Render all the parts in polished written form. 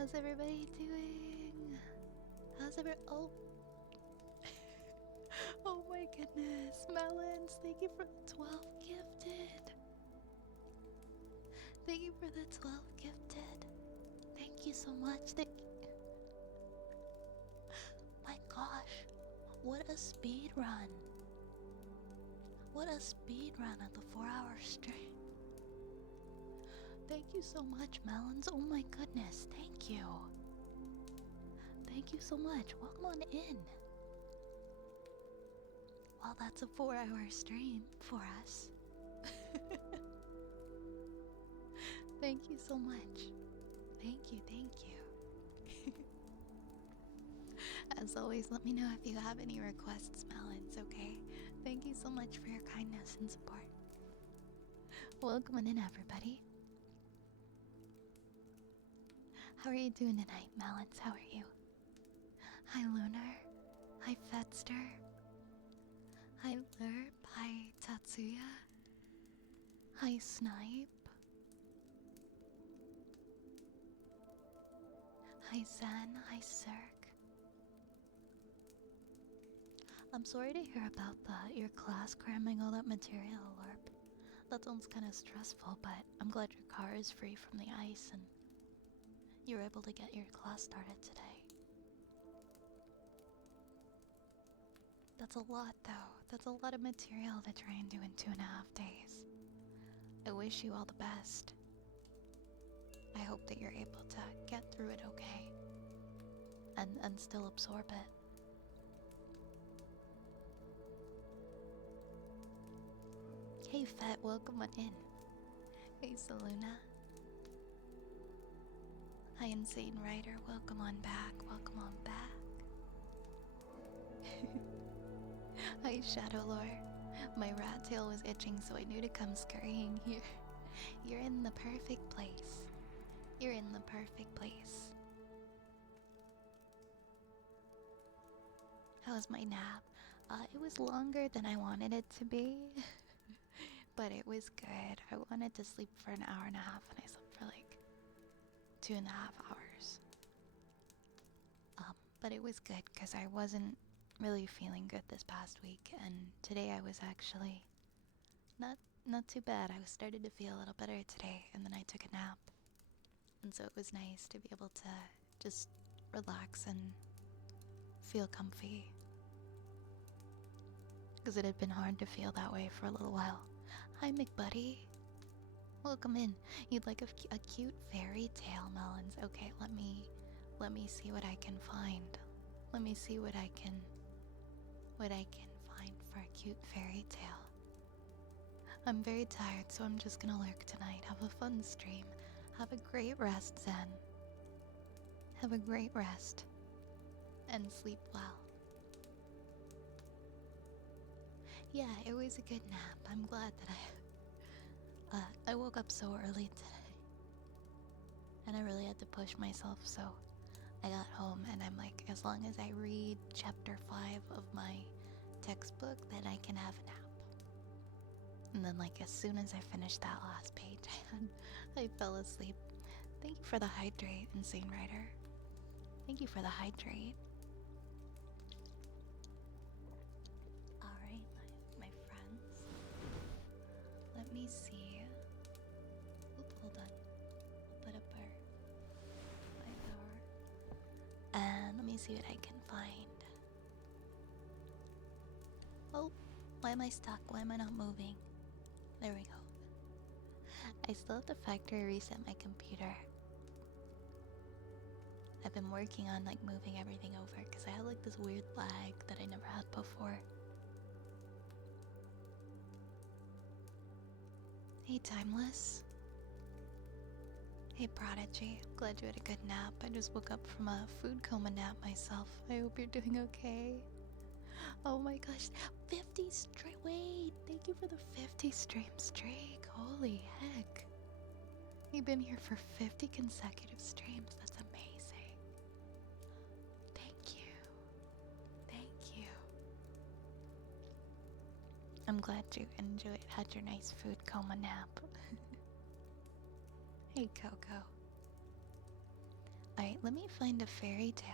How's everybody doing? Oh, oh my goodness, Melons! Thank you for the 12 gifted. Thank you for the 12 gifted. Thank you so much. My gosh, what a speed run! What a speed run at the 4-hour stream. Thank you so much, Melons. Oh my goodness, thank you. Thank you so much. Welcome on in. Well, that's a 4-hour stream for us. Thank you so much. Thank you, thank you. As always, let me know if you have any requests, Melons, okay? Thank you so much for your kindness and support. Welcome on in, everybody. How are you doing tonight, Melons? How are you? Hi, Lunar. Hi, Fetster. Hi, Lerp. Hi, Tatsuya. Hi, Snipe. Hi, Zen. Hi, Cirque. I'm sorry to hear about your class cramming all that material, Lerp. That sounds kind of stressful, but I'm glad your car is free from the ice and you were able to get your class started today. That's a lot, though. That's a lot of material to try and do in 2.5 days. I wish you all the best. I hope that you're able to get through it okay and still absorb it. Hey, Fett, welcome on in. Hey, Saluna. Hi, Insane Rider, welcome on back, welcome on back. Hi, Shadowlore. My rat tail was itching, so I knew to come scurrying here. You're in the perfect place. You're in the perfect place. How was my nap? It was longer than I wanted it to be. But it was good. I wanted to sleep for an hour and a half, and I slept for like 2.5 hours. But it was good because I wasn't really feeling good this past week, and today I was actually not too bad. I was started to feel a little better today, and then I took a nap. And so it was nice to be able to just relax and feel comfy. Because it had been hard to feel that way for a little while. Hi, McBuddy. Welcome in. You'd like a cute fairy tale, Melons. Okay, let me see what I can find. Let me see what I can find for a cute fairy tale. I'm very tired, so I'm just gonna lurk tonight. Have a fun stream. Have a great rest, Zen. Have a great rest. And sleep well. Yeah, it was a good nap. I'm glad that I woke up so early today. And I really had to push myself, so I got home and I'm like, as long as I read chapter 5 of my textbook, then I can have a nap. And then like as soon as I finished that last page, I fell asleep. Thank you for the hydrate, Insane Rider. Thank you for the hydrate. Alright, my friends. Let me see. Oop, hold on. I'll put up our power. And let me see what I can find. Oh, why am I stuck? Why am I not moving? There we go. I still have to factory reset my computer. I've been working on like moving everything over because I had like this weird lag that I never had before. Hey, Timeless. Hey, Prodigy. Glad you had a good nap. I just woke up from a food coma nap myself. I hope you're doing okay. Oh my gosh, 50 straight. Wait, thank you for the 50 stream streak. Holy heck. You've been here for 50 consecutive streams. That's amazing. Thank you. Thank you. I'm glad you had your nice food coma nap. Hey, Coco. Alright, let me find a fairy tale.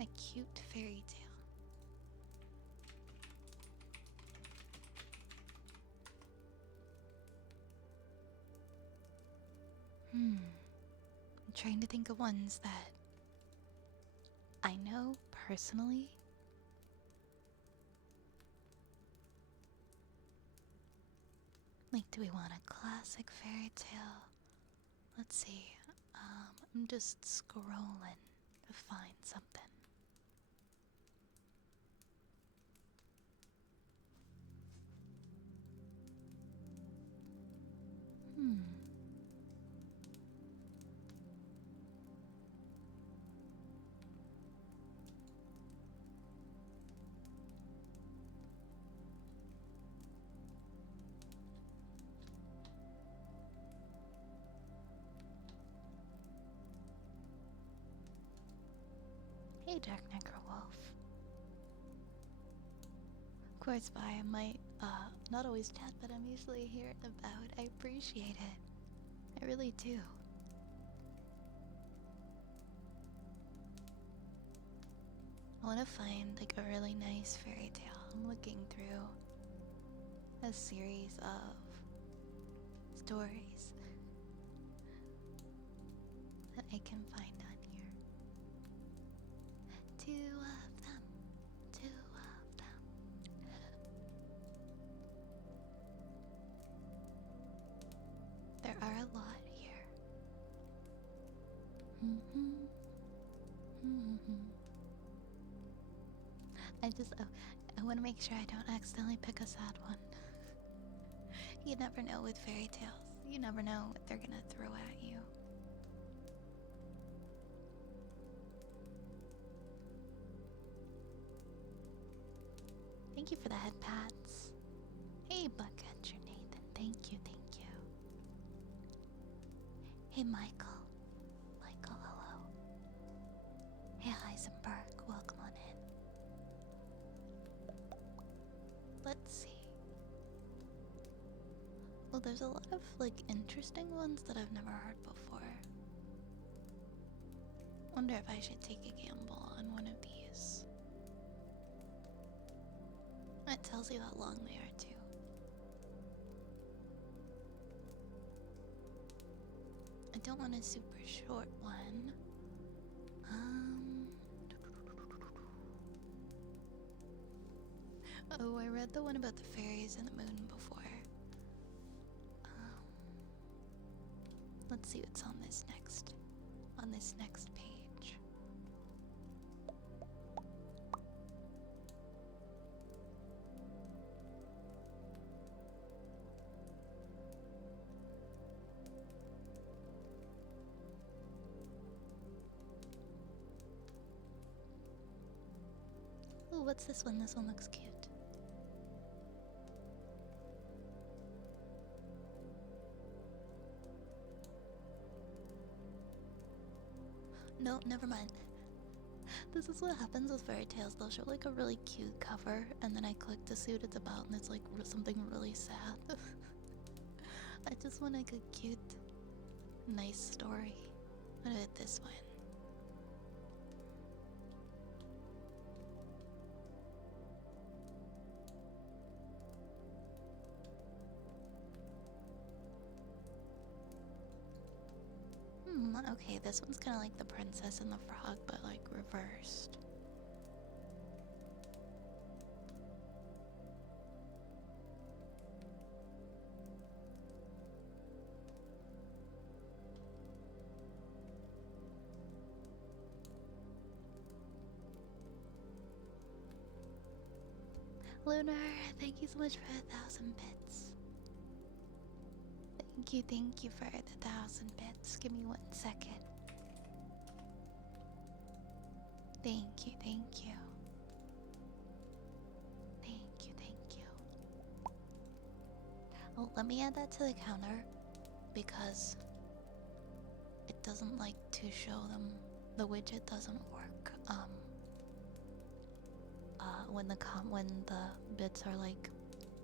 A cute fairy tale. I'm trying to think of ones that I know personally. Like, do we want a classic fairy tale? Let's see. I'm just scrolling to find something. Hey, Dark Necrowolf. Of course, I might not always chat, but I'm usually here and about. I appreciate it. I really do. I want to find like a really nice fairy tale. I'm looking through a series of stories that I can find on here. Two of them. There are a lot here. I want to make sure I don't accidentally pick a sad one. You never know with fairy tales. You never know what they're gonna throw at you. Thank you for the head pats. Hey, Buckcatcher Nathan. Thank you, thank you. Hey, Michael. Michael, hello. Hey, Heisenberg. Welcome on in. Let's see. Well, there's a lot of like interesting ones that I've never heard before. Wonder if I should take a gamble on one of these. It tells you how long they are too. I don't want a super short one. Oh, I read the one about the fairies and the moon before. Let's see what's on this next. On this next page. Oh, what's this one? This one looks cute. No, never mind. This is what happens with fairy tales. They'll show like a really cute cover, and then I click to see what it's about, and it's like something really sad. I just want like a cute, nice story. What about this one? Okay, this one's kind of like the Princess and the Frog, but like reversed. Lunar, thank you so much for 1,000 bits. Thank you for the 1,000 bits. Give me 1 second. Thank you, thank you. Thank you, thank you. Oh, let me add that to the counter because it doesn't like to show them. The widget doesn't work when the bits are like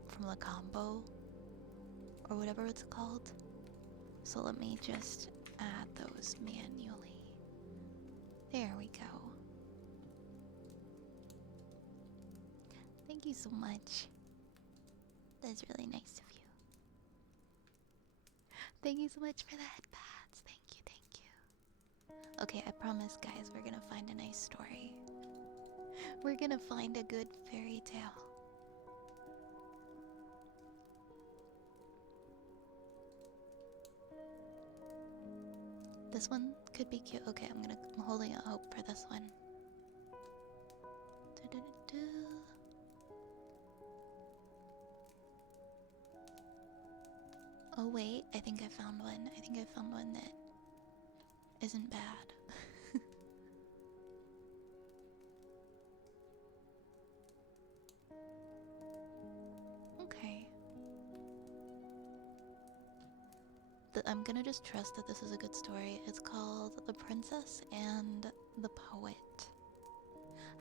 from the combo or whatever it's called. So let me just add those manually. There we go. Thank you so much. That's really nice of you. Thank you so much for the headbands. Thank you, thank you. Okay, I promise, guys, we're gonna find a nice story. We're gonna find a good fairy tale. This one could be cute. Okay, I'm holding out hope for this one. Do-do-do-do. Oh wait, I think I found one. I think I found one that isn't bad. Okay. I'm gonna just trust that this is a good story. It's called The Princess and the Poet.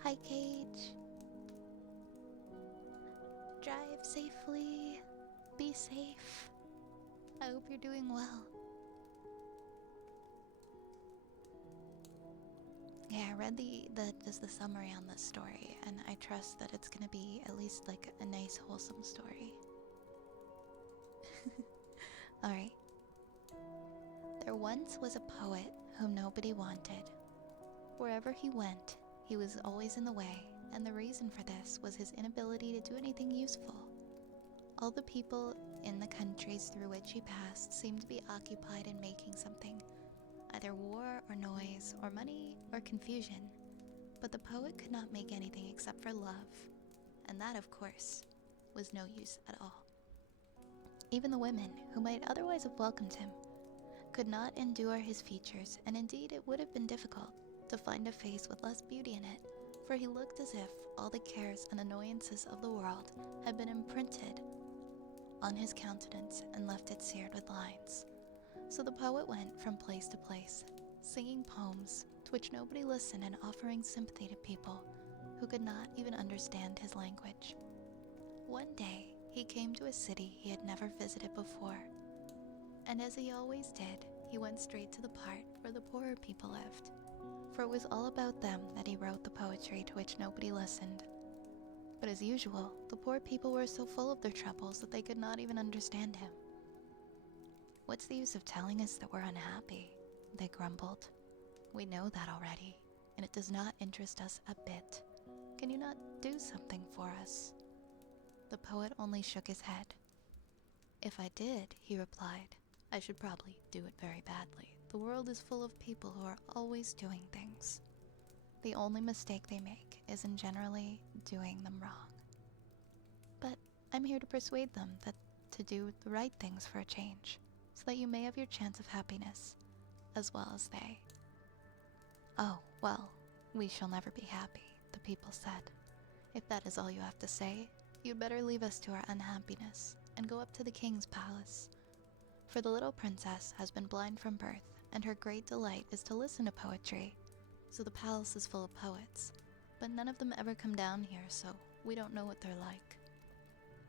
Hi, Cage. Drive safely. Be safe. I hope you're doing well. Yeah, I read just the summary on this story, and I trust that it's gonna be at least like a nice, wholesome story. Alright. There once was a poet whom nobody wanted. Wherever he went, he was always in the way, and the reason for this was his inability to do anything useful. All the people in the countries through which he passed seemed to be occupied in making something, either war or noise or money or confusion. But the poet could not make anything except for love, and that, of course, was no use at all. Even the women, who might otherwise have welcomed him, could not endure his features, and indeed it would have been difficult to find a face with less beauty in it, for he looked as if all the cares and annoyances of the world had been imprinted on his countenance and left it seared with lines. So the poet went from place to place, singing poems to which nobody listened and offering sympathy to people who could not even understand his language. One day, he came to a city he had never visited before, and as he always did, he went straight to the part where the poorer people lived, for it was all about them that he wrote the poetry to which nobody listened. But as usual, the poor people were so full of their troubles that they could not even understand him. "What's the use of telling us that we're unhappy?" they grumbled. "We know that already, and it does not interest us a bit. Can you not do something for us?" The poet only shook his head. "If I did," he replied, "I should probably do it very badly. The world is full of people who are always doing things. The only mistake they make is in generally doing them wrong. But I'm here to persuade them that to do the right things for a change, so that you may have your chance of happiness, as well as they." "Oh, well, we shall never be happy," the people said. "If that is all you have to say, you'd better leave us to our unhappiness and go up to the king's palace. For the little princess has been blind from birth, and her great delight is to listen to poetry. So the palace is full of poets, but none of them ever come down here, so we don't know what they're like."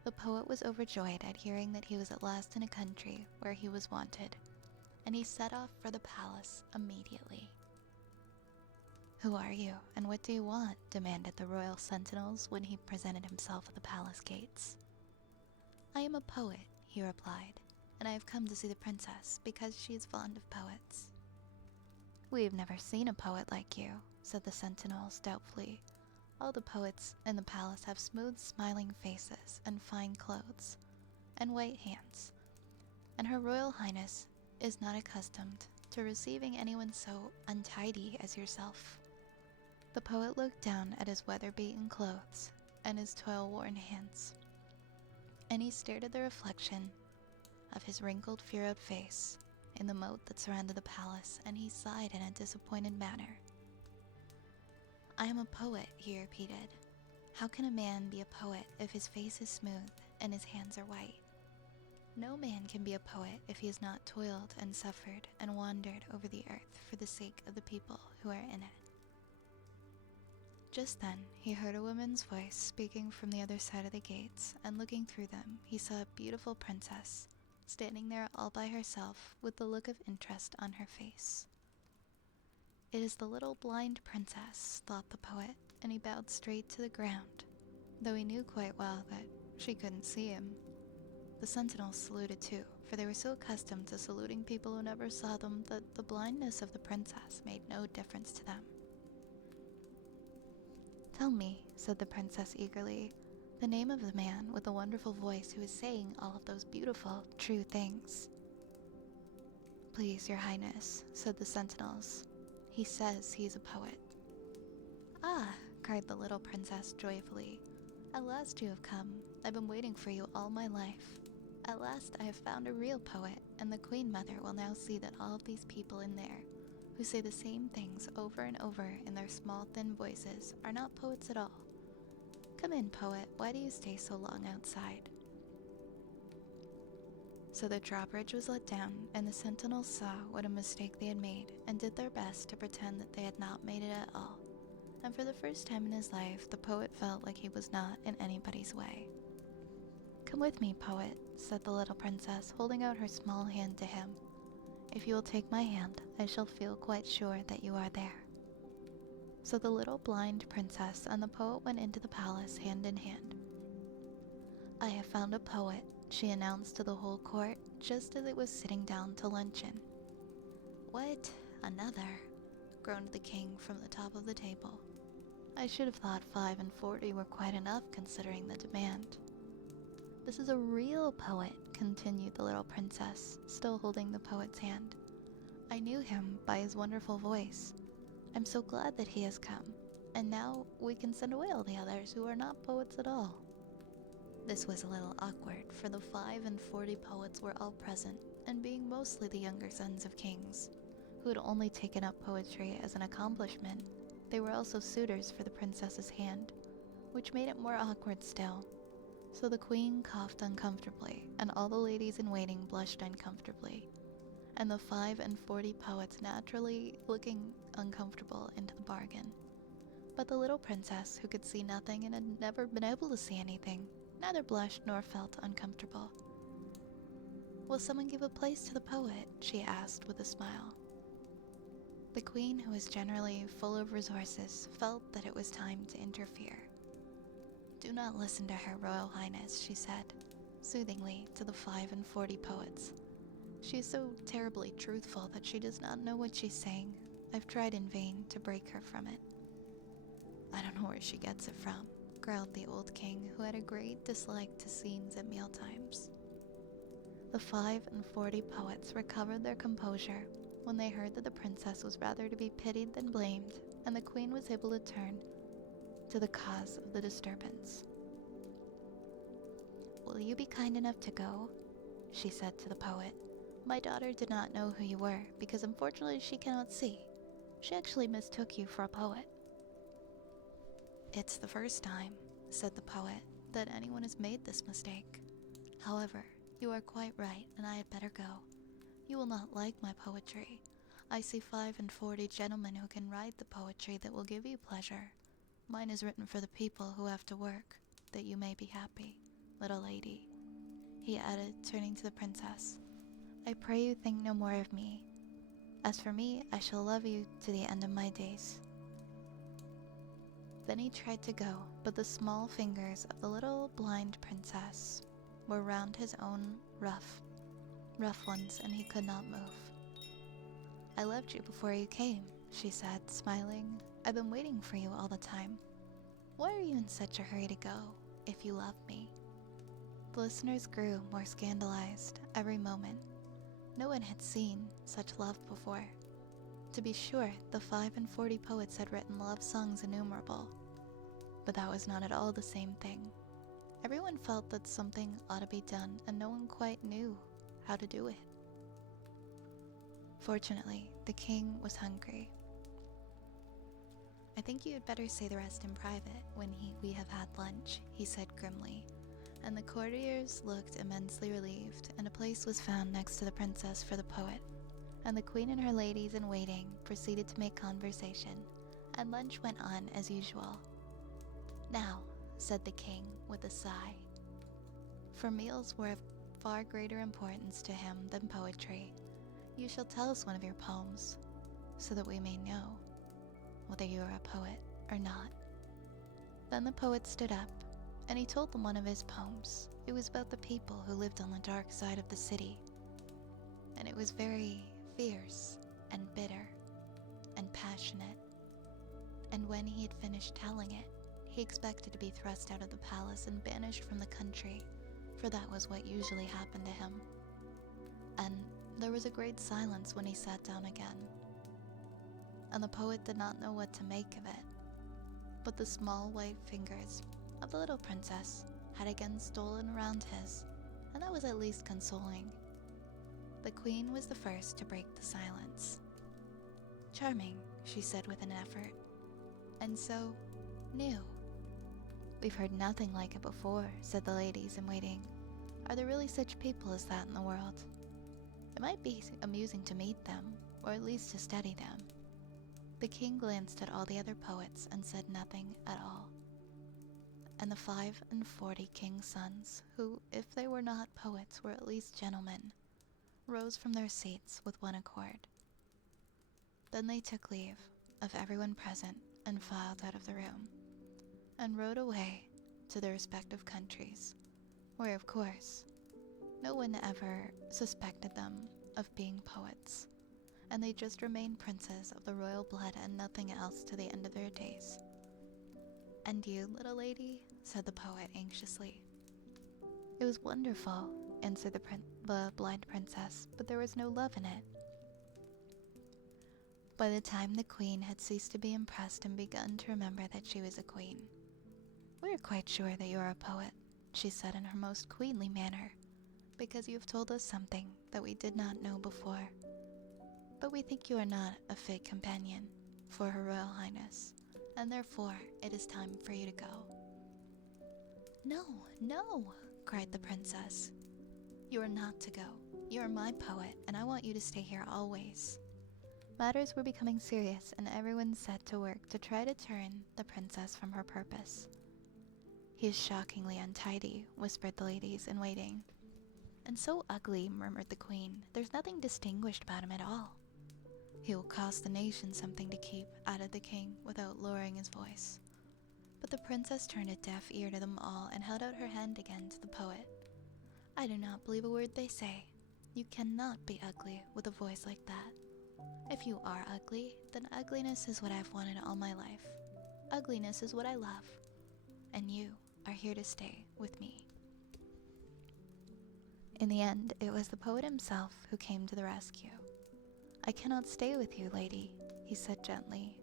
The poet was overjoyed at hearing that he was at last in a country where he was wanted, and he set off for the palace immediately. "Who are you, and what do you want?" demanded the royal sentinels when he presented himself at the palace gates. "I am a poet," he replied, "and I have come to see the princess because she is fond of poets." "We have never seen a poet like you," said the sentinels doubtfully. "All the poets in the palace have smooth, smiling faces and fine clothes, and white hands, and Her Royal Highness is not accustomed to receiving anyone so untidy as yourself." The poet looked down at his weather-beaten clothes and his toil-worn hands, and he stared at the reflection of his wrinkled, furrowed face in the moat that surrounded the palace, and he sighed in a disappointed manner. "I am a poet," he repeated. "How can a man be a poet if his face is smooth and his hands are white? No man can be a poet if he has not toiled and suffered and wandered over the earth for the sake of the people who are in it." Just then, he heard a woman's voice speaking from the other side of the gates, and looking through them, he saw a beautiful princess, standing there all by herself with the look of interest on her face. "It is the little blind princess," thought the poet, and he bowed straight to the ground, though he knew quite well that she couldn't see him. The sentinels saluted too, for they were so accustomed to saluting people who never saw them that the blindness of the princess made no difference to them. "Tell me," said the princess eagerly, "the name of the man with the wonderful voice who is saying all of those beautiful, true things." "Please, your highness," said the sentinels, "he says he is a poet." "Ah," cried the little princess joyfully, "at last you have come. I've been waiting for you all my life. At last I have found a real poet, and the Queen Mother will now see that all of these people in there, who say the same things over and over in their small thin voices, are not poets at all. Come in, poet, why do you stay so long outside?" So the drawbridge was let down, and the sentinels saw what a mistake they had made, and did their best to pretend that they had not made it at all. And for the first time in his life, the poet felt like he was not in anybody's way. "Come with me, poet," said the little princess, holding out her small hand to him. "If you will take my hand, I shall feel quite sure that you are there." So the little blind princess and the poet went into the palace hand in hand. "I have found a poet," she announced to the whole court just as it was sitting down to luncheon. "What? Another?" groaned the king from the top of the table. "I should have thought 45 were quite enough considering the demand." "This is a real poet," continued the little princess, still holding the poet's hand. "I knew him by his wonderful voice. I'm so glad that he has come, and now we can send away all the others who are not poets at all." This was a little awkward, for the 45 poets were all present, and being mostly the younger sons of kings, who had only taken up poetry as an accomplishment, they were also suitors for the princess's hand, which made it more awkward still. So the queen coughed uncomfortably, and all the ladies in waiting blushed uncomfortably, and the 45 poets naturally looking uncomfortable into the bargain. But the little princess, who could see nothing and had never been able to see anything, neither blushed nor felt uncomfortable. "Will someone give a place to the poet?" she asked with a smile. The queen, who was generally full of resources, felt that it was time to interfere. "Do not listen to her, Royal Highness," she said, soothingly to the 45 poets. "She is so terribly truthful that she does not know what she's saying. I've tried in vain to break her from it." "I don't know where she gets it from," growled the old king, who had a great dislike to scenes at mealtimes. The 45 poets recovered their composure when they heard that the princess was rather to be pitied than blamed, and the queen was able to turn to the cause of the disturbance. "Will you be kind enough to go?" she said to the poet. "My daughter did not know who you were, because unfortunately she cannot see. She actually mistook you for a poet." "It's the first time," said the poet, "that anyone has made this mistake. However, you are quite right, and I had better go. You will not like my poetry. I see 45 gentlemen who can write the poetry that will give you pleasure. Mine is written for the people who have to work, that you may be happy, little lady," he added, turning to the princess. "I pray you think no more of me. As for me, I shall love you to the end of my days." Then he tried to go, but the small fingers of the little blind princess were round his own rough ones, and he could not move. "I left you before you came," she said, smiling. "I've been waiting for you all the time. Why are you in such a hurry to go, if you love me?" The listeners grew more scandalized every moment. No one had seen such love before. To be sure, the 45 poets had written love songs innumerable, but that was not at all the same thing. Everyone felt that something ought to be done, and no one quite knew how to do it. Fortunately, the king was hungry. "I think you had better say the rest in private when we have had lunch," he said grimly, and the courtiers looked immensely relieved, and a place was found next to the princess for the poet, and the queen and her ladies in waiting proceeded to make conversation, and lunch went on as usual. "Now," said the king with a sigh, "for meals were of far greater importance to him than poetry, you shall tell us one of your poems, so that we may know whether you are a poet or not." Then the poet stood up, and he told them one of his poems. It was about the people who lived on the dark side of the city, and it was very fierce and bitter and passionate. And when he had finished telling it, he expected to be thrust out of the palace and banished from the country, for that was what usually happened to him. And there was a great silence when he sat down again, and the poet did not know what to make of it. But the small white fingers of the little princess had again stolen around his, and that was at least consoling. The queen was the first to break the silence. "Charming," she said with an effort, "and so new." "We've heard nothing like it before," said the ladies in waiting. "Are there really such people as that in the world? It might be amusing to meet them, or at least to study them." The king glanced at all the other poets and said nothing at all. And the 45 king's sons, who, if they were not poets, were at least gentlemen, rose from their seats with one accord. Then they took leave of everyone present and filed out of the room, and rode away to their respective countries, where, of course, no one ever suspected them of being poets, and they just remained princes of the royal blood and nothing else to the end of their days. "And you, little lady?" said the poet anxiously. "It was wonderful," answered the blind princess, "but there was no love in it." By the time the queen had ceased to be impressed and begun to remember that she was a queen, "We are quite sure that you are a poet," she said in her most queenly manner, "because you have told us something that we did not know before. But we think you are not a fit companion for Her Royal Highness, and therefore it is time for you to go." "No, no," cried the princess. "You are not to go. You are my poet, and I want you to stay here always." Matters were becoming serious, and everyone set to work to try to turn the princess from her purpose. "He is shockingly untidy," whispered the ladies in waiting. "And so ugly," murmured the queen. "There's nothing distinguished about him at all." "He will cost the nation something to keep," added the king, without lowering his voice. But the princess turned a deaf ear to them all and held out her hand again to the poet. "I do not believe a word they say. You cannot be ugly with a voice like that. If you are ugly, then ugliness is what I've wanted all my life. Ugliness is what I love. And you are here to stay with me." In the end, it was the poet himself who came to the rescue. "I cannot stay with you, lady," he said gently.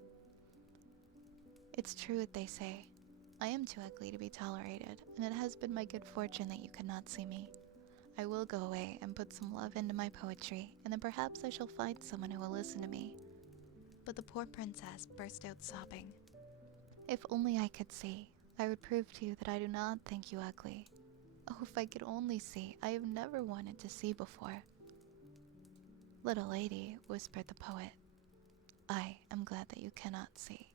"It's true what they say. I am too ugly to be tolerated, and it has been my good fortune that you could not see me. I will go away and put some love into my poetry, and then perhaps I shall find someone who will listen to me." But the poor princess burst out sobbing. "If only I could see, I would prove to you that I do not think you ugly. Oh, if I could only see, I have never wanted to see before." "Little lady," whispered the poet, "I am glad that you cannot see."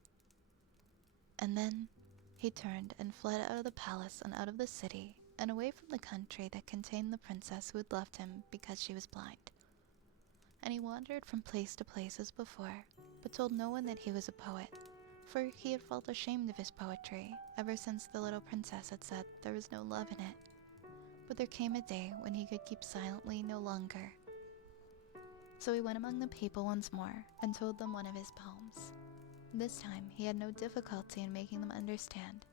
And then he turned and fled out of the palace and out of the city, and away from the country that contained the princess who had left him because she was blind. And he wandered from place to place as before, but told no one that he was a poet, for he had felt ashamed of his poetry ever since the little princess had said there was no love in it. But there came a day when he could keep silently no longer. So he went among the people once more and told them one of his poems. This time he had no difficulty in making them understand,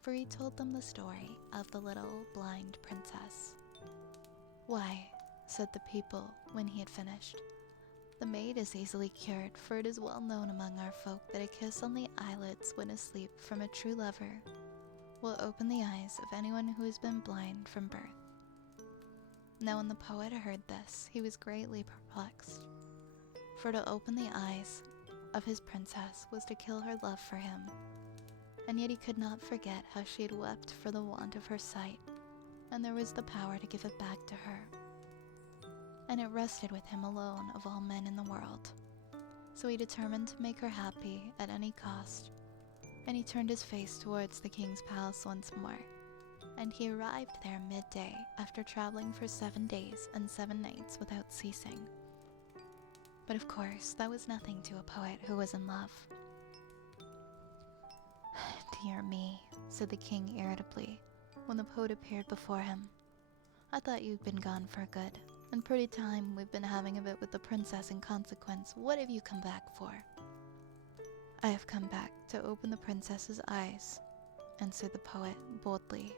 for he told them the story of the little blind princess. "Why," said the people when he had finished, "the maid is easily cured, for it is well known among our folk that a kiss on the eyelids when asleep from a true lover will open the eyes of anyone who has been blind from birth." Now when the poet heard this, he was greatly perplexed, for to open the eyes of his princess was to kill her love for him, and yet he could not forget how she had wept for the want of her sight, and there was the power to give it back to her, and it rested with him alone of all men in the world. so he determined to make her happy at any cost, and he turned his face towards the king's palace once more, and he arrived there midday after traveling for 7 days and 7 nights without ceasing. But of course, that was nothing to a poet who was in love. "Dear me," said the king irritably, when the poet appeared before him. "I thought you'd been gone for good, and pretty time we've been having of it with the princess in consequence. What have you come back for?" "I have come back to open the princess's eyes," answered the poet boldly.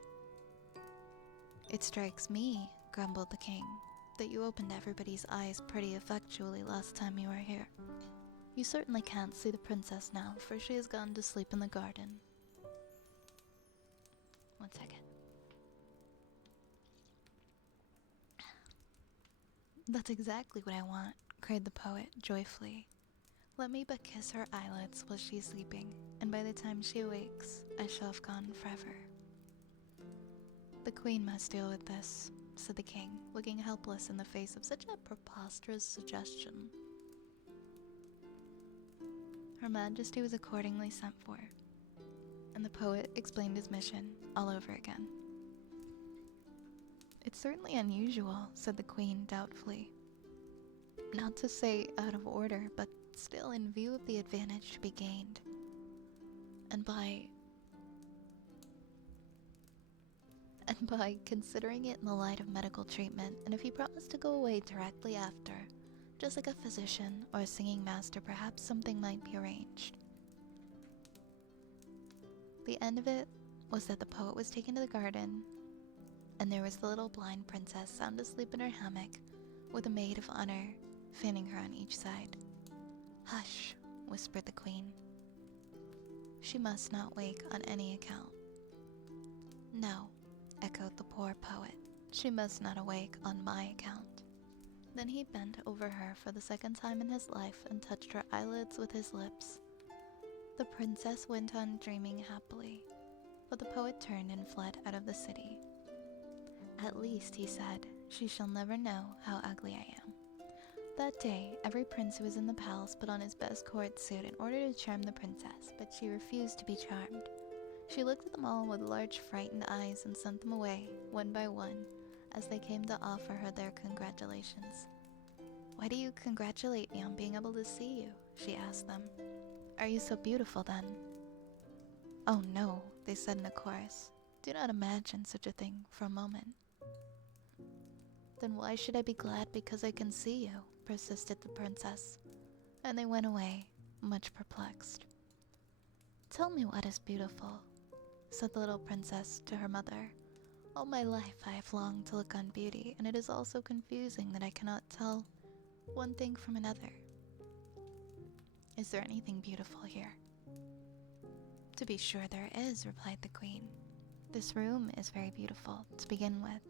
"It strikes me," grumbled the king, "that you opened everybody's eyes pretty effectually last time you were here. You certainly can't see the princess now, for she has gone to sleep in the garden." One second. "That's exactly what I want," cried the poet joyfully. "Let me but kiss her eyelids while she is sleeping, and by the time she awakes, I shall have gone forever." "The queen must deal with this," said the king, looking helpless in the face of such a preposterous suggestion. Her Majesty was accordingly sent for, and the poet explained his mission all over again. "It's certainly unusual," said the queen doubtfully. "Not to say out of order, but still in view of the advantage to be gained. And by considering it in the light of medical treatment, and if you promise to go away directly after, just like a physician or a singing master, perhaps something might be arranged." The end of it was that the poet was taken to the garden, and there was the little blind princess sound asleep in her hammock, with a maid of honor fanning her on each side. "Hush," whispered the queen. "She must not wake on any account." "No," echoed the poor poet, "she must not awake on my account." Then he bent over her for the second time in his life and touched her eyelids with his lips. The princess went on dreaming happily, but the poet turned and fled out of the city. "At least," he said, "she shall never know how ugly I am." That day, every prince who was in the palace put on his best court suit in order to charm the princess, but she refused to be charmed. She looked at them all with large frightened eyes and sent them away, one by one, as they came to offer her their congratulations. "Why do you congratulate me on being able to see you?" she asked them. "Are you so beautiful then?" "Oh no," they said in a chorus. "Do not imagine such a thing for a moment." "Then why should I be glad because I can see you?" persisted the princess, and they went away, much perplexed. "Tell me what is beautiful," said the little princess to her mother. "All my life I have longed to look on beauty, and it is all so confusing that I cannot tell one thing from another. Is there anything beautiful here?" "To be sure there is," replied the queen. "This room is very beautiful, to begin with,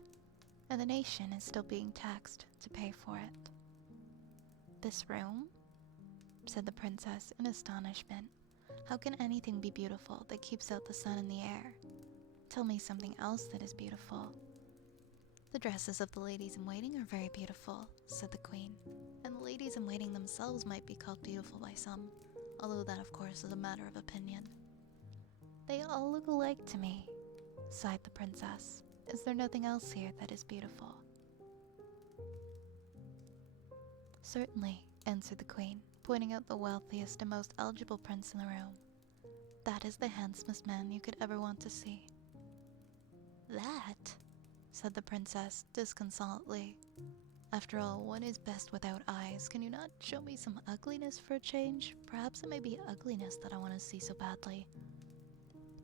and the nation is still being taxed to pay for it." "This room?" said the princess in astonishment. "How can anything be beautiful that keeps out the sun and the air? Tell me something else that is beautiful." "The dresses of the ladies-in-waiting are very beautiful," said the queen, "and the ladies-in-waiting themselves might be called beautiful by some, although that of course is a matter of opinion." "They all look alike to me," sighed the princess. "Is there nothing else here that is beautiful?" "Certainly," answered the queen, pointing out the wealthiest and most eligible prince in the room. "That is the handsomest man you could ever want to see." "That?" said the princess disconsolately. "After all, one is best without eyes. Can you not show me some ugliness for a change? Perhaps it may be ugliness that I want to see so badly."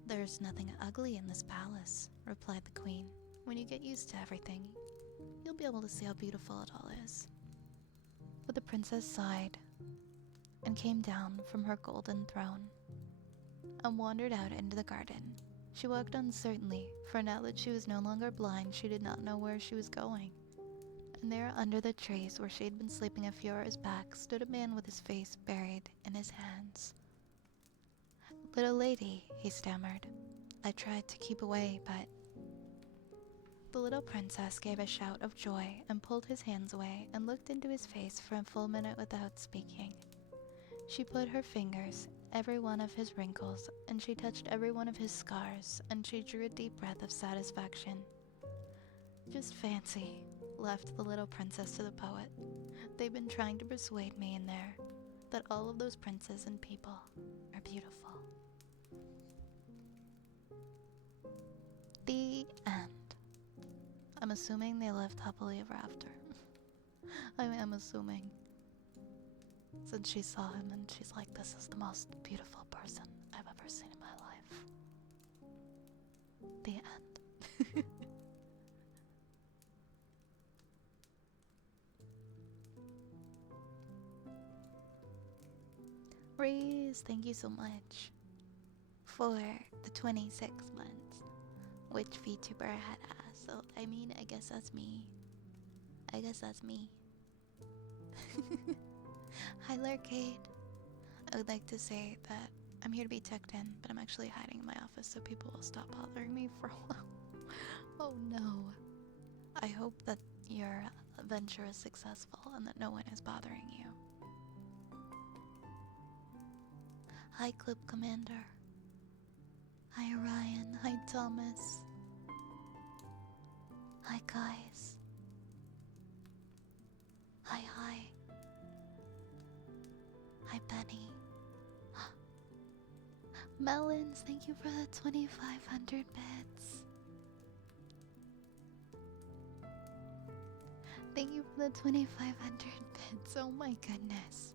"There's nothing ugly in this palace," replied the queen. "When you get used to everything, you'll be able to see how beautiful it all is." But the princess sighed and came down from her golden throne and wandered out into the garden. She walked uncertainly, for now that she was no longer blind, she did not know where she was going. And there under the trees where she had been sleeping a few hours back stood a man with his face buried in his hands. "Little lady," he stammered, "I tried to keep away, but—" The little princess gave a shout of joy and pulled his hands away and looked into his face for a full minute without speaking. She put her fingers, every one of his wrinkles, and she touched every one of his scars, and she drew a deep breath of satisfaction. Just fancy, laughed the little princess to the poet. They've been trying to persuade me in there that all of those princes and people are beautiful. The end. I'm assuming they lived happily ever after. I am assuming. Since she saw him and she's like, this is the most beautiful person I've ever seen in my life. The end. Reese, thank you so much for the 26 months. Which VTuber had asked? So, I mean, I guess that's me. I guess that's me. Hi, Larcade. I would like to say that I'm here to be tucked in, but I'm actually hiding in my office so people will stop bothering me for a while. Oh no. I hope that your venture is successful and that no one is bothering you. Hi, Clip Commander. Hi, Ryan. Hi, Thomas. Hi, guys. Hi, hi. Hi, Benny. Melons, thank you for the 2,500 bits. Thank you for the 2,500 bits. Oh my goodness.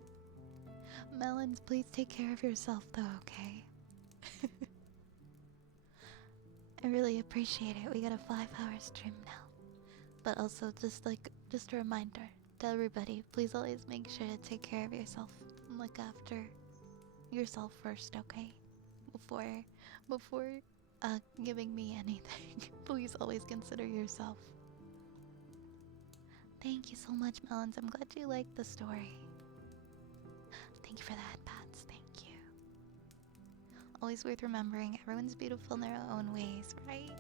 Melons, please take care of yourself though, okay? I really appreciate it. We got a 5-hour stream now. But also just a reminder to everybody, please always make sure to take care of yourself and look after yourself first, okay? Before giving me anything, please always consider yourself. Thank you so much, Melons. I'm glad you liked the story. Thank you for that, Pats. Thank you. Always worth remembering, everyone's beautiful in their own ways, right?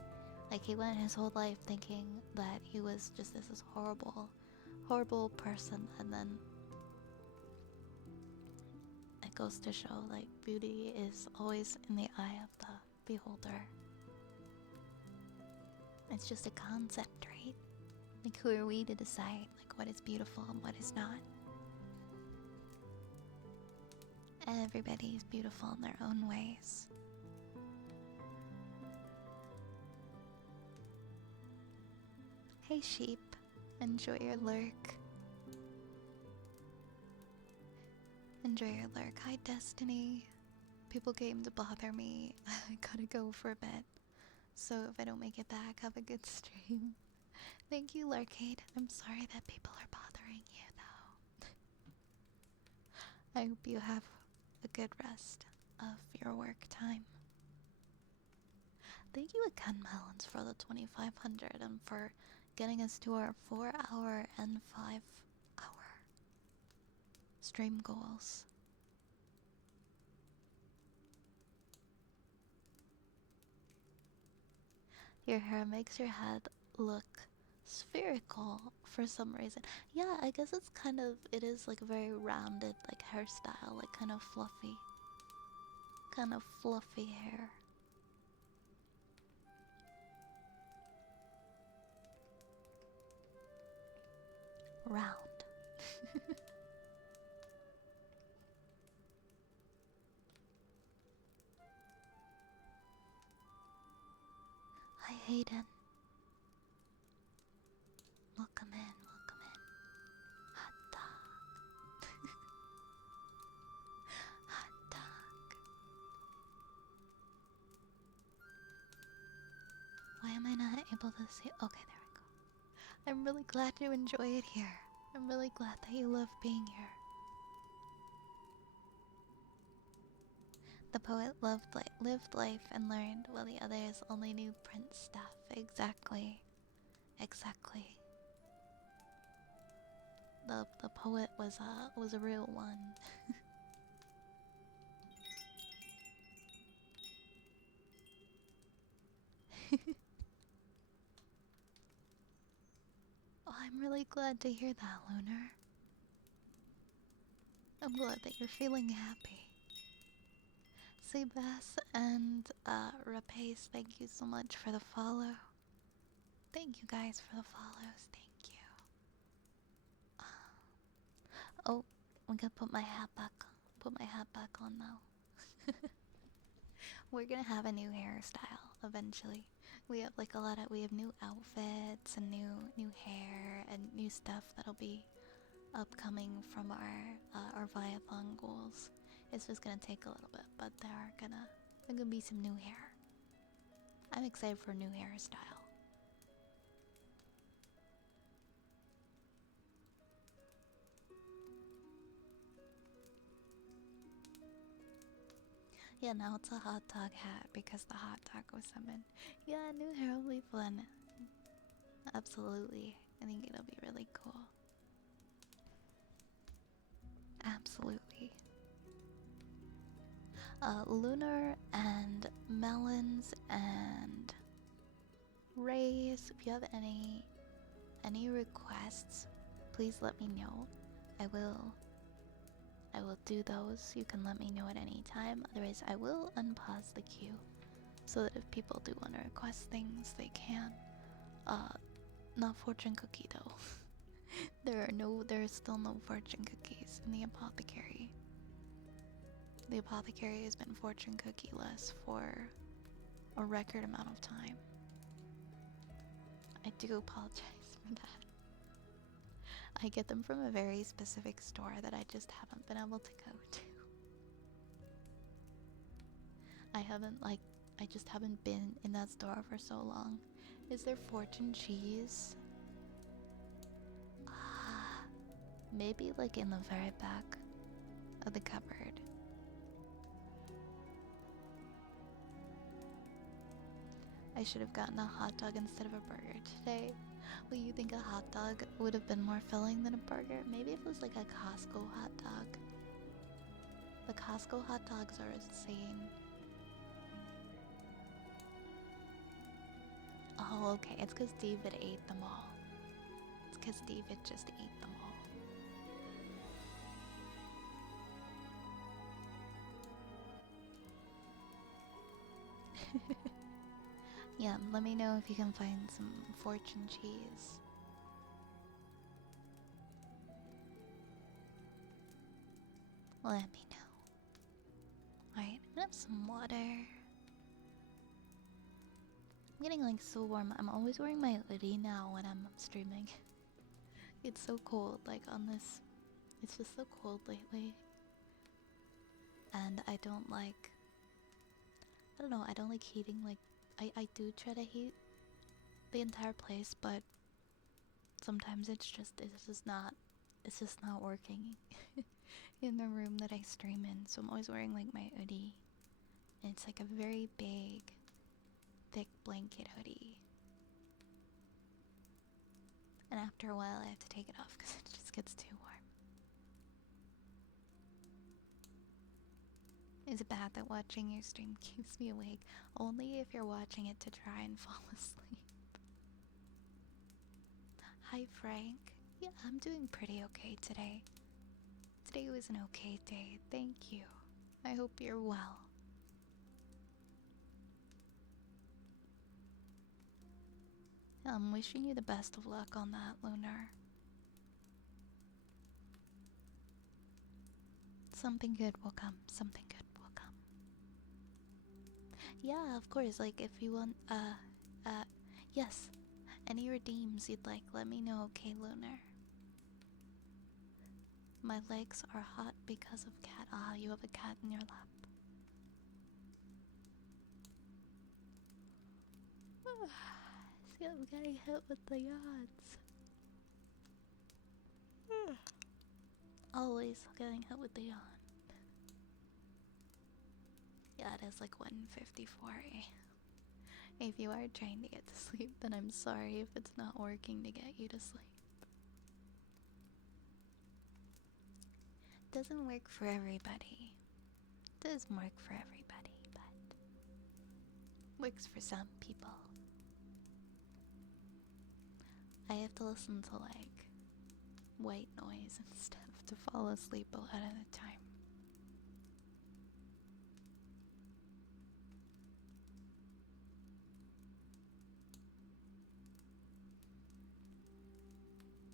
Like, he went his whole life thinking that he was just this horrible person, and then it goes to show, like, beauty is always in the eye of the beholder. It's just a concept, right? Like, who are we to decide, like, what is beautiful and what is not? Everybody is beautiful in their own ways. Hey, sheep. Enjoy your lurk. Enjoy your lurk. Hi, Destiny. People came to bother me. I gotta go for a bit. So if I don't make it back, have a good stream. Thank you, Larcade. I'm sorry that people are bothering you, though. I hope you have a good rest of your work time. Thank you again, Melons, for the 2,500 and for getting us to our 4-hour and 5-hour stream goals. Your hair makes your head look spherical for some reason. Yeah, I guess it is like a very rounded like hairstyle, like kind of fluffy hair. Round. Hi, Hayden. Welcome in, welcome in. Hot dog. Hot dog. Why am I not able to see? Okay, there we go. I'm really glad you enjoy it here. I'm really glad that you love being here. The poet lived life and learned, while the others only knew print stuff. Exactly. Exactly. The poet was a real one. Oh, I'm really glad to hear that, Lunar. I'm glad that you're feeling happy. Seabass and Rapace, thank you so much for the follow. Thank you guys for the follows. Thank you. Oh, I'm gonna put my hat back. Put my hat back on now. We're gonna have a new hairstyle eventually. We have like we have new outfits and new hair and new stuff that'll be upcoming from our Viathon goals. It's just gonna take a little bit, but there gonna be some new hair. I'm excited for a new hairstyle. Yeah, now it's a hot dog hat because the hot dog was summoned. Yeah, new hair will be fun. Absolutely. I think it'll be really cool. Absolutely. Lunar and Melons and Rays, if you have any requests, please let me know. I will do those. You can let me know at any time. Otherwise, I will unpause the queue so that if people do want to request things, they can. Not fortune cookie though. there are still no fortune cookies in the apothecary. The apothecary has been fortune cookie-less for a record amount of time. I do apologize for that. I get them from a very specific store that I just haven't been able to go to. I just haven't been in that store for so long. Is there fortune cheese? Ah, maybe like in the very back of the cupboard. I should have gotten a hot dog instead of a burger today. Well, you think a hot dog would have been more filling than a burger? Maybe if it was like a Costco hot dog. The Costco hot dogs are insane. Oh, okay. It's because David ate them all. It's because David just ate them all. Yeah, let me know if you can find some fortune cheese. Let me know. Alright, I'm gonna have some water. I'm getting like so warm. I'm always wearing my hoodie now when I'm streaming. It's so cold, like on this. It's just so cold lately. And I don't like heating. Like, I do try to heat the entire place, but sometimes it's just not working in the room that I stream in. So I'm always wearing like my hoodie. And it's like a very big, thick blanket hoodie. And after a while I have to take it off because it just gets too warm. Is it bad that watching your stream keeps me awake? Only if you're watching it to try and fall asleep. Hi Frank. Yeah, I'm doing pretty okay today. Today was an okay day, thank you. I hope you're well. I'm wishing you the best of luck on that, Lunar. Something good will come. Something good will come. Yeah, of course. Like, if you want, yes. Any redeems you'd like, let me know, okay, Lunar? My legs are hot because of cat. Ah, you have a cat in your lap. See, I'm getting hit with the yawns. Always getting hit with the yawn. Yeah, it is like 1:54 a.m. If you are trying to get to sleep, then I'm sorry if it's not working to get you to sleep. Doesn't work for everybody. Does work for everybody, but works for some people. I have to listen to like white noise and stuff to fall asleep a lot of the time.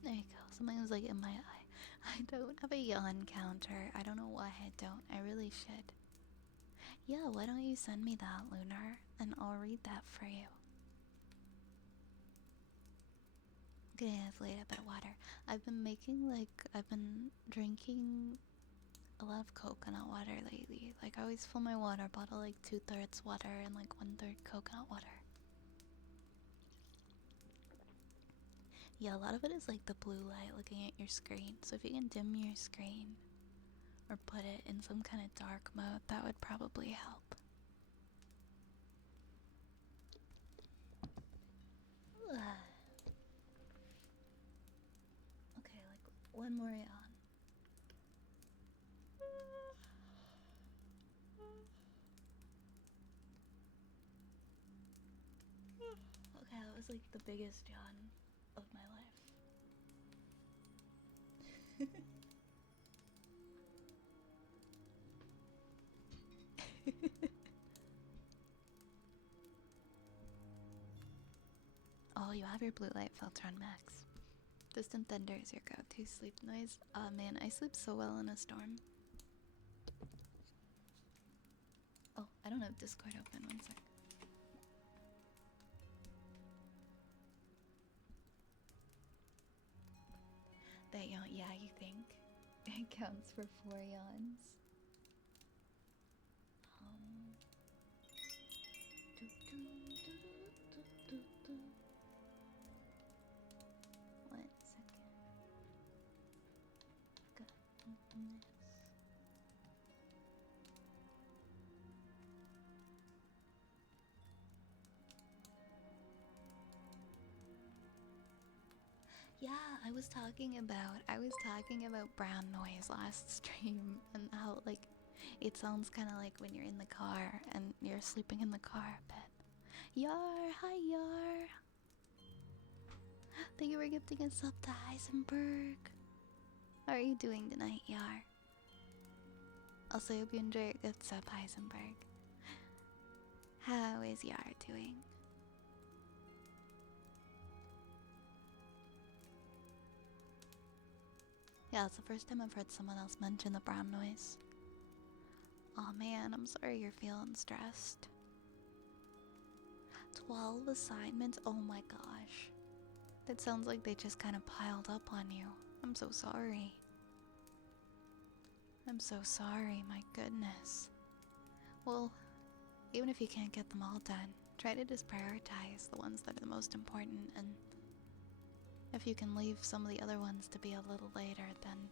There you go. Something was like in my eye. I don't have a yawn counter. I don't know why I don't. I really should. Yeah, why don't you send me that, Lunar? And I'll read that for you. Okay, I've laid a bit of water. I've been drinking a lot of coconut water lately. Like, I always fill my water bottle like 2/3 water and like 1/3 coconut water. Yeah, a lot of it is like the blue light looking at your screen. So if you can dim your screen or put it in some kind of dark mode, that would probably help. Okay, like one more yawn. Okay, that was like the biggest yawn of my life. Oh, you have your blue light filter on max. Distant thunder is your go-to sleep noise. Oh man, I sleep so well in a storm. Oh, I don't have Discord open. One sec. That yawn, yeah, you think? It counts for 4 yawns. One second. Gotta open this. Yeah, I was talking about brown noise last stream and how like it sounds kind of like when you're in the car and you're sleeping in the car a bit. Yar, hi Yar. Thank you for gifting a sub to Heisenberg. How are you doing tonight, Yar? Also, hope you enjoy your good sub, Heisenberg. How is Yar doing? Yeah, it's the first time I've heard someone else mention the brown noise. Oh man, I'm sorry you're feeling stressed. 12 assignments? Oh my gosh. That sounds like they just kind of piled up on you. I'm so sorry. I'm so sorry, my goodness. Well, even if you can't get them all done, try to just prioritize the ones that are the most important, and if you can leave some of the other ones to be a little later, then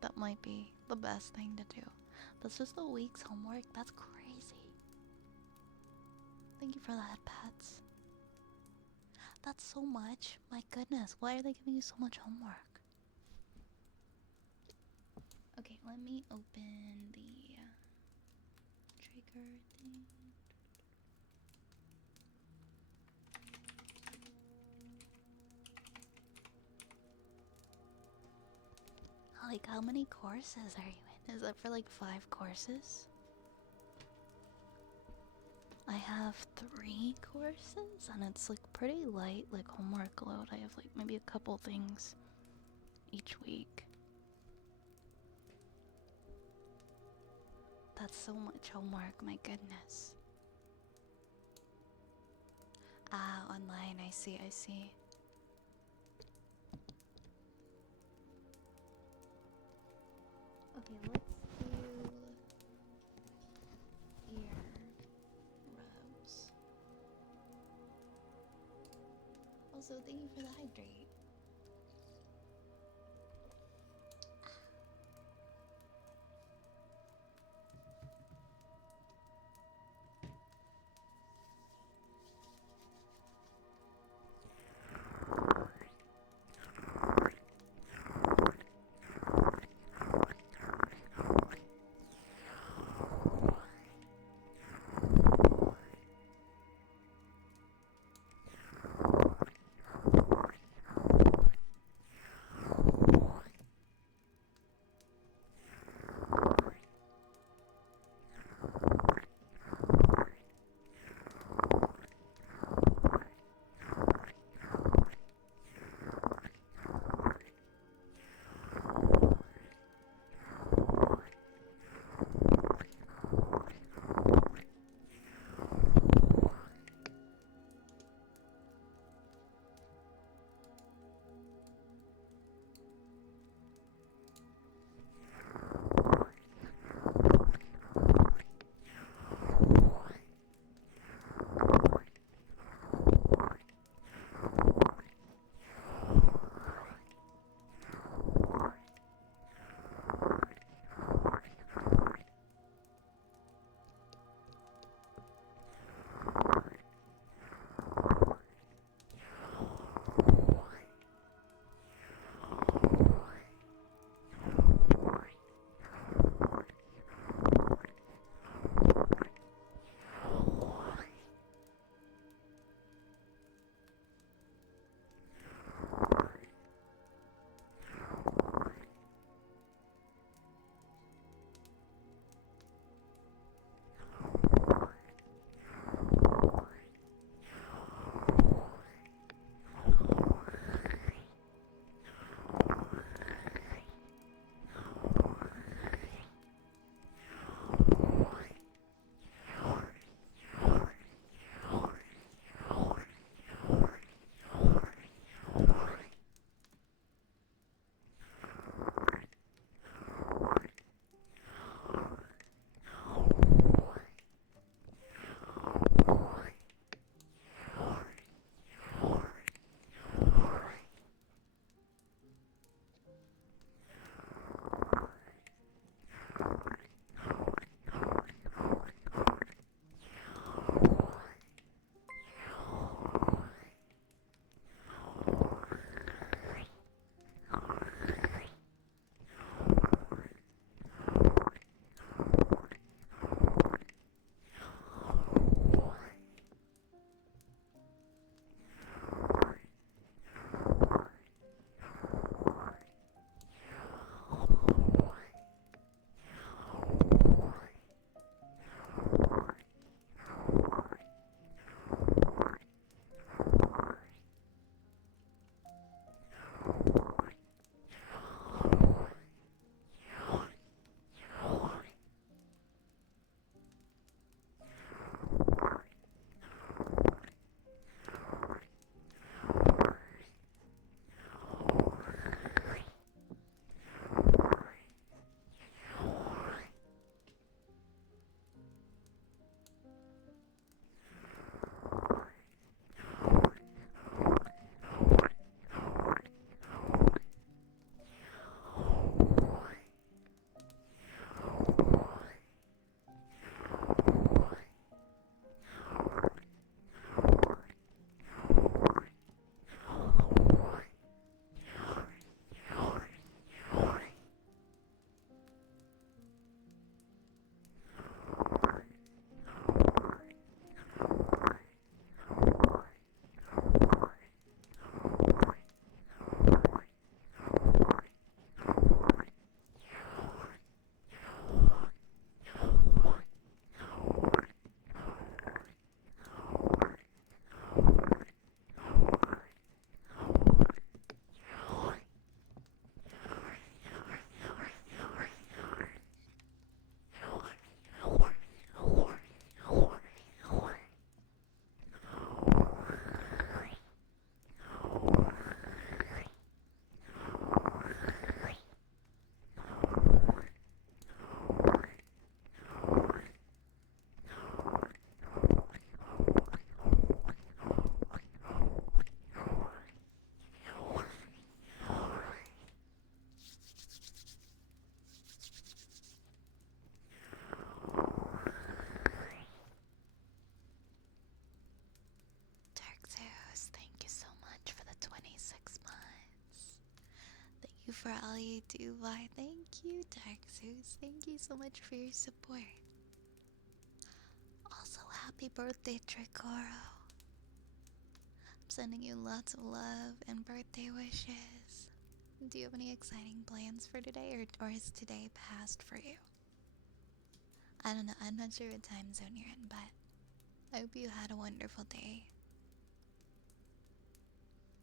that might be the best thing to do. That's just a week's homework? That's crazy. Thank you for that, Pets. That's so much. My goodness, why are they giving you so much homework? Okay, let me open the trigger thing. Like, how many courses are you in? Is that for like 5 courses? I have 3 courses, and it's like pretty light, like homework load. I have like maybe a couple things each week. That's so much homework, my goodness. Ah, online, I see, I see. Okay, let's do ear rubs. Also, thank you for the hydrate. birthday, Dubai. Thank you, Dark Zeus. Thank you so much for your support. Also, happy birthday, Tricoro. I'm sending you lots of love and birthday wishes. Do you have any exciting plans for today, or is today past for you? I don't know. I'm not sure what time zone you're in, but I hope you had a wonderful day.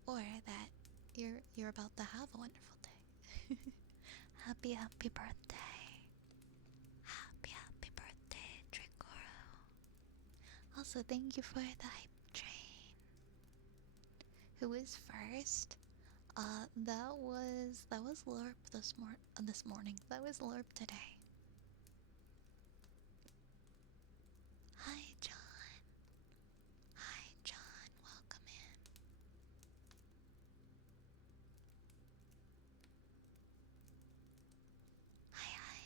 Or that you're about to have a wonderful day. Happy birthday. Happy birthday, Tricoro. Also, thank you for the hype train. Who is first? That was Lorp this morning. That was Lorp today. Hi, John. Hi, John. Welcome in. Hi, hi.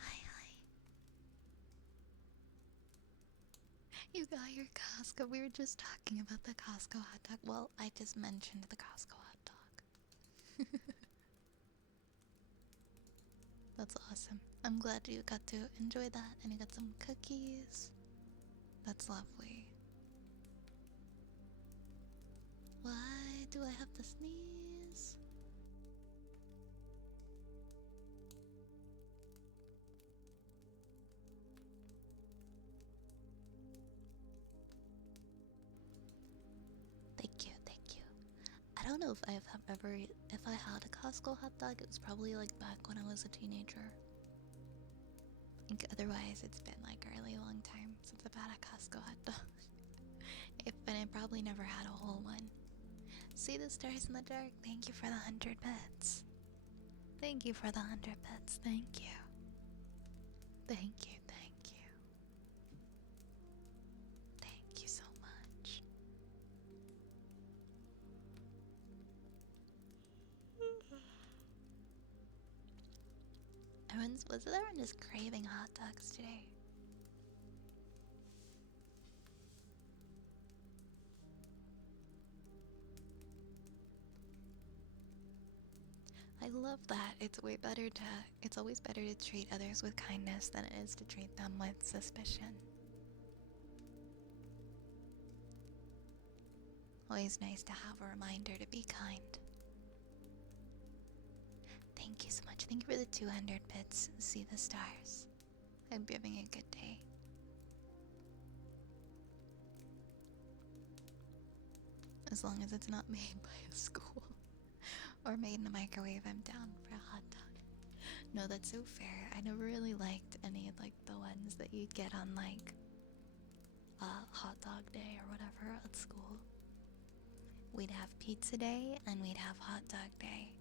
Hi, hi. You got your Costco. We were just talking about the Costco hot dog. Well, I just mentioned the Costco hot dog. That's awesome. I'm glad you got to enjoy that and you got some cookies. That's lovely. Why do I have to sneeze? Thank you, thank you. I don't know if if I had a Costco hot dog, it was probably like back when I was a teenager. I think otherwise it's been like a really long time since I've had a Costco hot dog. And I probably never had a whole one. See the stars in the dark? Thank you for the 100 bits. Thank you for the 100 bits. Thank you. Thank you, thank you. Thank you so much. Was everyone just craving hot dogs today? I love that. It's always better to treat others with kindness than it is to treat them with suspicion. Always nice to have a reminder to be kind. Thank you so much. Thank you for the 200 bits. See the stars. I hope you're having a good day. As long as it's not made by a school or made in a microwave, I'm down for a hot dog. No, that's so fair. I never really liked any of like the ones that you'd get on like hot dog day or whatever at school. We'd have pizza day and we'd have hot dog day.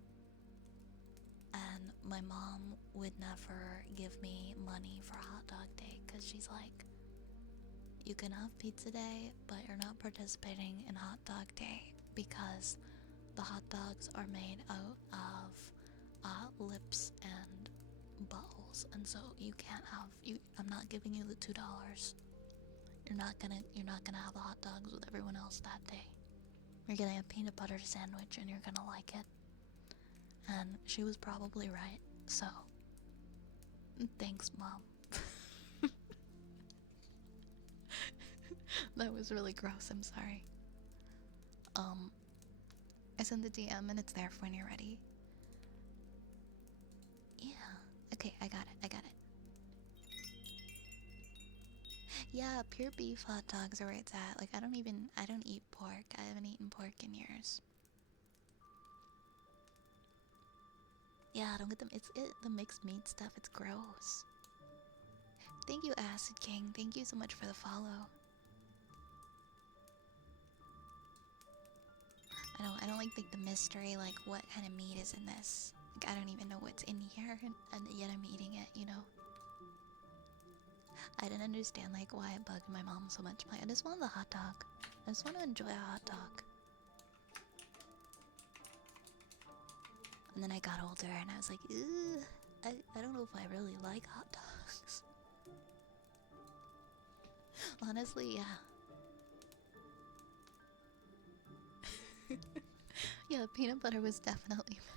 And my mom would never give me money for hot dog day because she's like, you can have pizza day, but you're not participating in hot dog day because the hot dogs are made out of lips and buttholes, and so you can't have I'm not giving you the $2. You're not gonna have the hot dogs with everyone else that day. You're getting a peanut butter sandwich and you're gonna like it. And she was probably right, so thanks, Mom. That was really gross, I'm sorry. I sent the DM and it's there for when you're ready. Yeah. Okay, I got it. Yeah, pure beef hot dogs are where it's at. Like, I don't eat pork. I haven't eaten pork in years. Yeah, I don't get them. The mixed meat stuff. It's gross. Thank you, Acid King. Thank you so much for the follow. I don't like the mystery, like what kind of meat is in this. Like, I don't even know what's in here, and yet I'm eating it, you know? I didn't understand like why it bugged my mom so much. I just want the hot dog. I just want to enjoy a hot dog. And then I got older and I was like, ew, I don't know if I really like hot dogs. Honestly, yeah. Yeah, peanut butter was definitely better.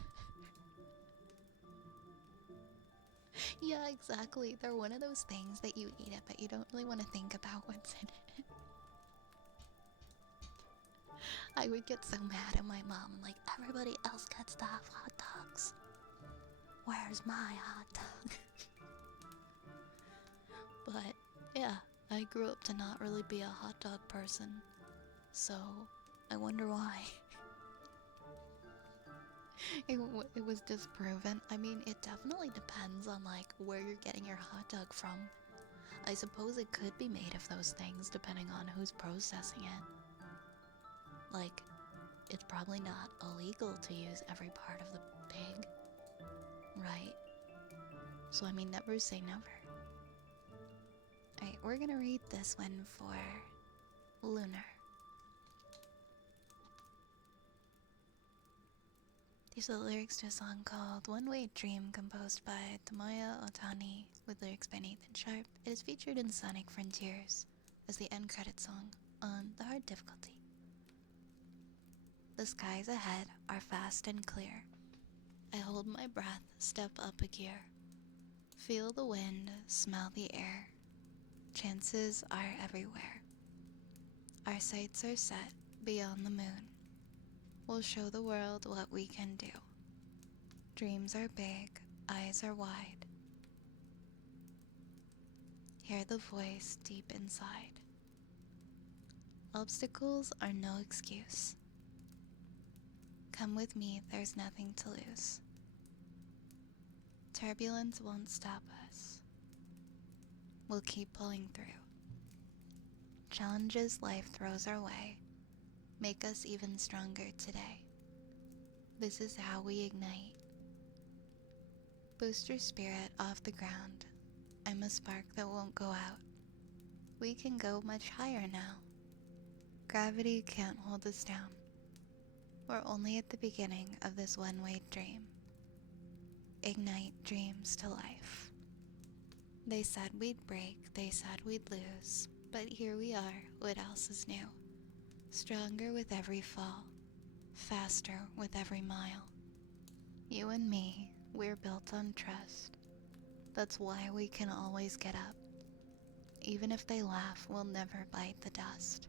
Yeah, exactly. They're one of those things that you eat it, but you don't really want to think about what's in it. I would get so mad at my mom, like, everybody else gets to have hot dogs. Where's my hot dog? But, yeah, I grew up to not really be a hot dog person. So, I wonder why. It was disproven. I mean, it definitely depends on, like, where you're getting your hot dog from. I suppose it could be made of those things depending on who's processing it. Like, it's probably not illegal to use every part of the pig, right? So, I mean, never say never. Alright, we're gonna read this one for Lunar. These are the lyrics to a song called One Way Dream, composed by Tomoya Otani, with lyrics by Nathan Sharp. It is featured in Sonic Frontiers as the end credit song on the hard difficulty. The skies ahead are vast and clear. I hold my breath, step up a gear. Feel the wind, smell the air. Chances are everywhere. Our sights are set beyond the moon. We'll show the world what we can do. Dreams are big, eyes are wide. Hear the voice deep inside. Obstacles are no excuse. Come with me, there's nothing to lose. Turbulence won't stop us. We'll keep pulling through. Challenges life throws our way make us even stronger today. This is how we ignite. Boost your spirit off the ground. I'm a spark that won't go out. We can go much higher now. Gravity can't hold us down. We're only at the beginning of this one-way dream. Ignite dreams to life. They said we'd break, they said we'd lose, but here we are, what else is new? Stronger with every fall, faster with every mile. You and me, we're built on trust. That's why we can always get up. Even if they laugh, we'll never bite the dust.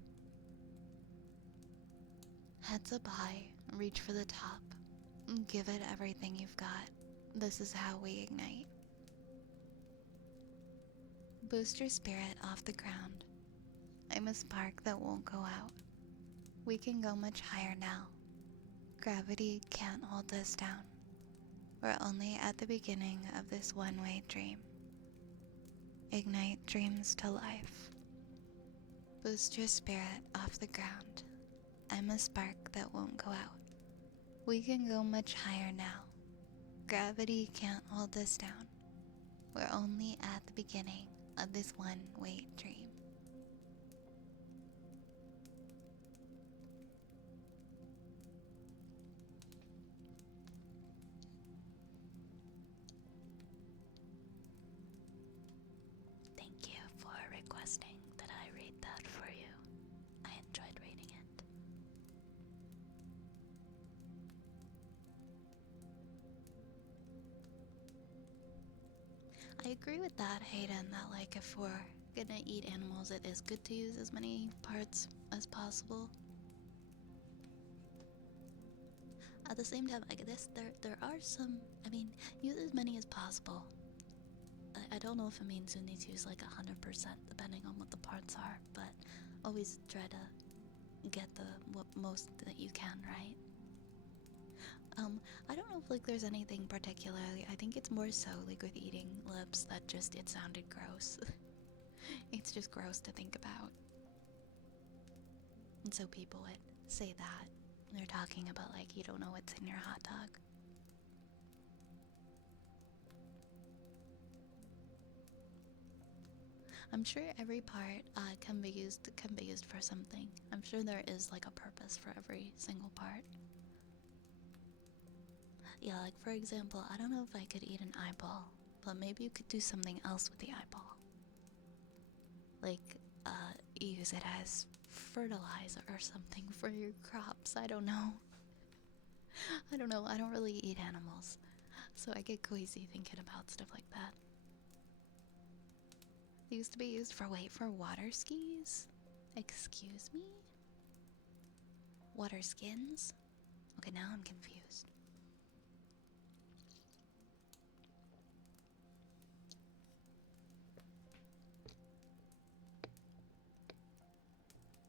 Heads up high, reach for the top. Give it everything you've got. This is how we ignite. Boost your spirit off the ground. I'm a spark that won't go out. We can go much higher now. Gravity can't hold us down. We're only at the beginning of this one-way dream. Ignite dreams to life. Boost your spirit off the ground. I'm a spark that won't go out. We can go much higher now. Gravity can't hold us down. We're only at the beginning of this one-way dream. Thank you for requesting that I read that for you. I enjoyed reading it. I agree with that, Hayden, that like if we're gonna eat animals, it is good to use as many parts as possible. At the same time, I guess there are some, I mean, use as many as possible. I don't know if it means you need to use like 100% depending on what the parts are, but always try to get the most that you can, right? I don't know if like there's anything particularly. I think it's more so like with eating lips that just it sounded gross. It's just gross to think about. And so people would say that. They're talking about like you don't know what's in your hot dog. I'm sure every part can be used for something. I'm sure there is like a purpose for every single part. Yeah, like for example, I don't know if I could eat an eyeball, but maybe you could do something else with the eyeball. Like, use it as fertilizer or something for your crops. I don't know. I don't know. I don't really eat animals, so I get queasy thinking about stuff like that. They used to be used for, wait, for water skis? Excuse me? Water skins? Okay, now I'm confused.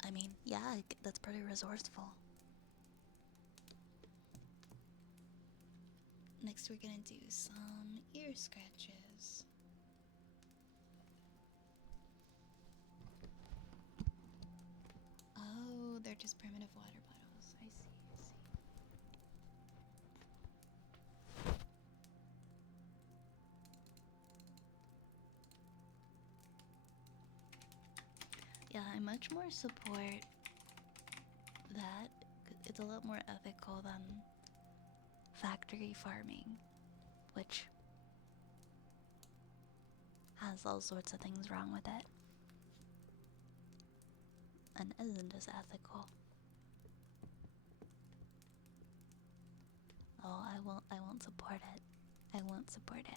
I mean, yeah, that's pretty resourceful. Next, we're gonna do some ear scratches. Oh, they're just primitive water bottles. I see, I see. Yeah, I much more support that. It's a lot more ethical than factory farming, which has all sorts of things wrong with it and isn't as ethical. Oh, I won't support it. I won't support it.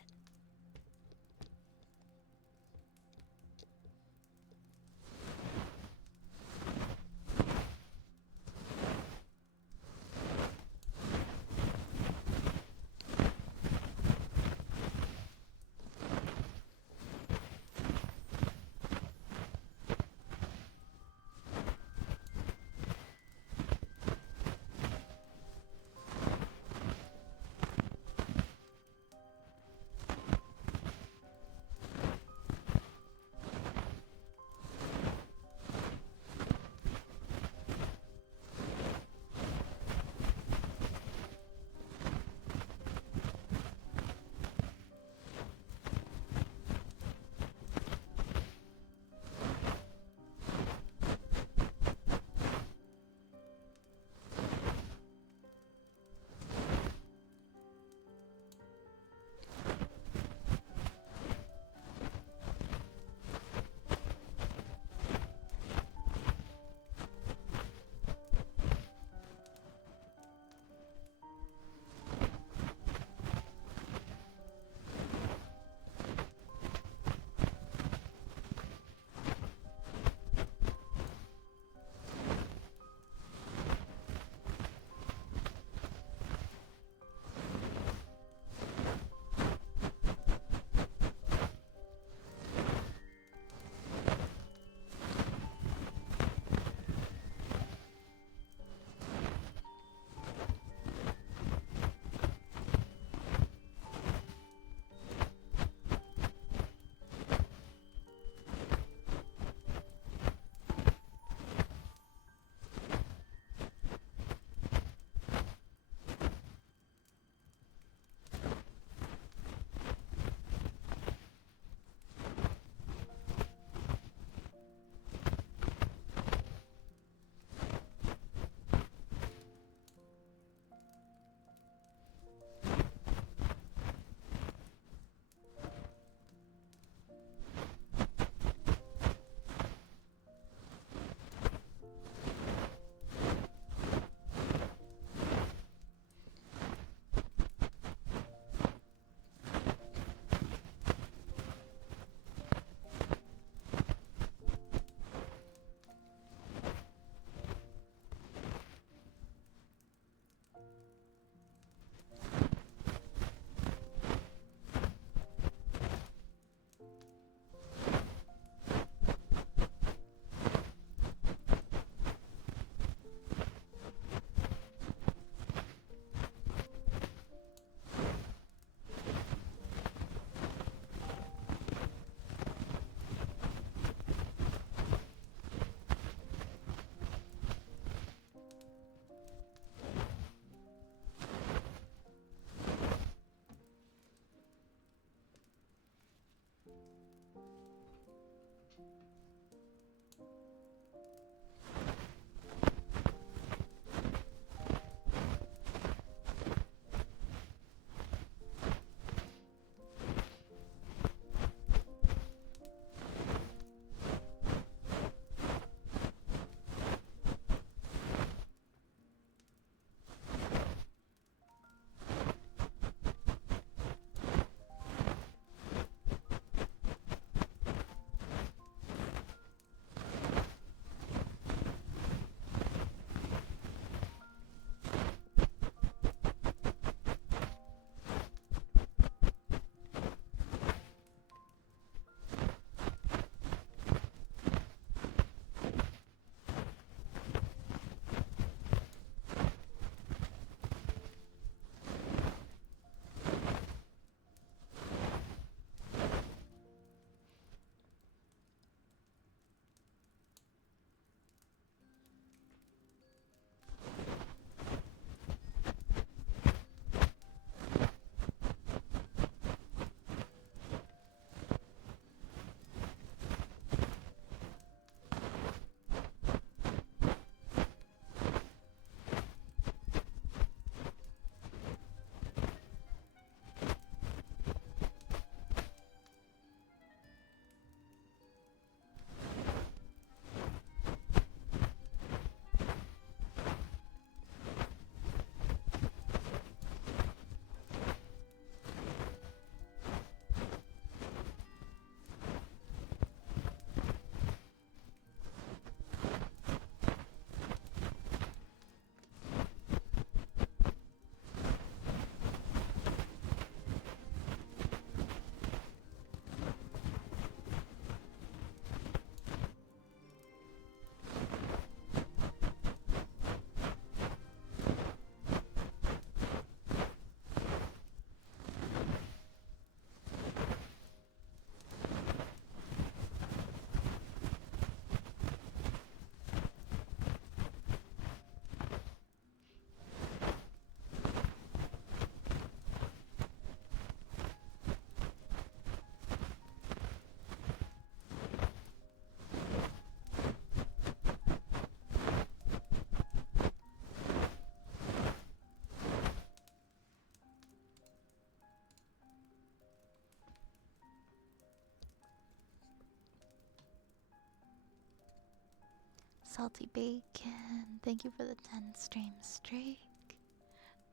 Salty Bacon, thank you for the 10 stream streak.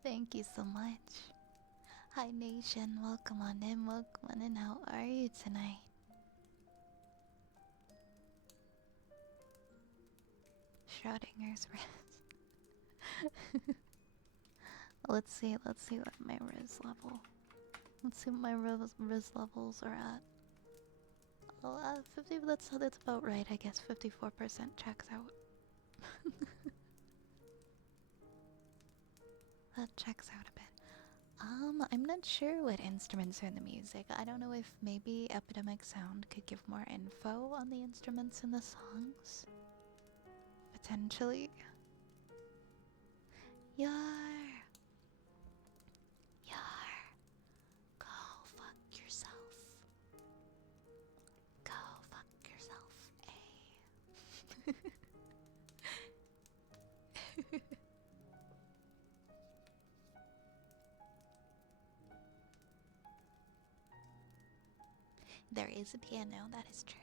Thank you so much. Hi Nation, welcome on in, welcome on in. How are you tonight? Schrodinger's Riz. Let's see what my Riz level. Let's see what my Riz levels are at. 50, that's about right, I guess. 54% checks out. That checks out a bit. I'm not sure what instruments are in the music. I don't know if maybe Epidemic Sound could give more info on the instruments in the songs. Potentially. Yar. Go fuck yourself. Go fuck yourself, There is a piano, that is true.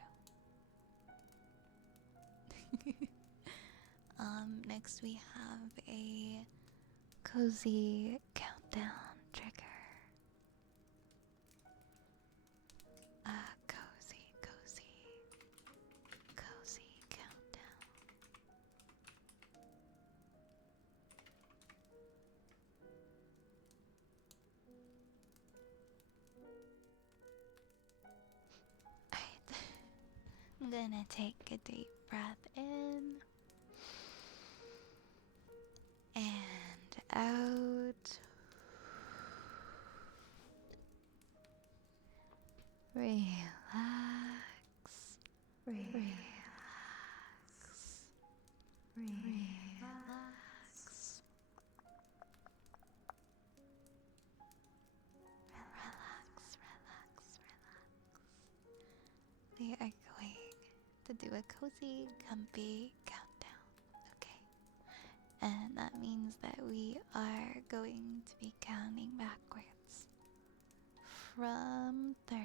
Next we have a cozy countdown trigger. Cozy countdown. Alright. I'm gonna take a deep breath in and out. Relax. We are going to do a cozy, comfy countdown, okay? And that means that we are going to be counting backwards from 30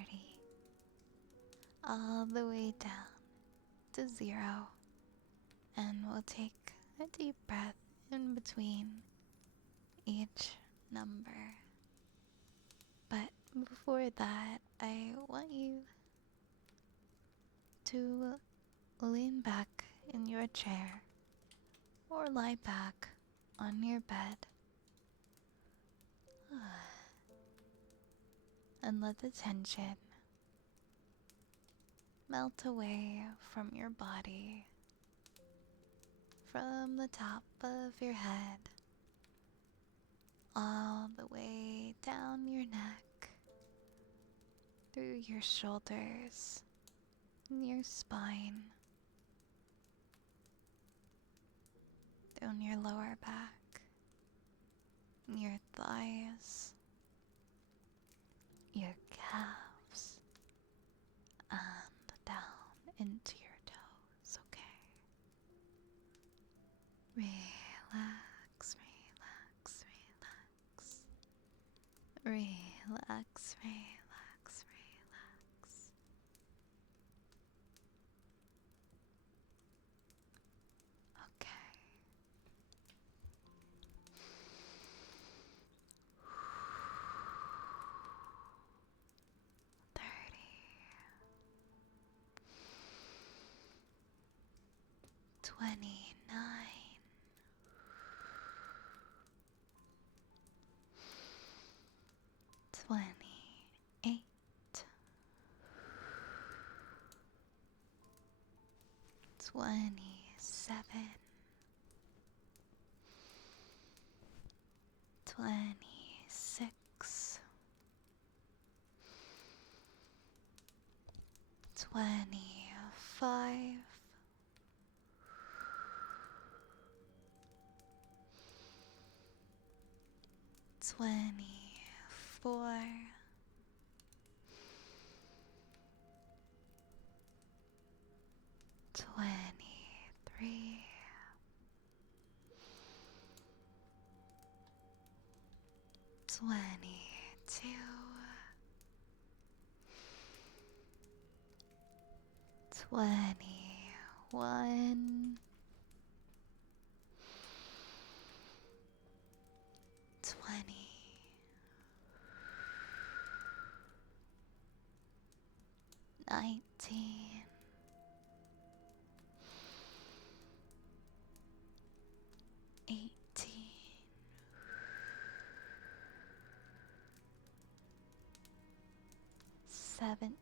all the way down to 0. And we'll take a deep breath in between each number. But before that, I want you to lean back in your chair or lie back on your bed and let the tension melt away from your body, from the top of your head all the way down your neck, through your shoulders, your spine, down your lower back, your thighs, your calves, and down into your toes, okay? Relax, relax, relax. Relax, relax, relax. Okay. 30. 29. 28. 27. 26. 25. 24. 23. 22. 21. 19, 18, 17,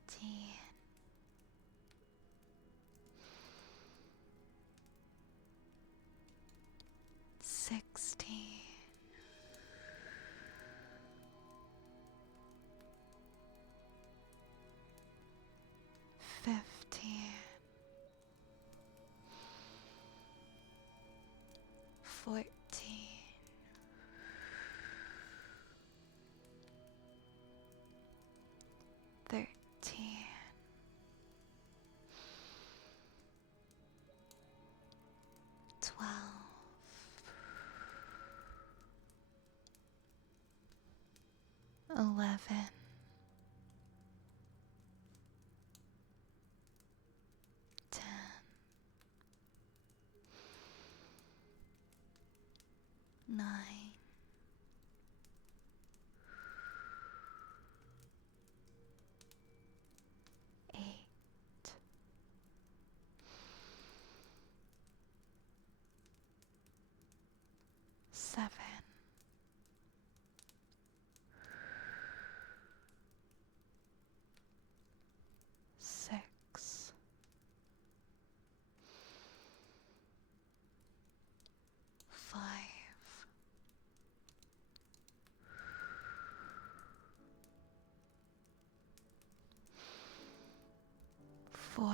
16, 15, 14, 13, 12, 11, 10, 9, 8, 7, 6, 5, 4,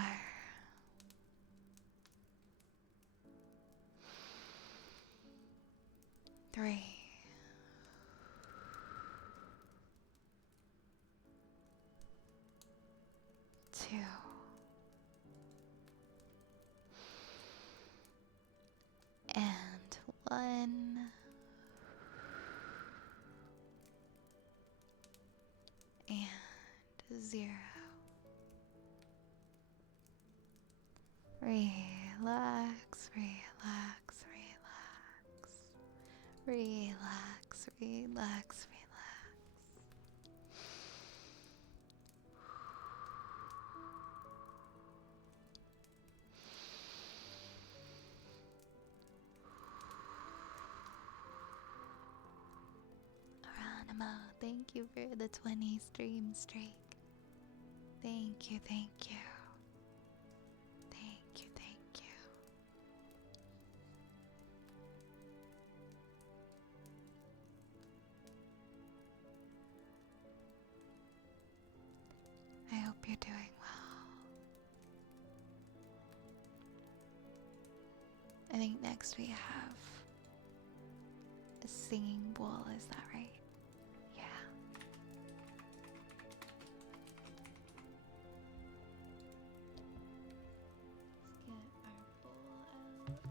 3, 2, and 1, and 0. Relax, relax, relax. Relax, relax, relax. Geronimo, thank you for the 20 stream streak. Thank you, thank you. Thank you, thank you. I hope you're doing well. I think next we have a singing bowl, is that right? Yeah. Let's get our bowl out.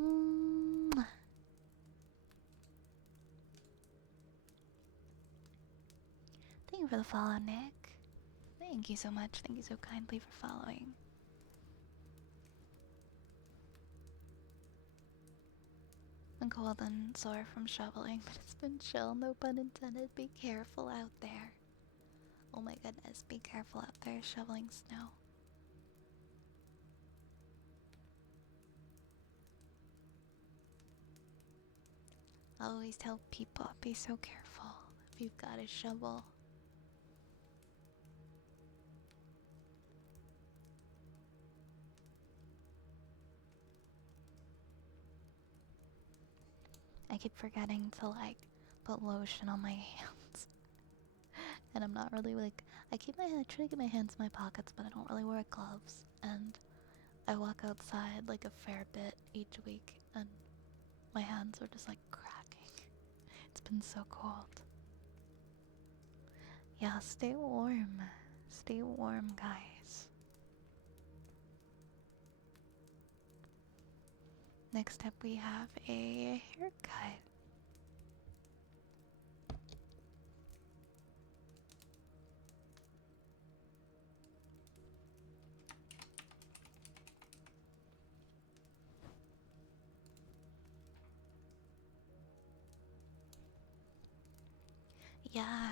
Mm. Thank you for the follow, Nick. Thank you so much. Thank you so kindly for following. I'm cold and sore from shoveling, but it's been chill, no pun intended. Be careful out there. Oh my goodness, be careful out there shoveling snow. I always tell people, be so careful if you've got a shovel. I keep forgetting to like put lotion on my hands. And I'm not really like I try to keep my hands in my pockets, but I don't really wear gloves. And I walk outside like a fair bit each week, and my hands are just like cracking. It's been so cold. Yeah, stay warm. Stay warm, guys. Next up, we have a haircut. Yeah,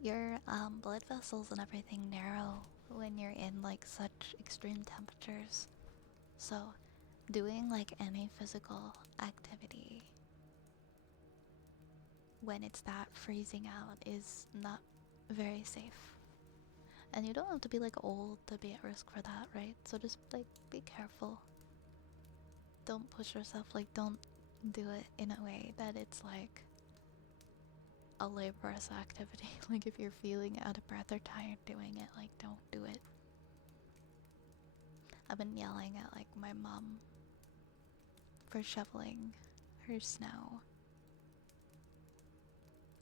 your blood vessels and everything narrow when you're in like such extreme temperatures. So, doing like any physical activity when it's that freezing out is not very safe. And you don't have to be like old to be at risk for that, right? So just like be careful. Don't push yourself, like don't do it in a way that it's like a laborious activity. Like if you're feeling out of breath or tired doing it, like don't do it. I've been yelling at like my mom for shoveling her snow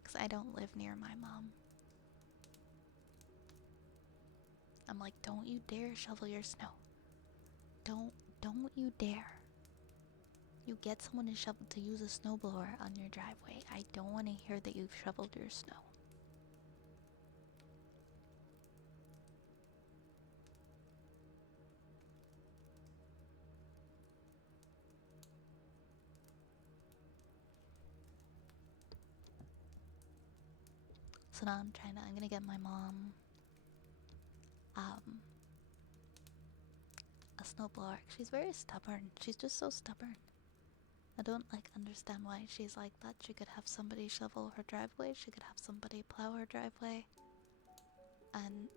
because I don't live near my mom. I'm like, don't you dare shovel your snow. Don't you dare. You get someone to use a snowblower on your driveway. I don't want to hear that you've shoveled your snow. So now I'm gonna get my mom a snowblower. She's very stubborn. She's just so stubborn. I don't like understand why she's like that. She could have somebody shovel her driveway. She could have somebody plow her driveway. And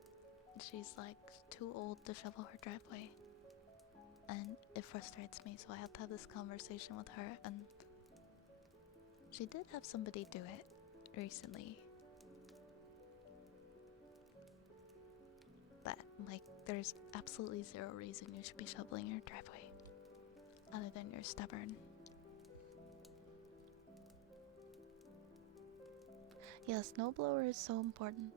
she's like too old to shovel her driveway. And it frustrates me, so I have to have this conversation with her. And she did have somebody do it recently. But like there's absolutely zero reason you should be shoveling your driveway other than you're stubborn. Yeah, snowblower is so important.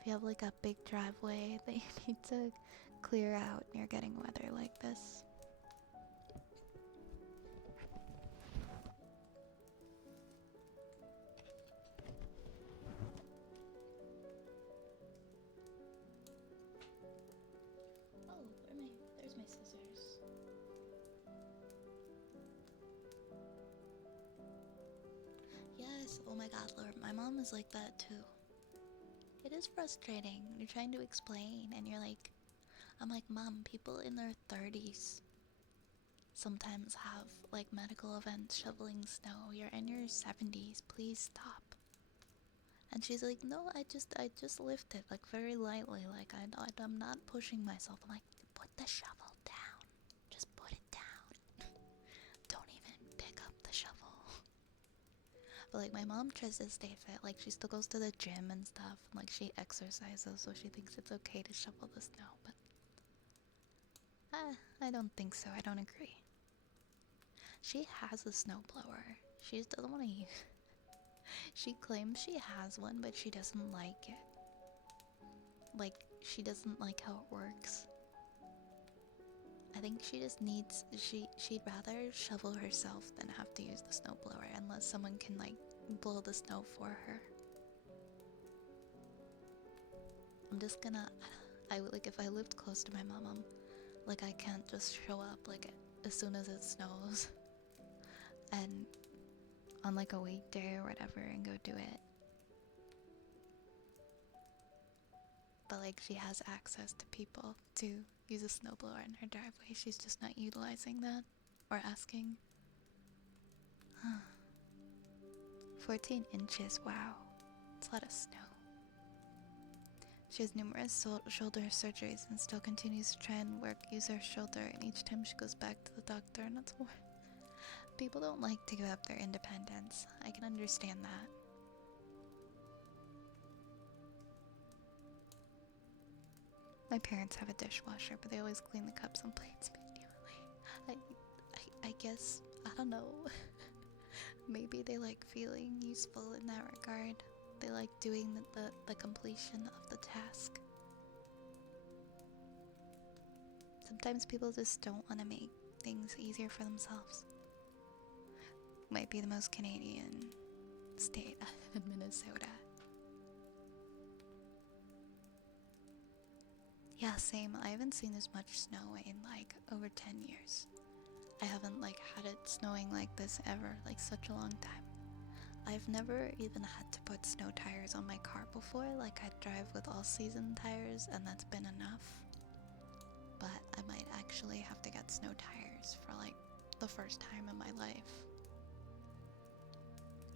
If you have like a big driveway that you need to clear out and you're getting weather like this. Oh, there's my scissors. Yes, oh my god, Lord, my mom is like that too. It is frustrating. You're trying to explain and you're like, I'm like, Mom, people in their 30s sometimes have like medical events shoveling snow. You're in your 70s, please stop. And she's like, no, I just lifted like very lightly, like I'm not pushing myself. I'm like, put the shovel down, just put it down. Don't even pick up the shovel. But like my mom tries to stay fit, like she still goes to the gym and stuff, and like she exercises, so she thinks it's okay to shovel the snow, but I don't think so. I don't agree. She has a snowblower. She just doesn't want to use. She claims she has one, but she doesn't like it. Like she doesn't like how it works. I think she just needs she'd rather shovel herself than have to use the snowblower unless someone can like blow the snow for her. I'm just gonna I like if I lived close to my mom, like I can't just show up like as soon as it snows and on like a weekday or whatever and go do it. But like she has access to people to use a snowblower in her driveway. She's just not utilizing that or asking. 14 inches, wow. It's a lot of snow. She has numerous shoulder surgeries and still continues to try and use her shoulder, and each time she goes back to the doctor and it's more. People don't like to give up their independence. I can understand that. My parents have a dishwasher, but they always clean the cups and plates manually. I guess, I don't know. Maybe they like feeling useful in that regard. They like doing the completion of the task. Sometimes people just don't want to make things easier for themselves. Might be the most Canadian state in Minnesota. Yeah, same. I haven't seen this much snow in like over 10 years. I haven't like had it snowing like this ever, like such a long time. I've never even had to put snow tires on my car before. Like I drive with all season tires and that's been enough. But I might actually have to get snow tires for like the first time in my life.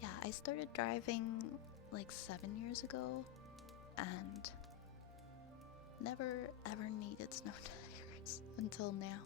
Yeah, I started driving like 7 years ago and never ever needed snow tires until now.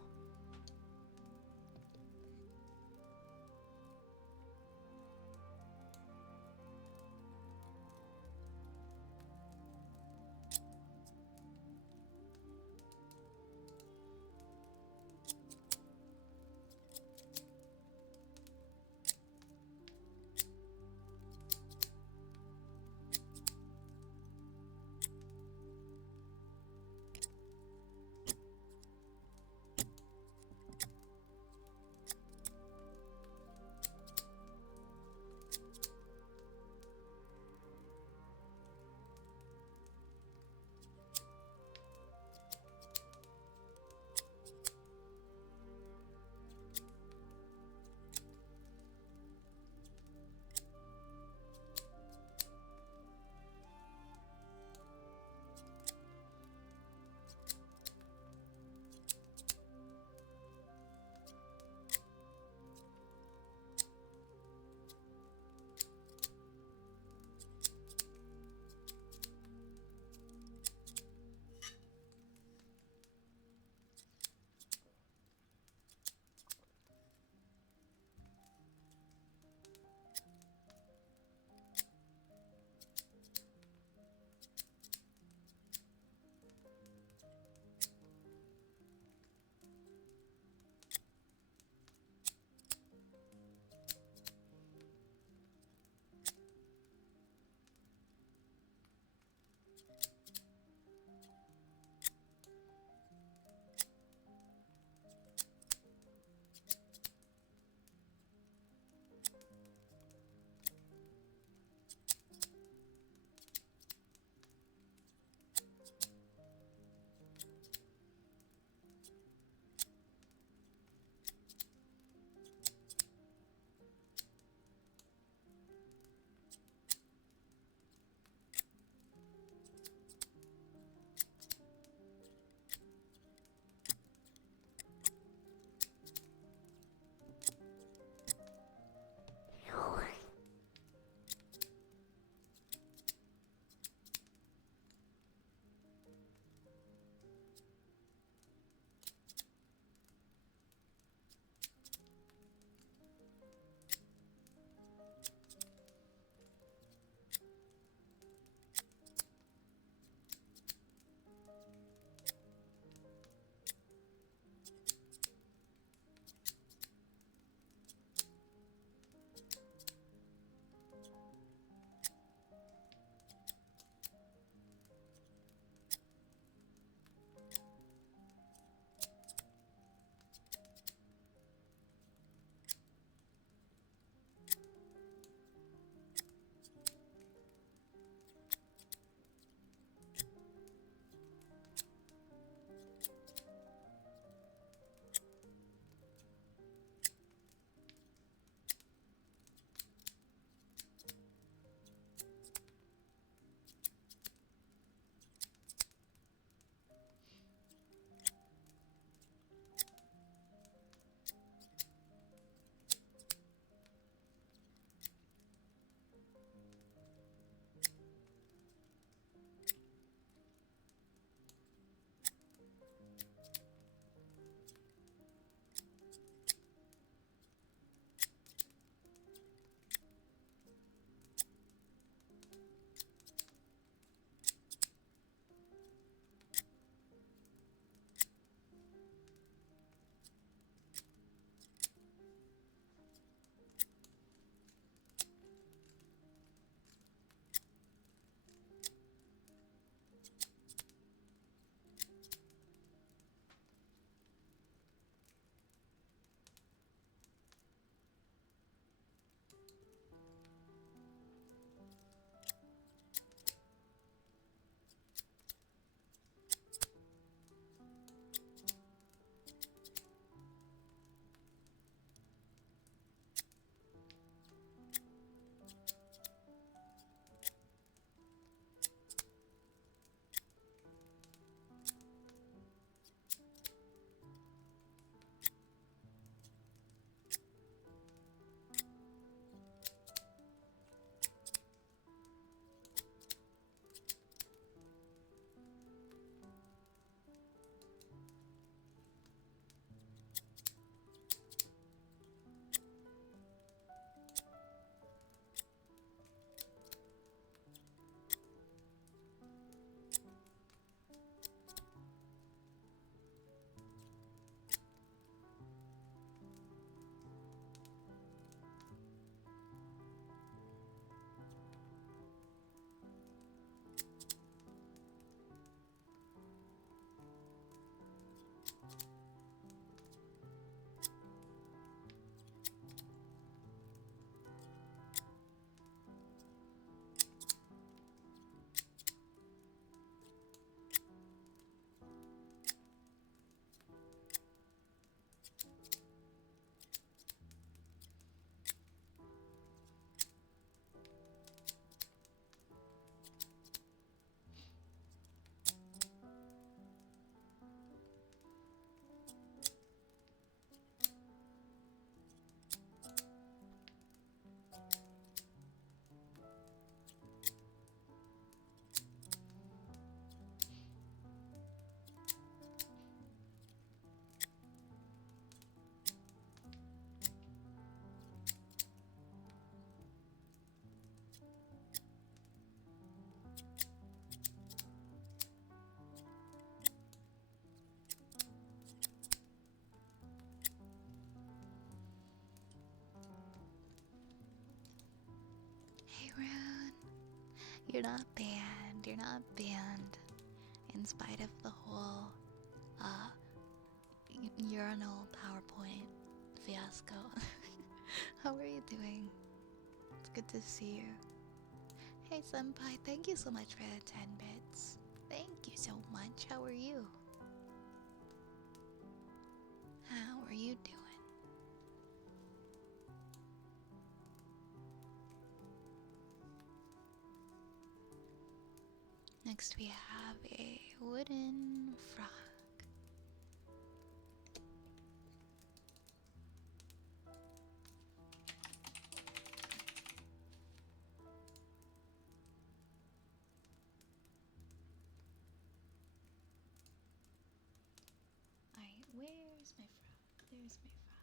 You're not banned. You're not banned. In spite of the whole uh urinal PowerPoint fiasco. How are you doing? It's good to see you. Hey senpai, thank you so much for the 10 bits. Thank you so much. How are you? How are you doing? Next we have a wooden frog. Alright, where's my frog? There's my frog.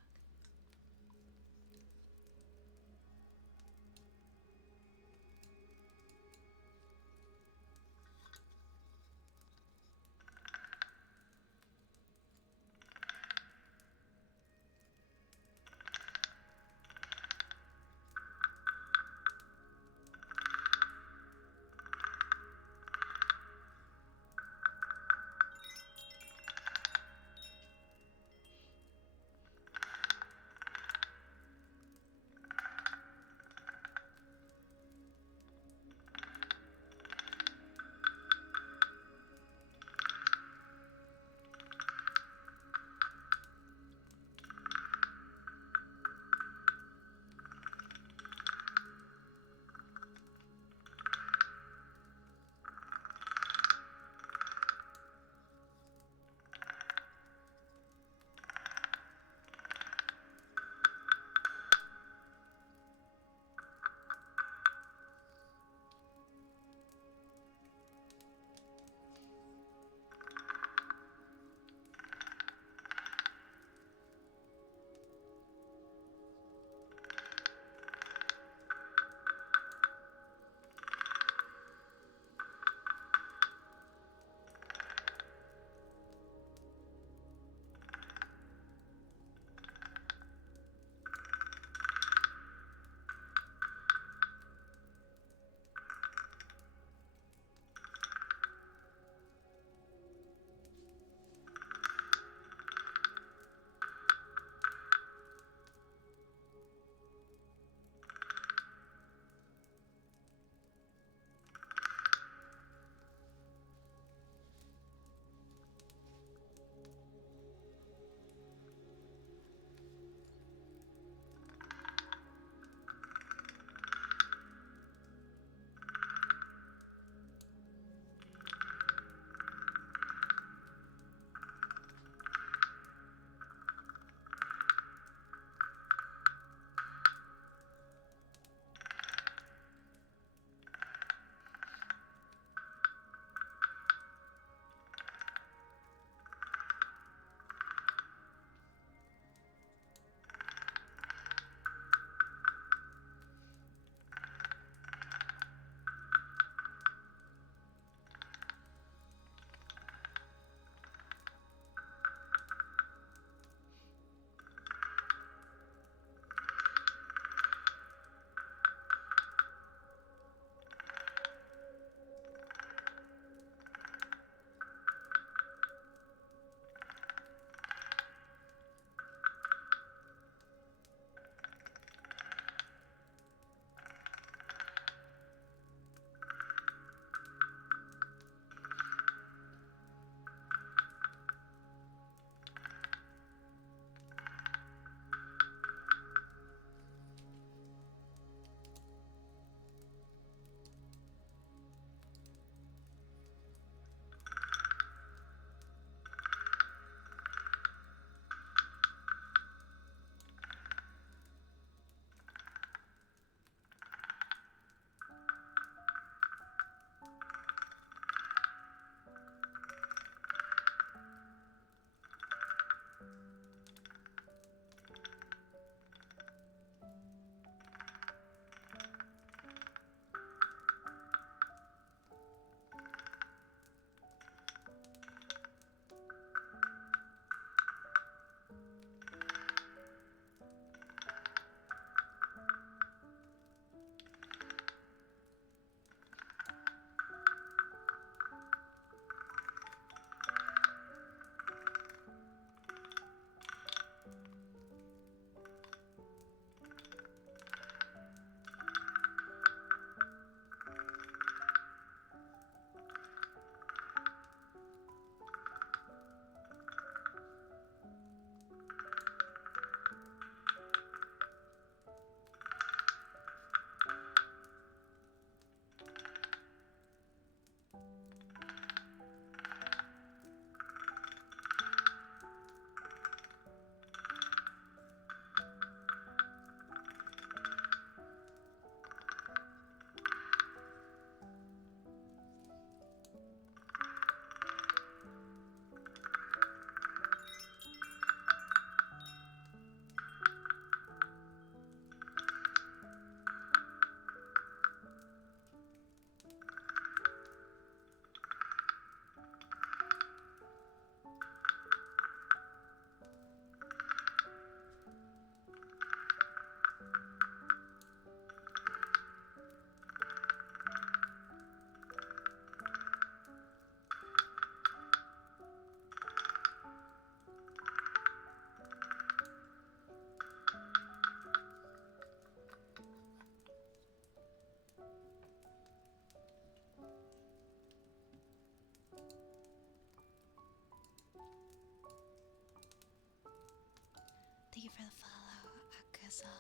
Thank you for the follow, Akaza.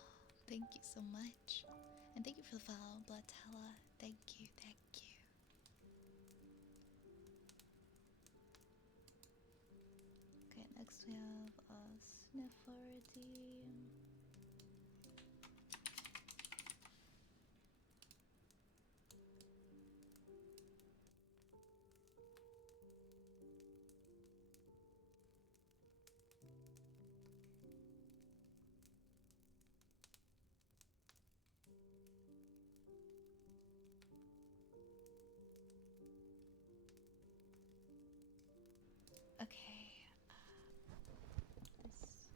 Thank you so much. And thank you for the follow, Blatella. Thank you, thank you. Okay, next we have a sniffer redeem. Okay. This.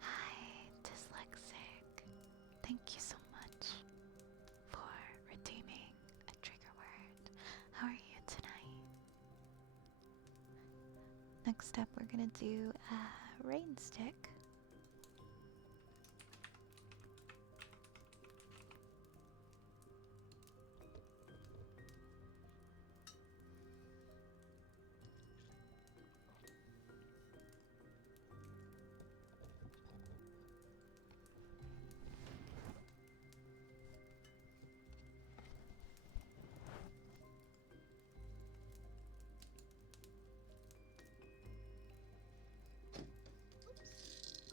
Hi, Dyslexic. Thank you so much for redeeming a trigger word. How are you tonight? Next up, we're gonna do a rain stick. Oops.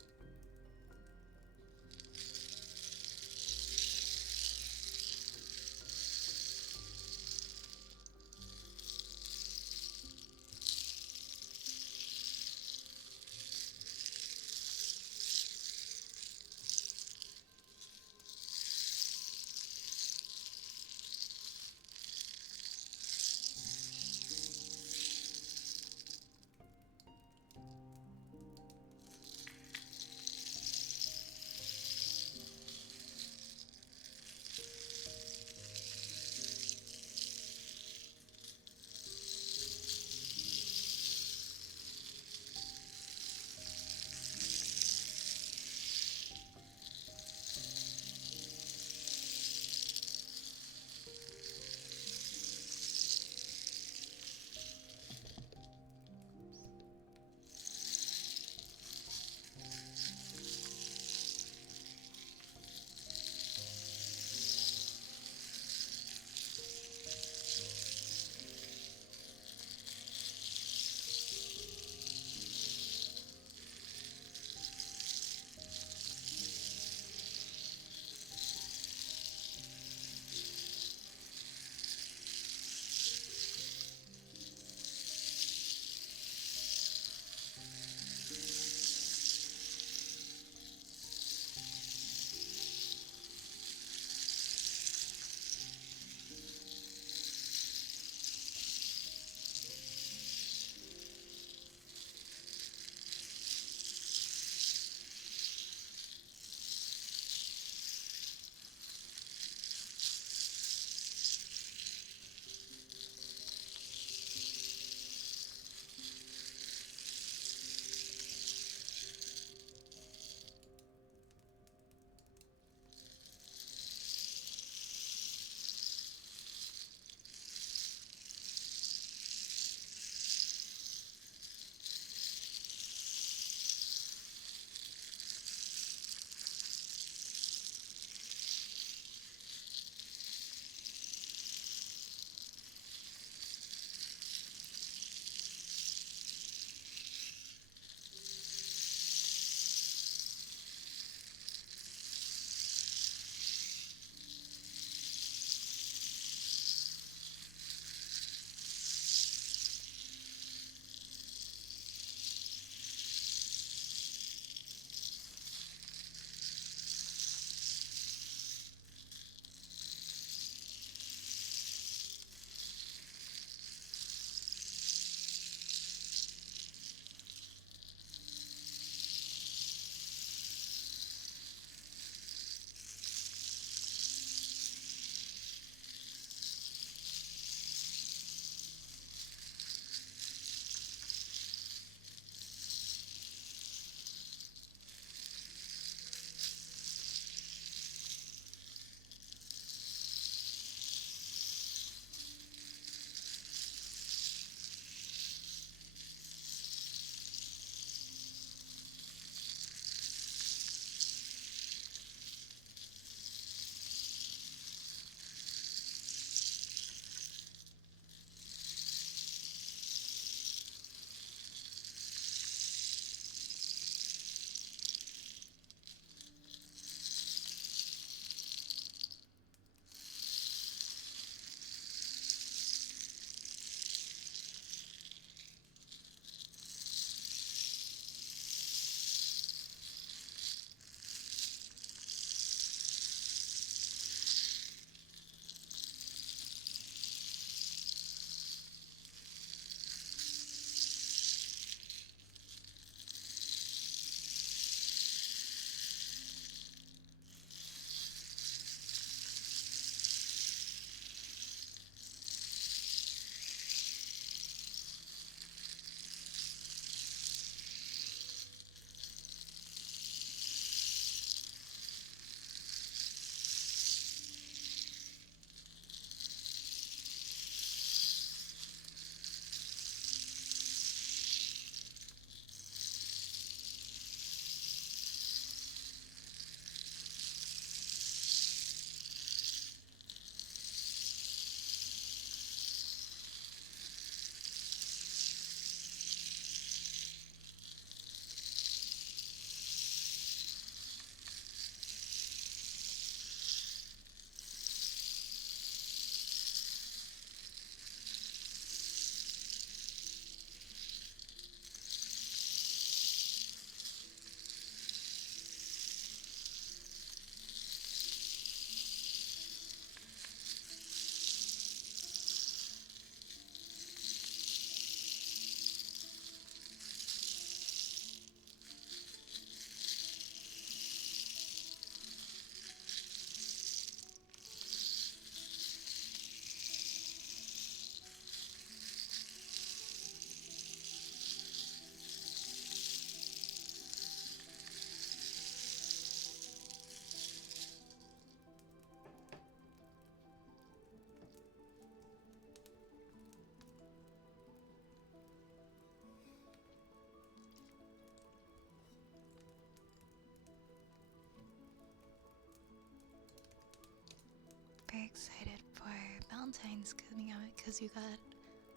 Valentine's coming out because you got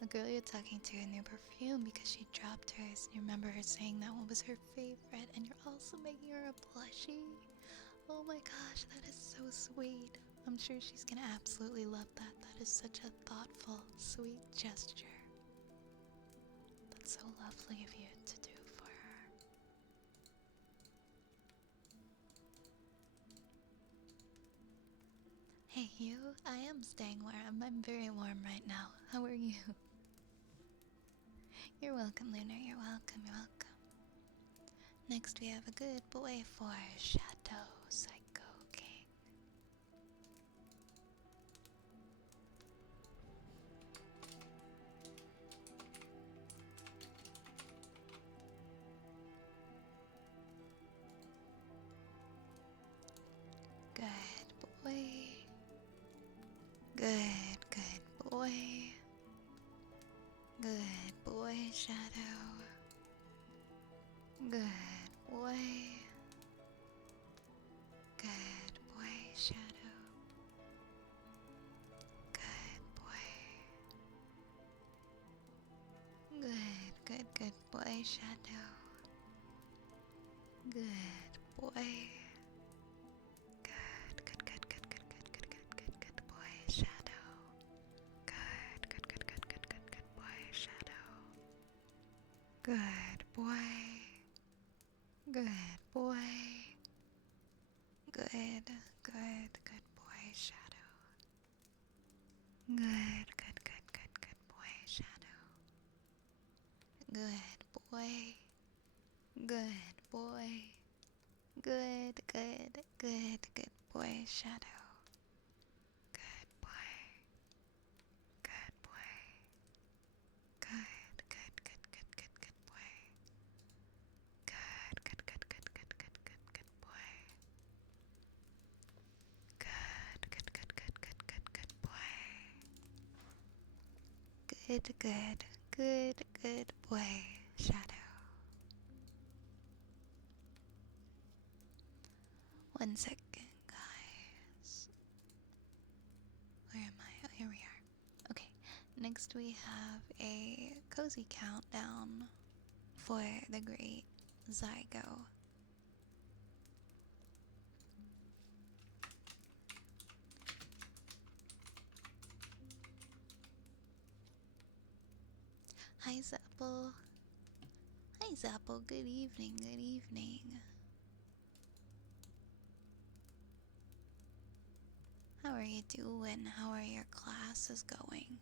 a girl you're talking to a new perfume because she dropped hers. You remember her saying that one was her favorite, and you're also making her a plushie. Oh my gosh, that is so sweet. I'm sure she's gonna absolutely love that. That is such a thoughtful, sweet gesture. That's so lovely of you to do for her. Hey you, I am staying warm. I'm very warm right now. How are you? You're welcome, Lunar. You're welcome. You're welcome. Next, we have a good boy for Shadow Psycho King. Good boy. Good boy. Good boy, Shadow. Good boy. Good boy, Shadow. Good boy. Good boy, Shadow. Good boy. Good boy, Shadow. Good boy, Shadow. Good boy. Good boy. Good boy, Shadow. Good boy, Shadow. Good boy. Good boy. Good boy, Shadow. Good boy. Good boy. Good boy. Good boy. Good boy. Good boy. Good boy, Shadow. 1 second, guys. Where am I? Oh, here we are. Okay, next we have a cozy countdown for the great Zygo. Hi, Zapple. Hi, Zapple. Good evening. Good evening. How are you doing? How are your classes going?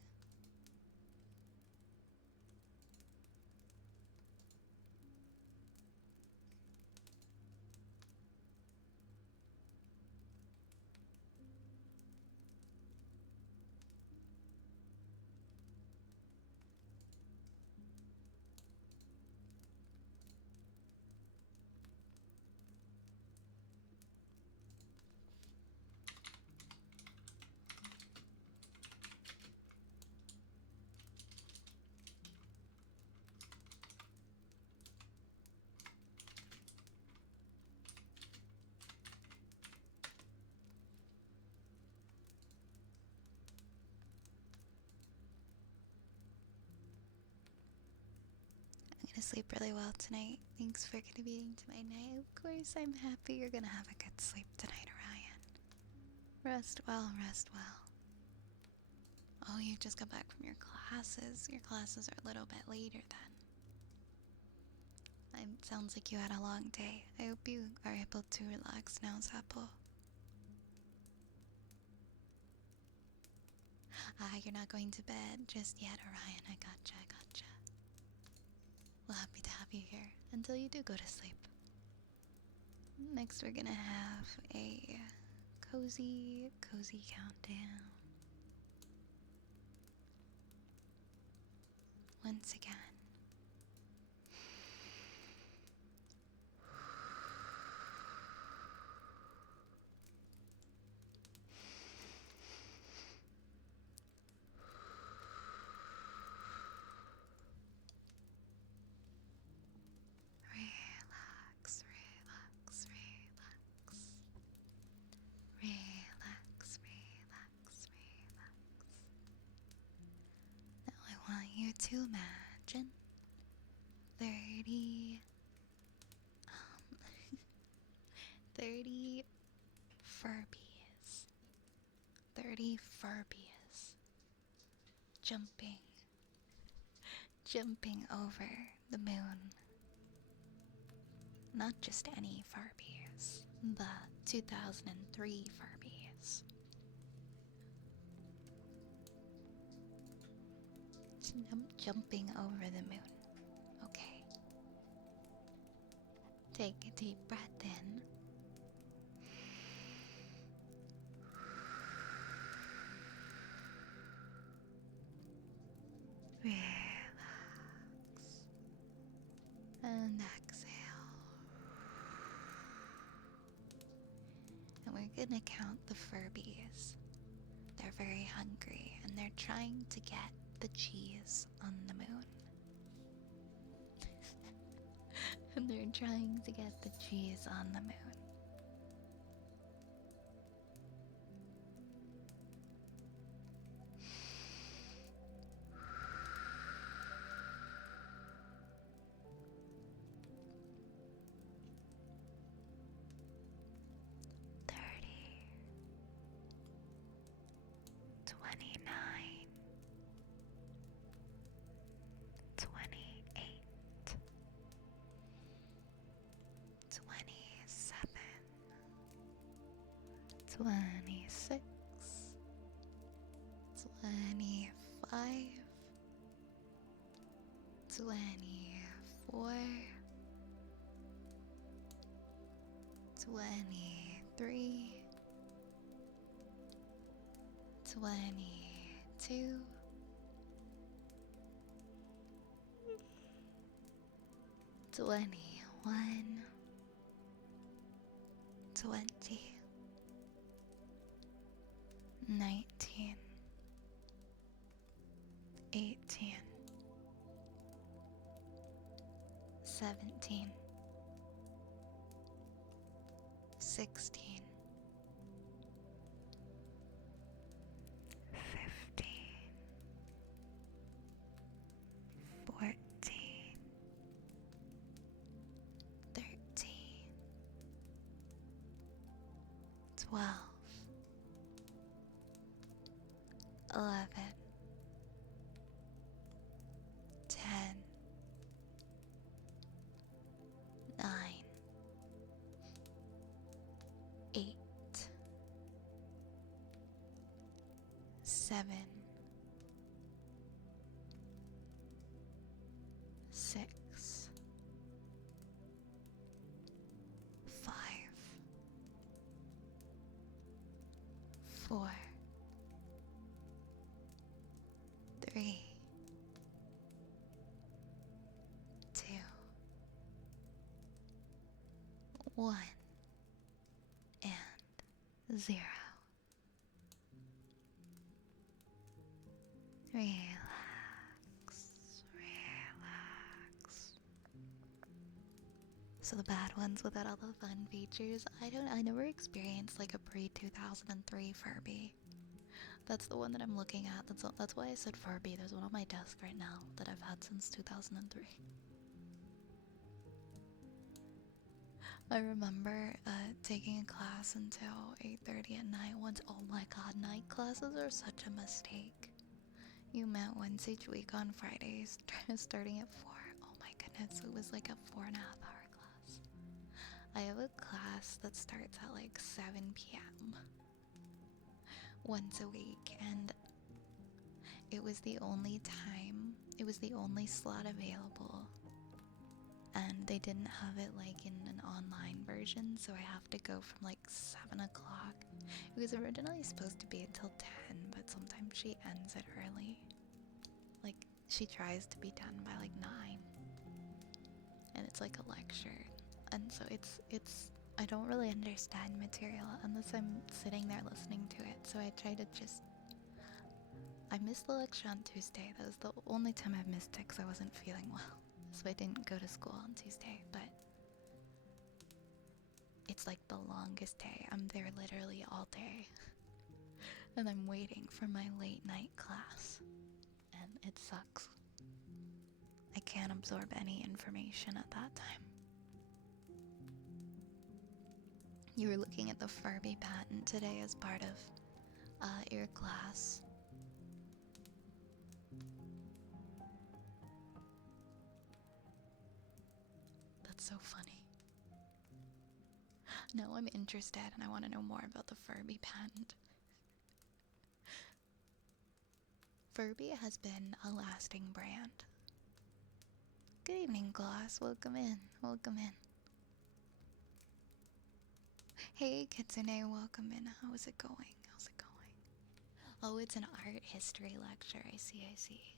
I'm gonna sleep really well tonight. Thanks for contributing to my night. Of course, I'm happy you're gonna have a good sleep tonight, Orion. Rest well, rest well. Oh, you just got back from your classes. Your classes are a little bit later then. Sounds like you had a long day. I hope you are able to relax now, Zappo. You're not going to bed just yet, Orion. I gotcha. Well, happy to have you here until you do go to sleep. Next, we're gonna have a cozy countdown. Once again. Relax. Relax. to imagine 30, 30 Furbies. 30 Furbies jumping, jumping over the moon. Not just any Furbies, the 2003 Furbies. Jumping over the moon. Okay. Take a deep breath in. Relax. And exhale. And we're gonna count the Furbies. They're very hungry and they're trying to get the cheese on the moon. And they're trying to get the cheese on the moon. Twenty-six, 25, 24, 23, 22, 21, 20, 19, 18, 17, 16, 15, 14, 13, 12, 11, 10, 9, 8, 7, 6, 5, 4, 3, 2, 1, and 0. Relax, relax. So the bad ones without all the fun features, I never experienced like a pre-2003 Furby. That's the one that I'm looking at. That's why I said Furby. There's one on my desk right now that I've had since 2003. I remember taking a class until 8:30 at night once. Oh my god, night classes are such a mistake. You met once each week on Fridays, starting at 4. Oh my goodness, it was like a 4.5-hour class. I have a class that starts at like 7 p.m. once a week, and it was the only slot available. And they didn't have it like in an online version, so I have to go from like 7 o'clock. It was originally supposed to be until 10, but sometimes she ends it early. Like, she tries to be done by like 9. And it's like a lecture. And so it's I don't really understand material unless I'm sitting there listening to it. So I try to I missed the lecture on Tuesday. That was the only time I've missed it because I wasn't feeling well. So I didn't go to school on Tuesday, but it's like the longest day. I'm there literally all day. And I'm waiting for my late night class. And it sucks. I can't absorb any information at that time. You were looking at the Furby patent today as part of your class. That's so funny. Now I'm interested and I want to know more about the Furby patent. Furby has been a lasting brand. Good evening, Gloss. Welcome in. Welcome in. Hey, Kitsune. Welcome in. How's it going? How's it going? Oh, it's an art history lecture. I see, I see.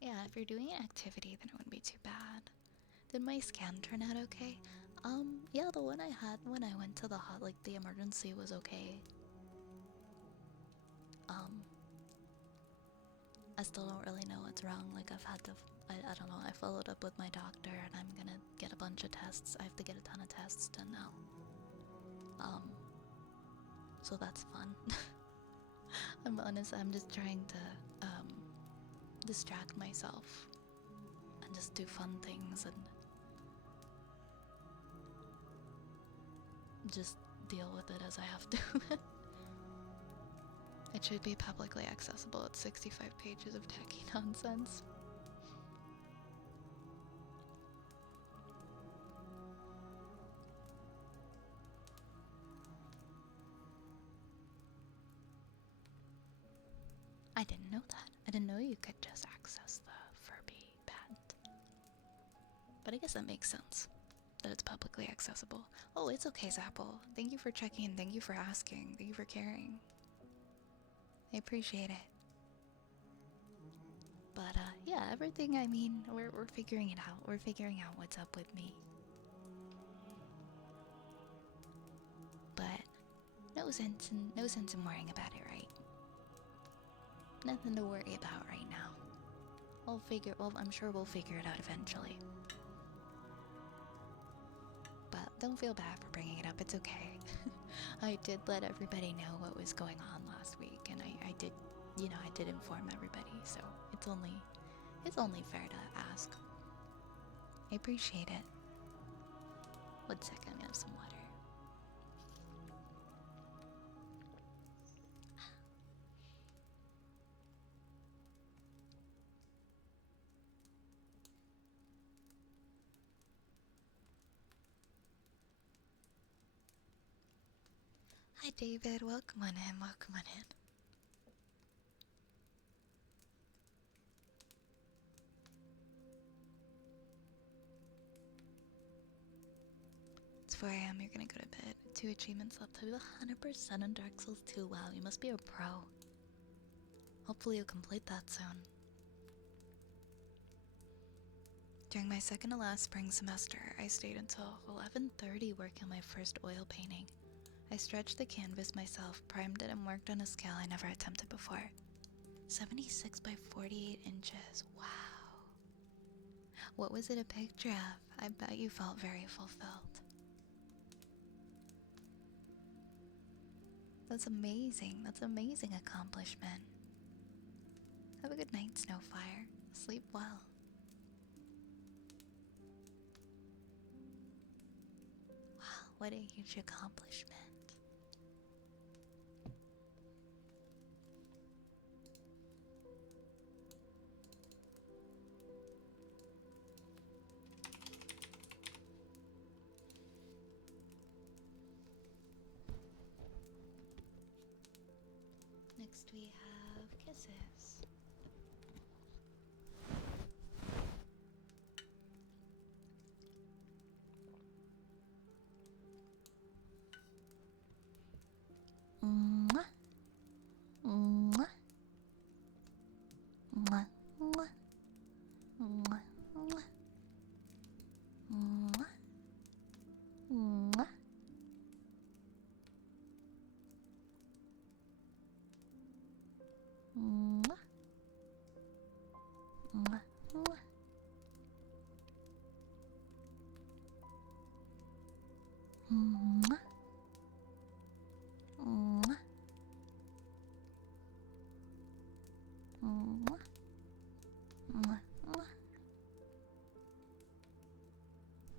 Yeah, if you're doing an activity, then it wouldn't be too bad. Did my scan turn out okay? Yeah, the one I had when I went to the the emergency was okay. I still don't really know what's wrong. Like, I've had to, I don't know, I followed up with my doctor and I'm gonna get a bunch of tests. I have to get a ton of tests done now. So that's fun. I'm honest, I'm just trying to, distract myself and just do fun things and just deal with it as I have to. It should be publicly accessible. It's 65 pages of techie nonsense. I didn't know that. I didn't know you could just access the Furby patent. But I guess that makes sense, that it's publicly accessible. Oh, it's okay, Zapple. Thank you for checking. Thank you for asking. Thank you for caring. I appreciate it. But yeah, everything, I mean, we're figuring it out. We're figuring out what's up with me. But no sense in worrying about it, right? Nothing to worry about right now. I'm sure we'll figure it out eventually. But don't feel bad for bringing it up, it's okay. I did let everybody know what was going on last week, and I did, you know, I did inform everybody, so it's only fair to ask. I appreciate it. 1 second, I'm gonna have some water. Hi David, welcome on in, welcome on in. It's 4 AM, you're gonna go to bed. 2 achievements left. Have you 100% on Dark Souls 2? Wow, you must be a pro. Hopefully you'll complete that soon. During my second to last spring semester, I stayed until 11:30 working on my first oil painting. I stretched the canvas myself, primed it, and worked on a scale I never attempted before. 76 by 48 inches. Wow. What was it a picture of? I bet you felt very fulfilled. That's amazing. That's an amazing accomplishment. Have a good night, Snowfire. Sleep well. Wow, what a huge accomplishment. Next we have kisses. Mwah. Mwah. Mwah. Mwah. Mwah. Mwah. Mwah. Mwah. Mwah. Mwah. Mwah. Mwah. Mwah. Mwah. Mwah.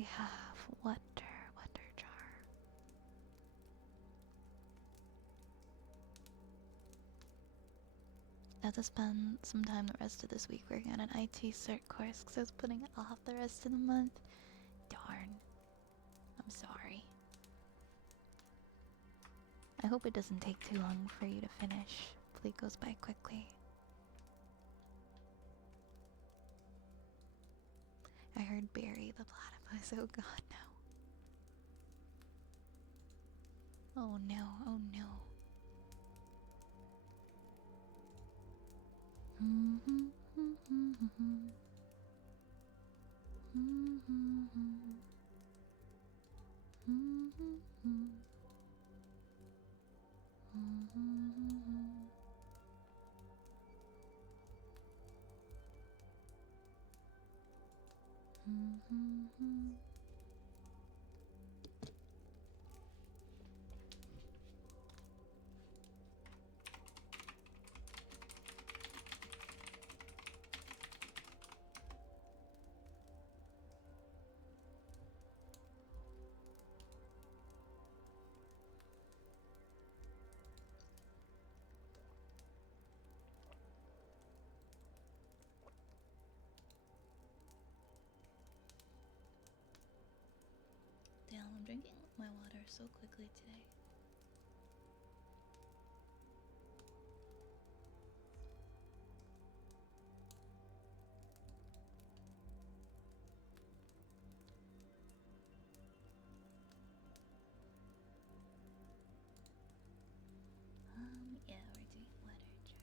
we have? Wonder jar. I have to spend some time the rest of this week working on an IT cert course because I was putting it off the rest of the month. Darn. I'm sorry. I hope it doesn't take too long for you to finish. Hopefully it goes by quickly. I heard Barry the platypus. Oh god, no. Oh no, oh no. Damn, I'm drinking my water so quickly today. Yeah, we're doing literature.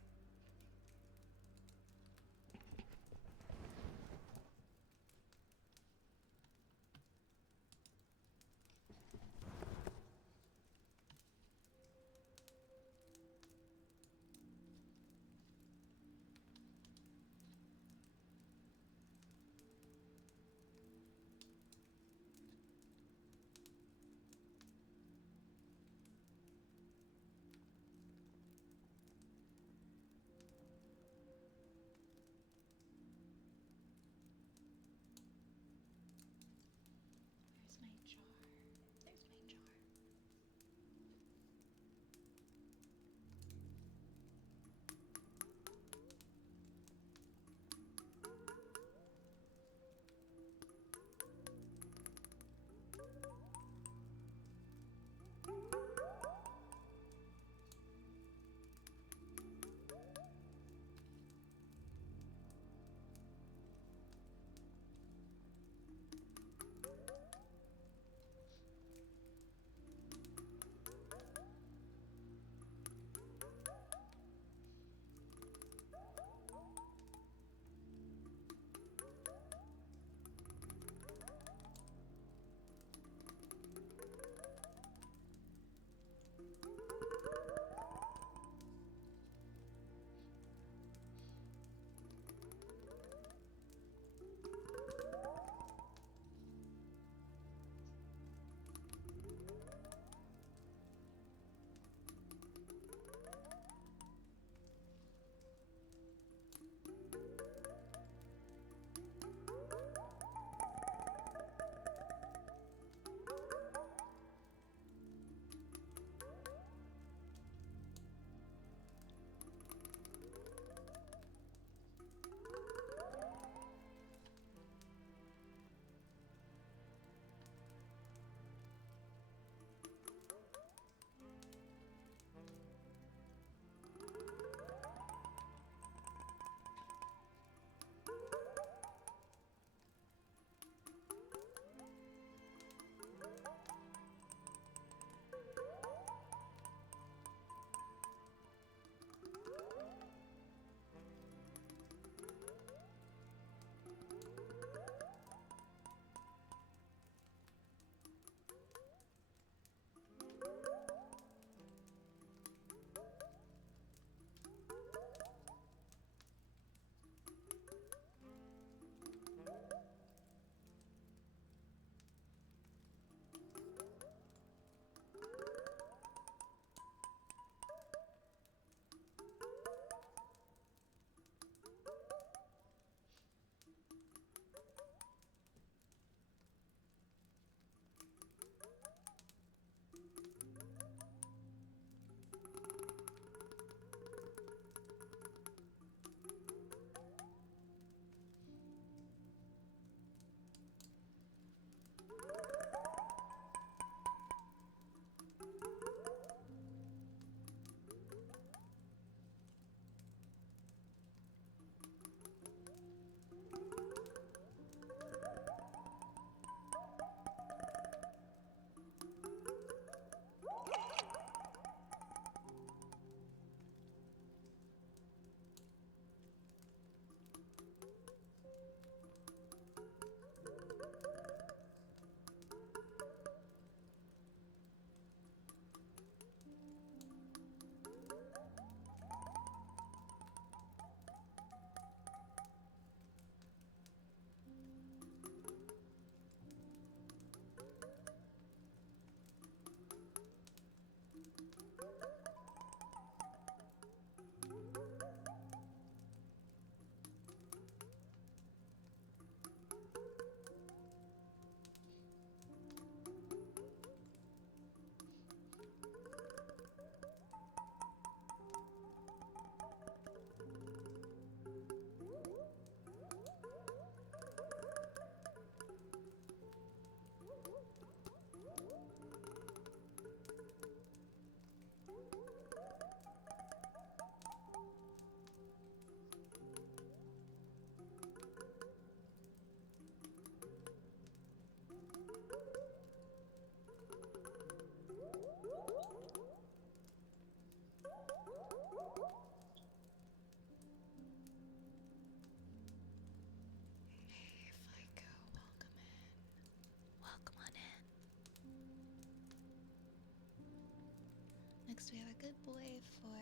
Next, we have a good boy for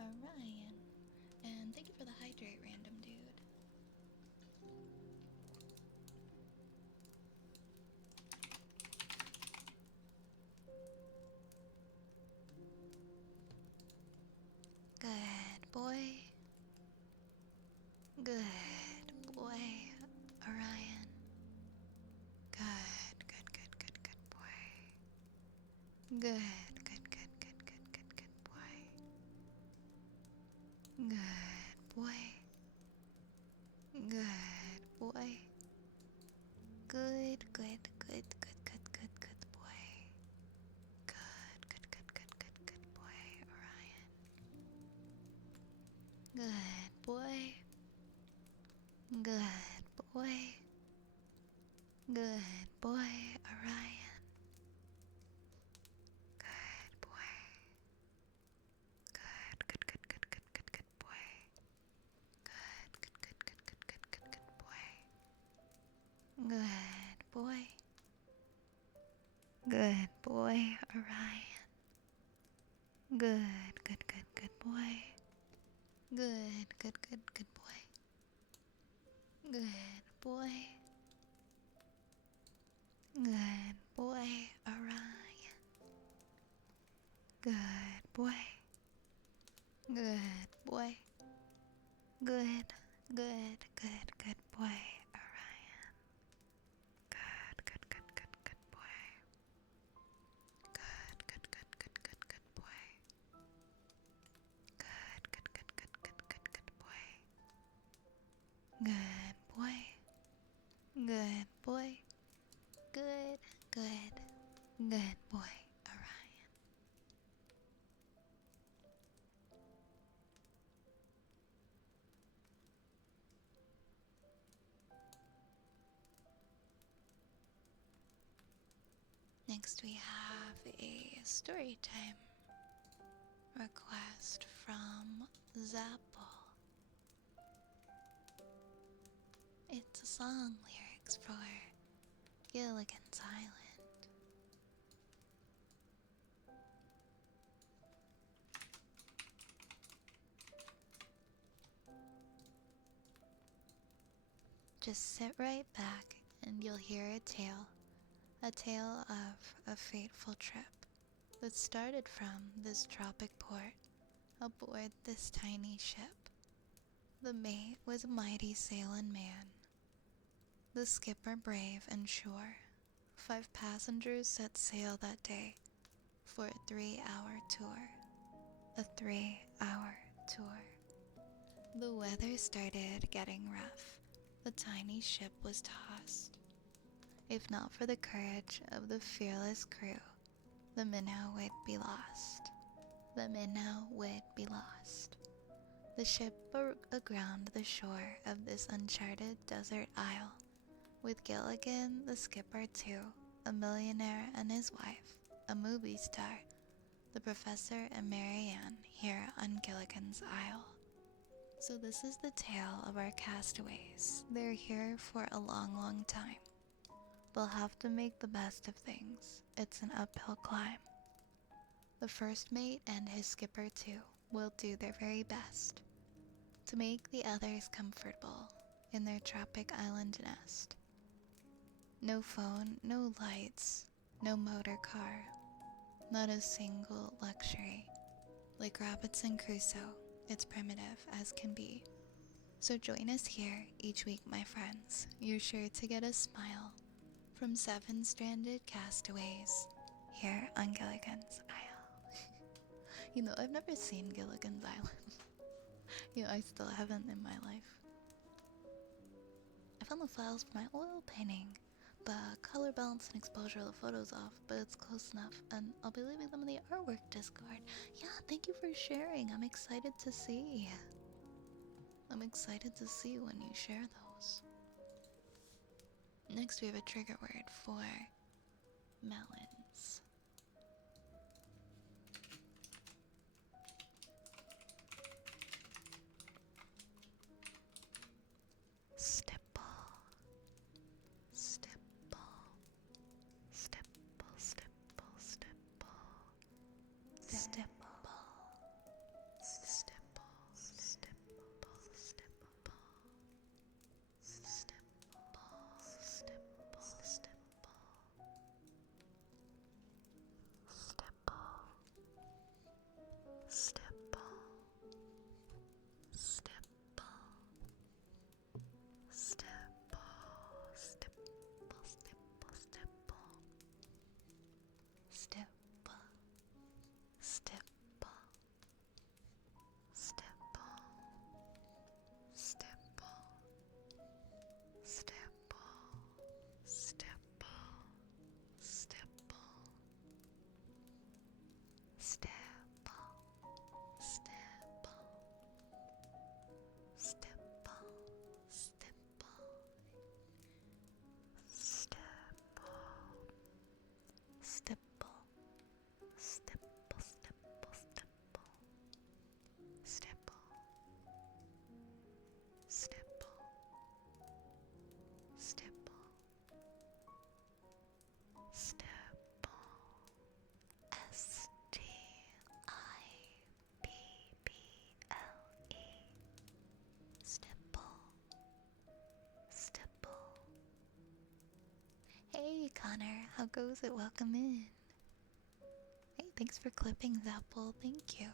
Orion. And thank you for the hydrate, random dude. Good boy. Good boy, Orion. Good, good, good, good, good boy. Good, good, good, good, good, good, good boy. Good boy. Good boy. Good, good, good, good, good, good, good boy. Good, good, good, good, good, good boy, Orion. Good boy. Good boy. Good boy, Orion. Good boy. Good, good, good, good, good, good, good boy. Good, good, good, good, good, good, good, good boy. Good boy. Good boy, Orion. Good, good, good, good boy. Good, good, good, good boy. Good boy. Good boy, Orion. Good boy. Good boy. Good, good, good, good boy, Orion. Good, good, good, good, good boy. Good, good, good, good, good, good boy. Good, good, good, good, good, good, good boy. Good boy. Good boy. Good, good, good boy, Orion. Next, we have a story time request from Zapple. It's a song lyrics for Gilligan's Island. Just sit right back and you'll hear a tale of a fateful trip that started from this tropic port aboard this tiny ship. The mate was a mighty sailing man, the skipper brave and sure. 5 passengers set sail that day for a 3-hour tour. A 3-hour tour. The weather started getting rough. The tiny ship was tossed. If not for the courage of the fearless crew, the minnow would be lost. The minnow would be lost. The ship aground the shore of this uncharted desert isle, with Gilligan, the skipper too, a millionaire and his wife, a movie star, the professor and Marianne here on Gilligan's Isle. So this is the tale of our castaways. They're here for a long, long time. They'll have to make the best of things. It's an uphill climb. The first mate and his skipper too will do their very best to make the others comfortable in their tropic island nest. No phone, no lights, no motor car, not a single luxury. Like Robinson Crusoe, it's primitive as can be. So join us here each week, my friends. You're sure to get a smile from 7 stranded castaways here on Gilligan's Isle. You know, I've never seen Gilligan's Island. I still haven't in my life. I found the files for my oil painting. The color balance and exposure of the photos off, but it's close enough, and I'll be leaving them in the artwork Discord. Yeah, thank you for sharing. I'm excited to see. I'm excited to see when you share those. Next, we have a trigger word for melons. Stipple, stipple, stipple, stipple, stipple, stipple, How goes it? Welcome in. Hey, thanks for clipping, Zapple. Thank you.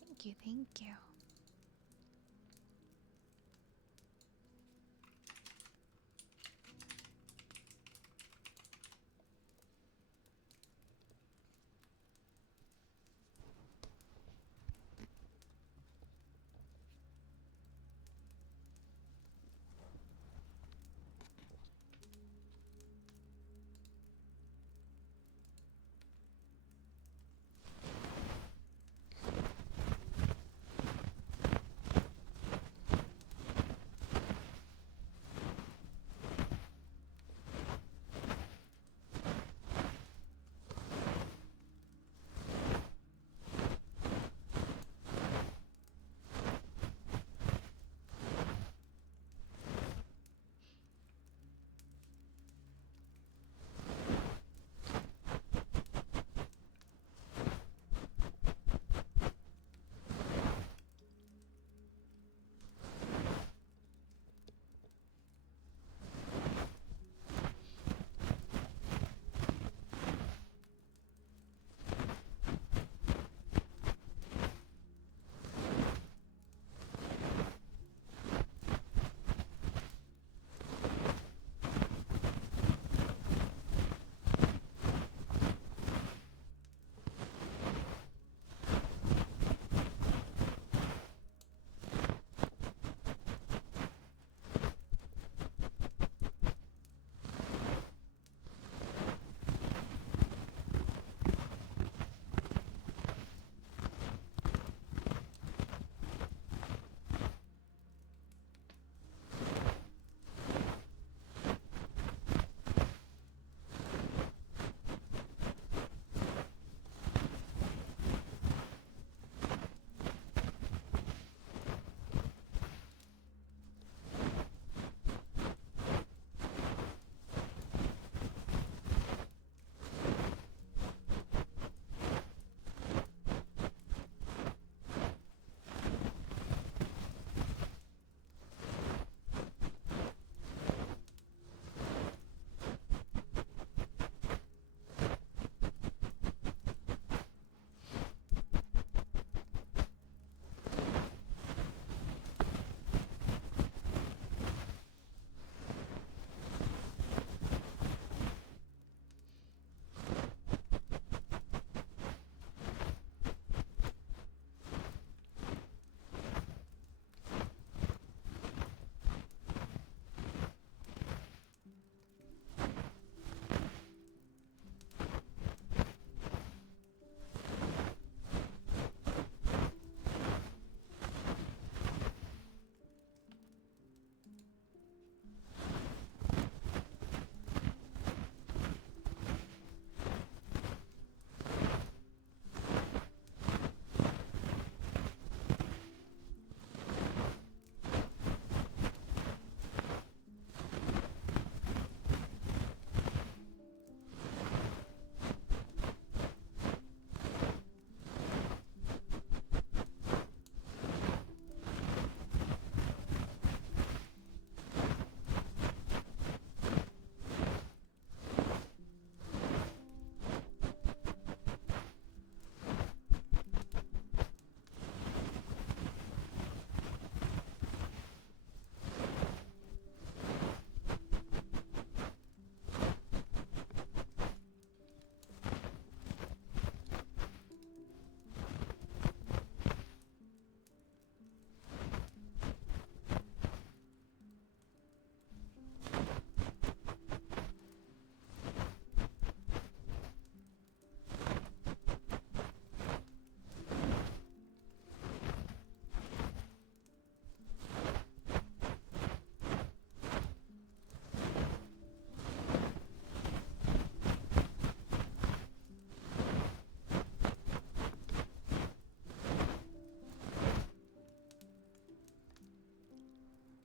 Thank you, thank you.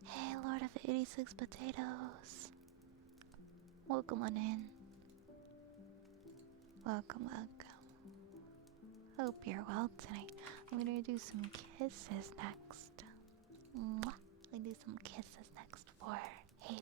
Hey, Lord of 86 Potatoes. Welcome on in. Welcome, welcome. Hope you're well tonight. I'm gonna do some kisses next. Mwah. I'm gonna do some kisses next for Hayden.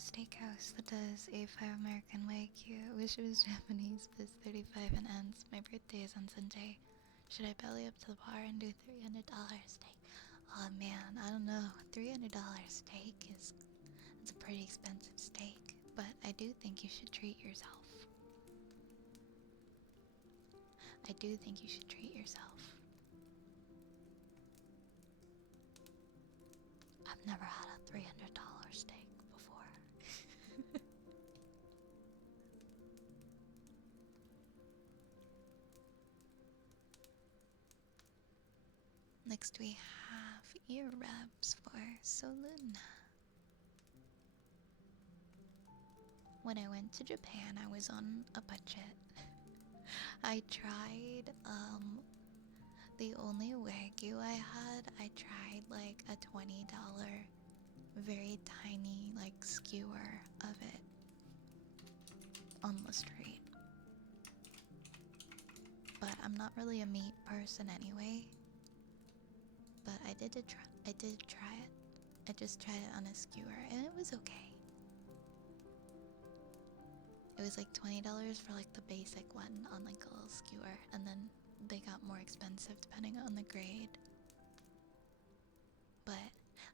steakhouse that does A5 American Wagyu. I wish it was Japanese, but it's 35 and ends. My birthday is on Sunday. Should I belly up to the bar and do $300 steak? Oh man, I don't know. $300 steak is it's a pretty expensive steak, but I do think you should treat yourself. I do think you should treat yourself. I've never had a $300 steak before. Next we have ear rubs for Soluna. When I went to Japan, I was on a budget. I tried, the only Wagyu I had, I tried like a $20 very tiny like skewer of it on the street. But I'm not really a meat person anyway. But I did try it. I just tried it on a skewer and it was okay. It was like $20 for like the basic one on like a little skewer, and then they got more expensive depending on the grade. But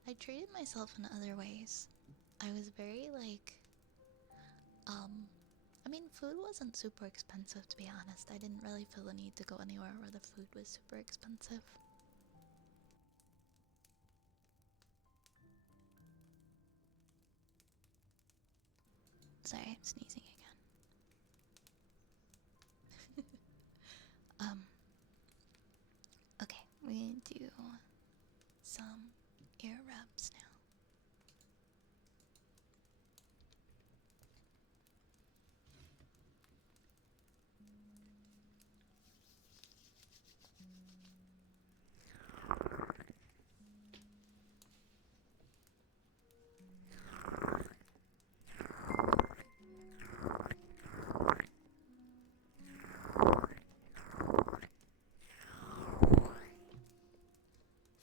I treated myself in other ways. I was very like, I mean, food wasn't super expensive, to be honest. I didn't really feel the need to go anywhere where the food was super expensive. Sorry, I'm sneezing again. Okay, we're gonna do some ear rubs now.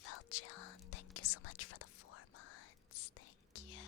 Felchan, thank you so much for the 4 months. Thank you.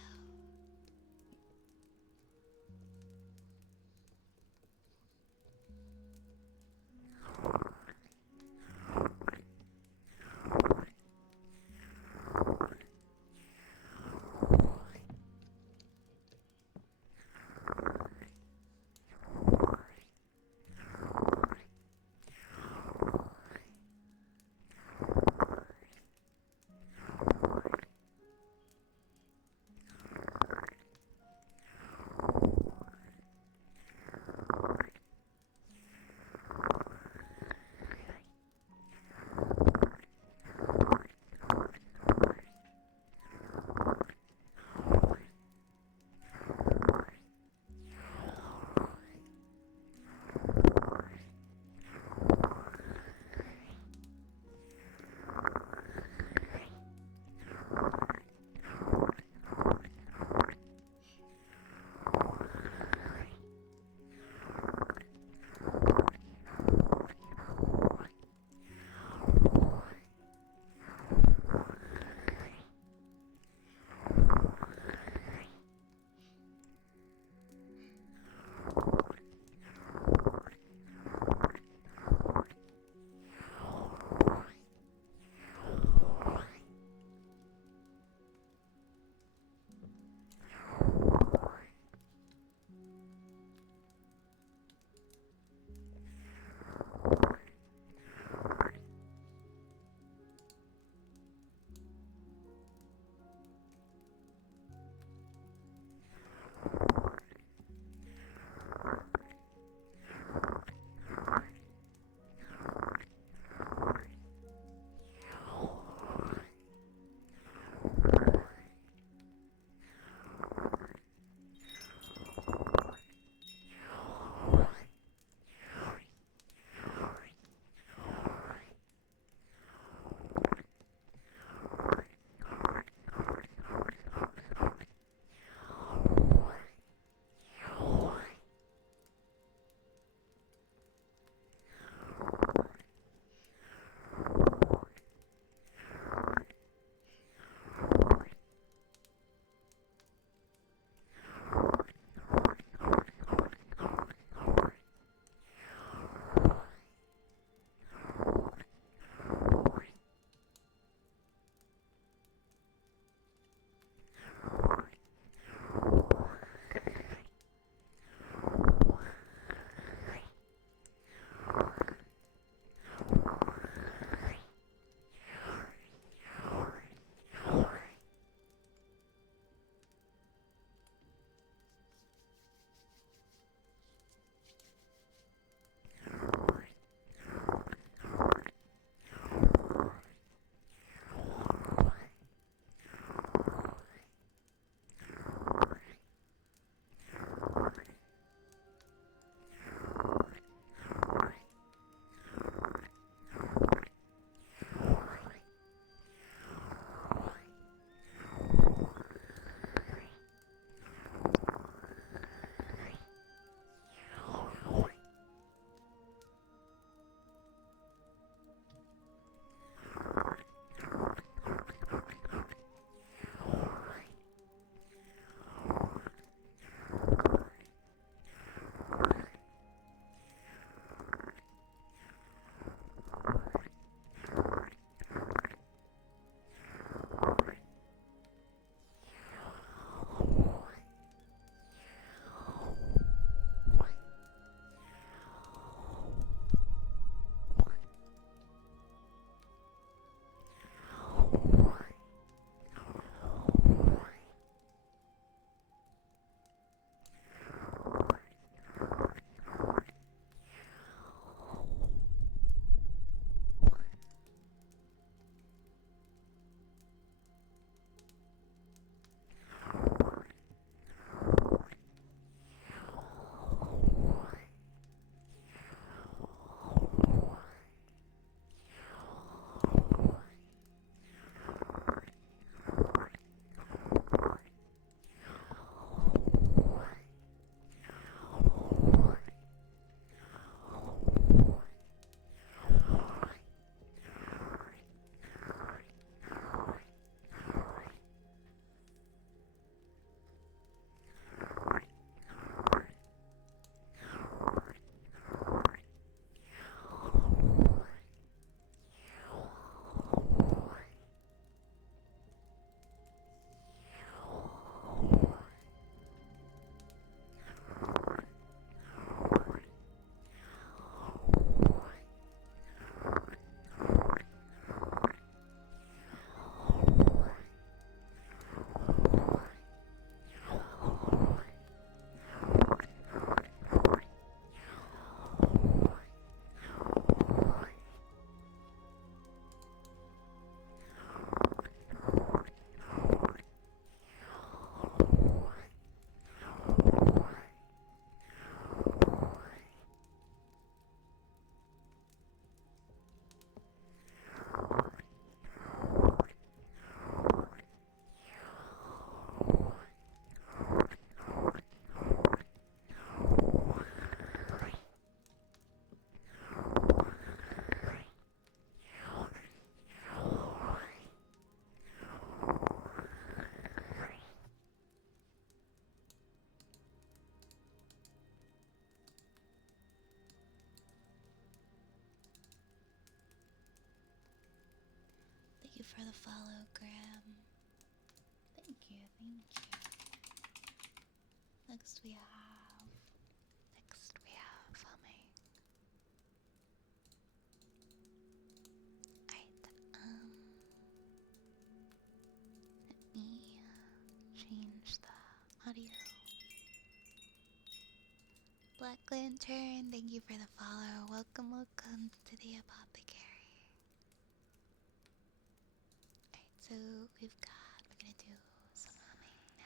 you for the follow, Graham. Thank you, thank you. Next we have humming. Alright, let me change the audio. Black Lantern, thank you for the follow. Welcome, welcome to the apothecary. Alright, so we're gonna do some humming now.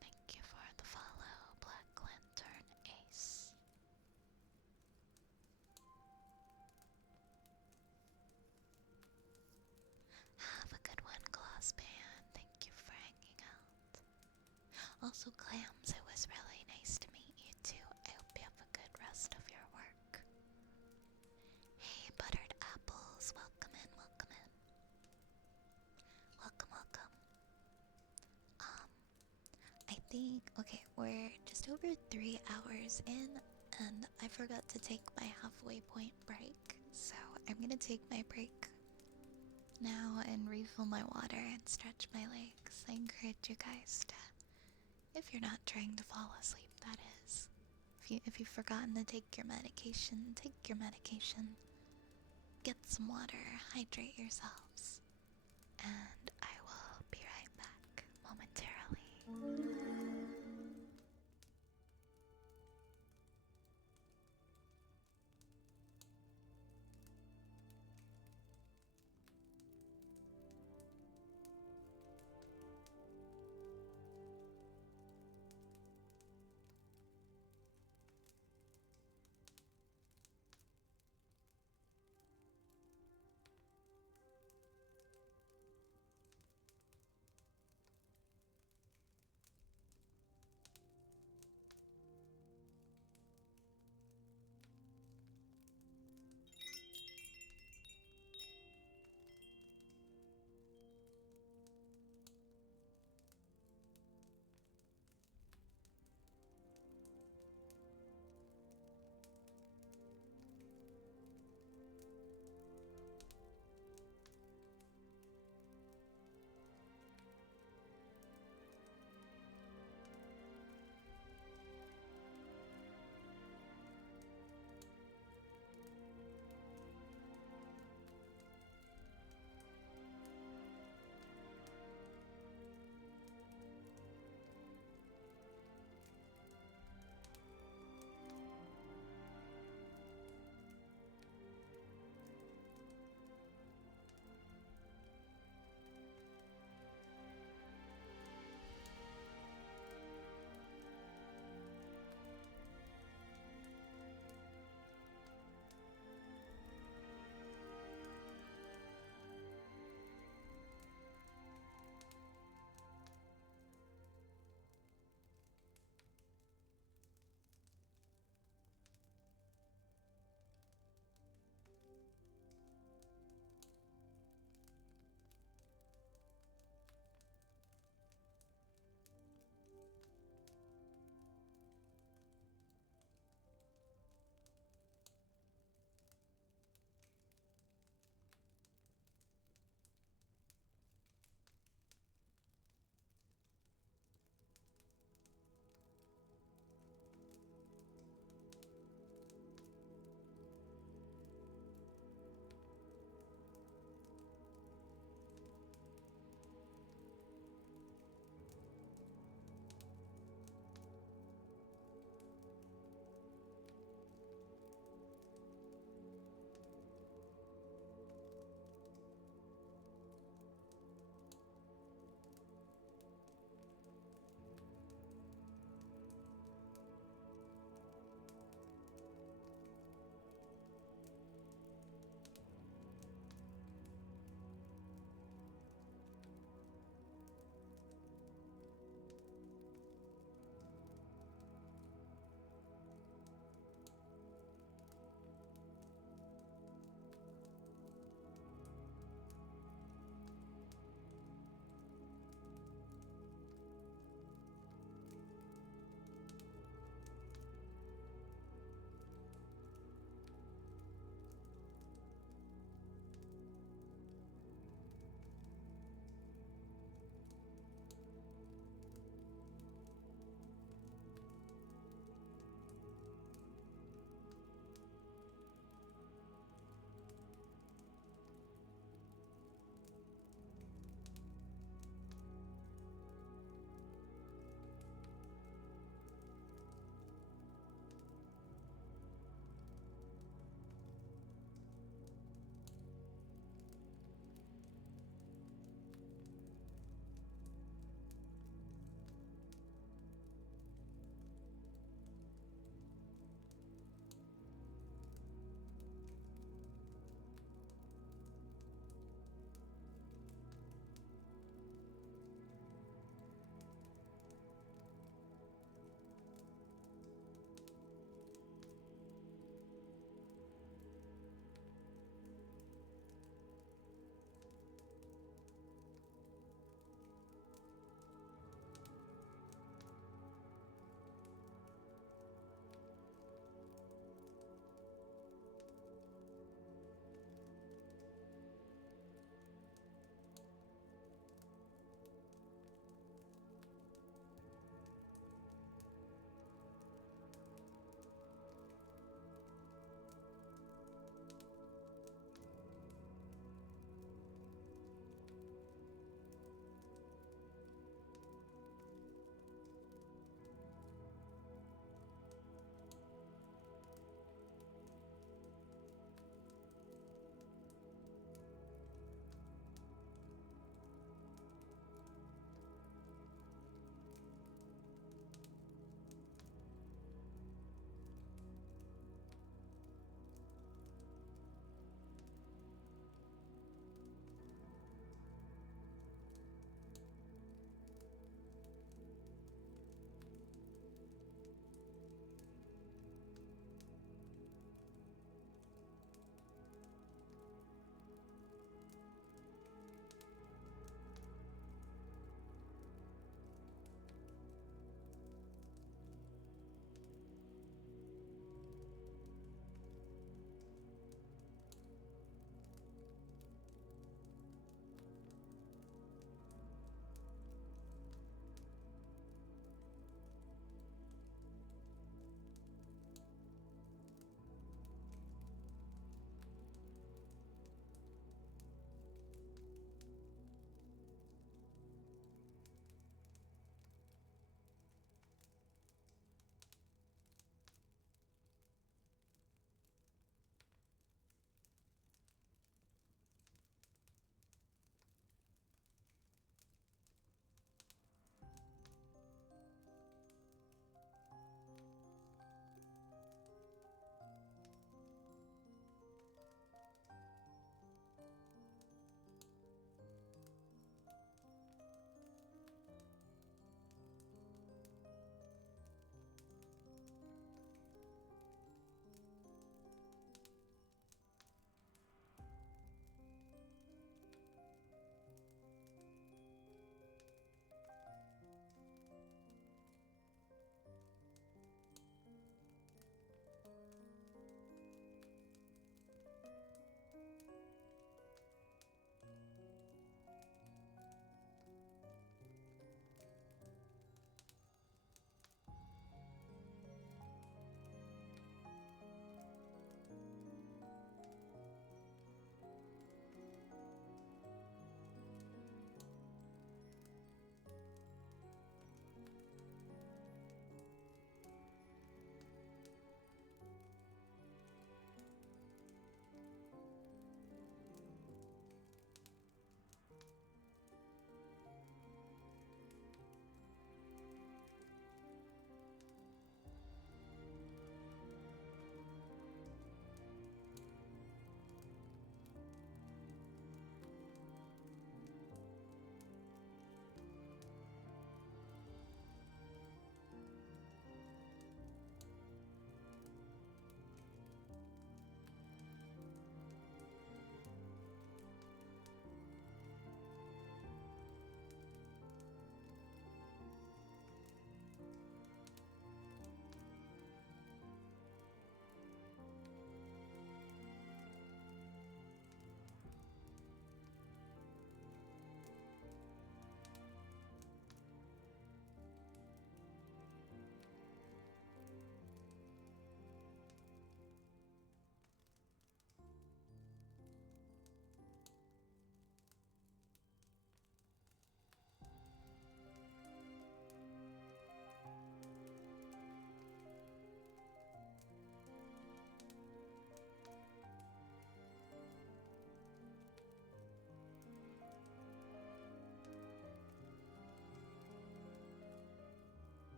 Thank you for the follow, Black Lantern Ace. Have a good one, Glosspan. Thank you for hanging out. Also, Clams, it was really nice to meet you too. I hope you have a good rest of your work. Hey, Buttered Apples, welcome in, welcome in. Welcome, welcome. I think, okay, we're just over 3 hours in, and I forgot to take my halfway point break, so I'm gonna take my break now and refill my water and stretch my legs. I encourage you guys to, if you're not trying to fall asleep, that is. If you've forgotten to take your medication, take your medication. Get some water, hydrate yourself.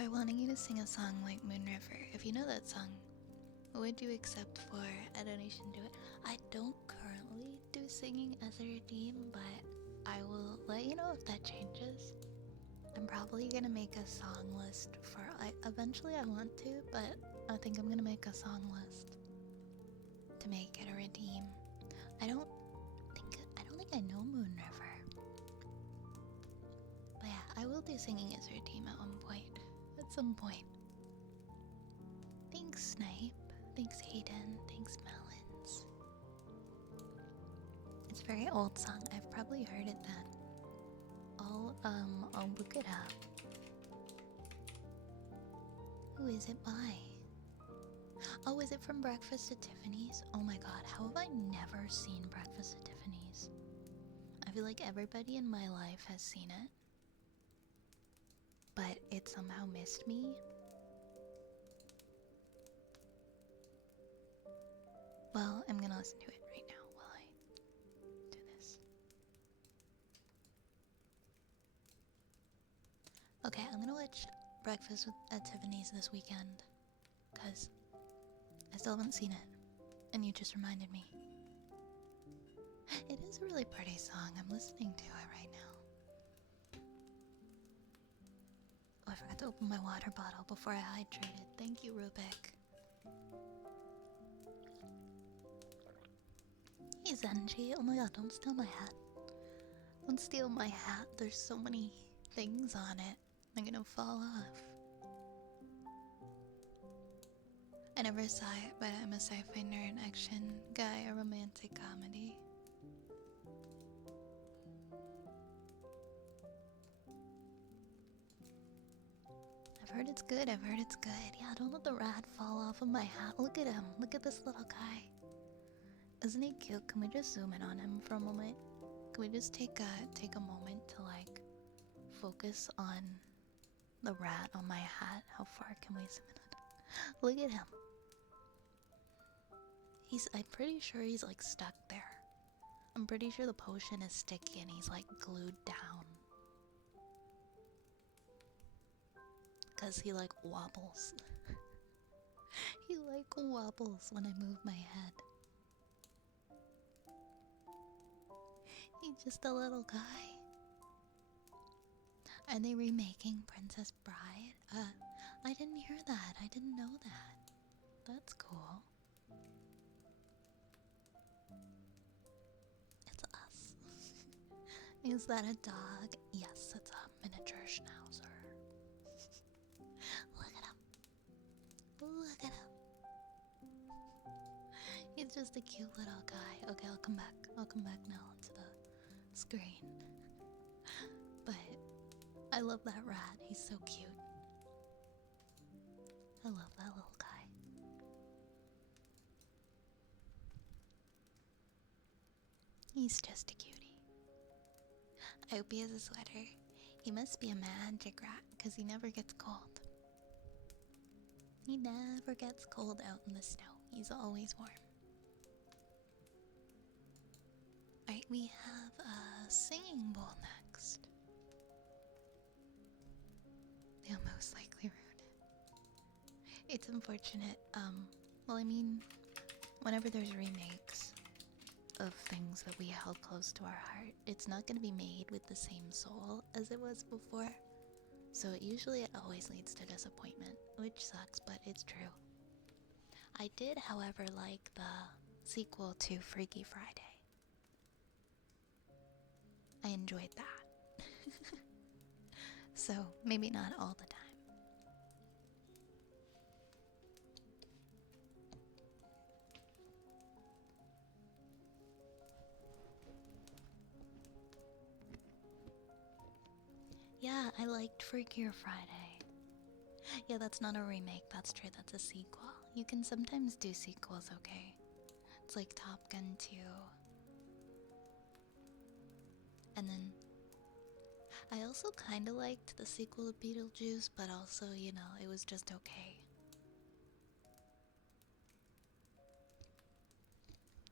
try wanting you to sing a song like Moon River. If you know that song, what would you accept for a donation to it? I don't currently do singing as a redeem, but I will let you know if that changes. I'm probably gonna make a song list for eventually I want to, but I think I'm gonna make a song list to make it a redeem. I don't think I know Moon River. But yeah, I will do singing as a redeem at one point. At some point. Thanks, Snipe. Thanks, Hayden. Thanks, Melons. It's a very old song. I've probably heard it then. I'll look it up. Who is it by? Oh, is it from Breakfast at Tiffany's? Oh my god, how have I never seen Breakfast at Tiffany's? I feel like everybody in my life has seen it, but it somehow missed me. Well, I'm gonna listen to it right now while I do this. Okay, I'm gonna watch Breakfast at Tiffany's this weekend, because I still haven't seen it, and you just reminded me. It is a really pretty song. I'm listening to it right now. Oh, I forgot to open my water bottle before I hydrated. Thank you, Rubik. Hey, Zenji. Oh my god, don't steal my hat. Don't steal my hat. There's so many things on it. I'm gonna fall off. I never saw it, but I'm a sci-fi nerd, action guy, a romantic comedy. I've heard it's good, I've heard it's good. Yeah, don't let the rat fall off of my hat. Look at him. Look at this little guy. Isn't he cute? Can we just zoom in on him for a moment? Can we just take a moment to like focus on the rat on my hat? How far can we zoom in on? Look at him. I'm pretty sure he's like stuck there. I'm pretty sure the potion is sticky and he's like glued down. Cause he like wobbles. He like wobbles when I move my head. He's just a little guy. Are they remaking Princess Bride? I didn't hear that. I didn't know that. That's cool. It's us. Is that a dog? Yes, it's a miniature schnauzer. Look at him. Look at him. He's just a cute little guy. Okay, I'll come back. I'll come back now onto the screen. But I love that rat. He's so cute. I love that little guy. He's just a cutie. I hope he has a sweater. He must be a magic rat, because he never gets cold. He never gets cold out in the snow. He's always warm. Alright, we have a singing bowl next. They're most likely rude. It's unfortunate. Well, I mean, whenever there's remakes of things that we held close to our heart, it's not going to be made with the same soul as it was before. So it always leads to disappointment, which sucks, but it's true. I did, however, like the sequel to Freaky Friday. I enjoyed that. So, maybe not all the time. Yeah, I liked Freakier Friday. Yeah, that's not a remake, that's true, that's a sequel. You can sometimes do sequels, okay? It's like Top Gun 2. And then I also kinda liked the sequel to Beetlejuice, but also, you know, it was just okay.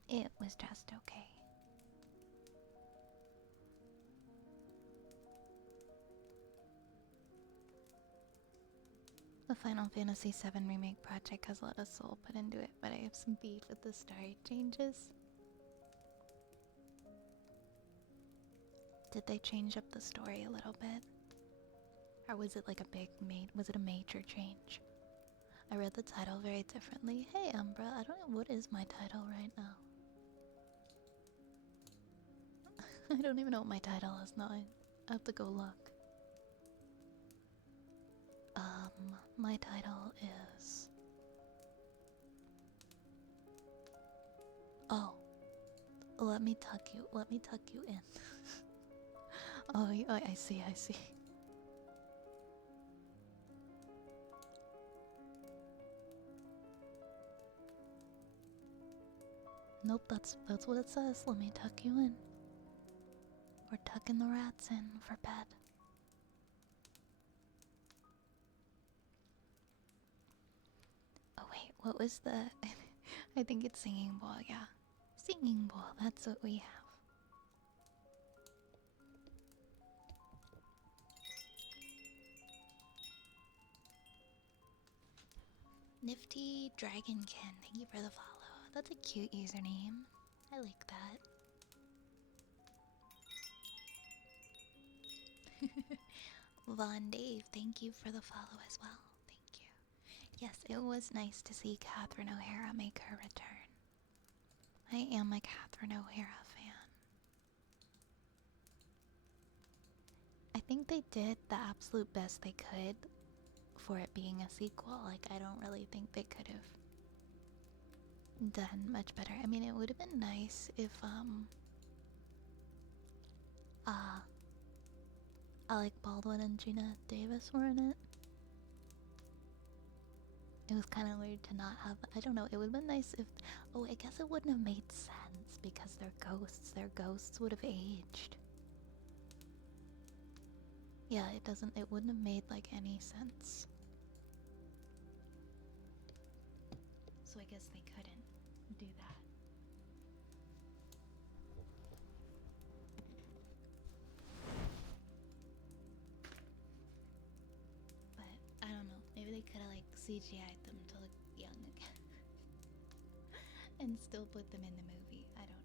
It was just okay. The Final Fantasy VII Remake project has a lot of soul put into it, but I have some beef with the story changes. Did they change up the story a little bit? Or was it like a was it a major change? I read the title very differently. Hey Umbra, I don't know what is my title right now. I don't even know what my title is now. I have to go look. My title is... Oh. Let me tuck you in. Oh, I see. Nope, that's what it says. Let me tuck you in. We're tucking the rats in for bed. Oh wait, what was the... I think it's singing bowl, yeah. Singing bowl, that's what we have. Nifty Dragonkin, thank you for the follow. That's a cute username. I like that. Von Dave, thank you for the follow as well. Thank you. Yes, it was nice to see Catherine O'Hara make her return. I am a Catherine O'Hara fan. I think they did the absolute best they could for it being a sequel. Like, I don't really think they could have done much better. I mean, it would have been nice if, Alec Baldwin and Gina Davis were in it. It was kind of weird to not have, I don't know, it would have been nice if, oh, I guess it wouldn't have made sense because they're ghosts. Their ghosts would have aged. Yeah, it wouldn't have made, like, any sense. So I guess they couldn't do that. But, I don't know, maybe they could have, like, CGI'd them to look young again. And still put them in the movie. I don't know.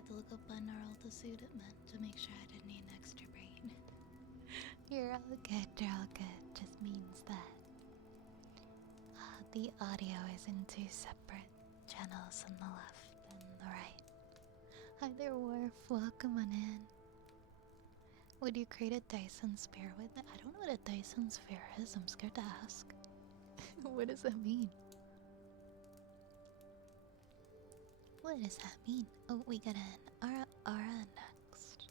tried to look up binaural to pseudonymous to make sure I didn't need an extra brain. You're all good, you're all good. Just means that the audio is in two separate channels on the left and the right. Hi there, Worf. Welcome on in. Would you create a Dyson sphere with it? I don't know what a Dyson sphere is. I'm scared to ask. What does that mean? What does that mean? Oh, we got an Ara next.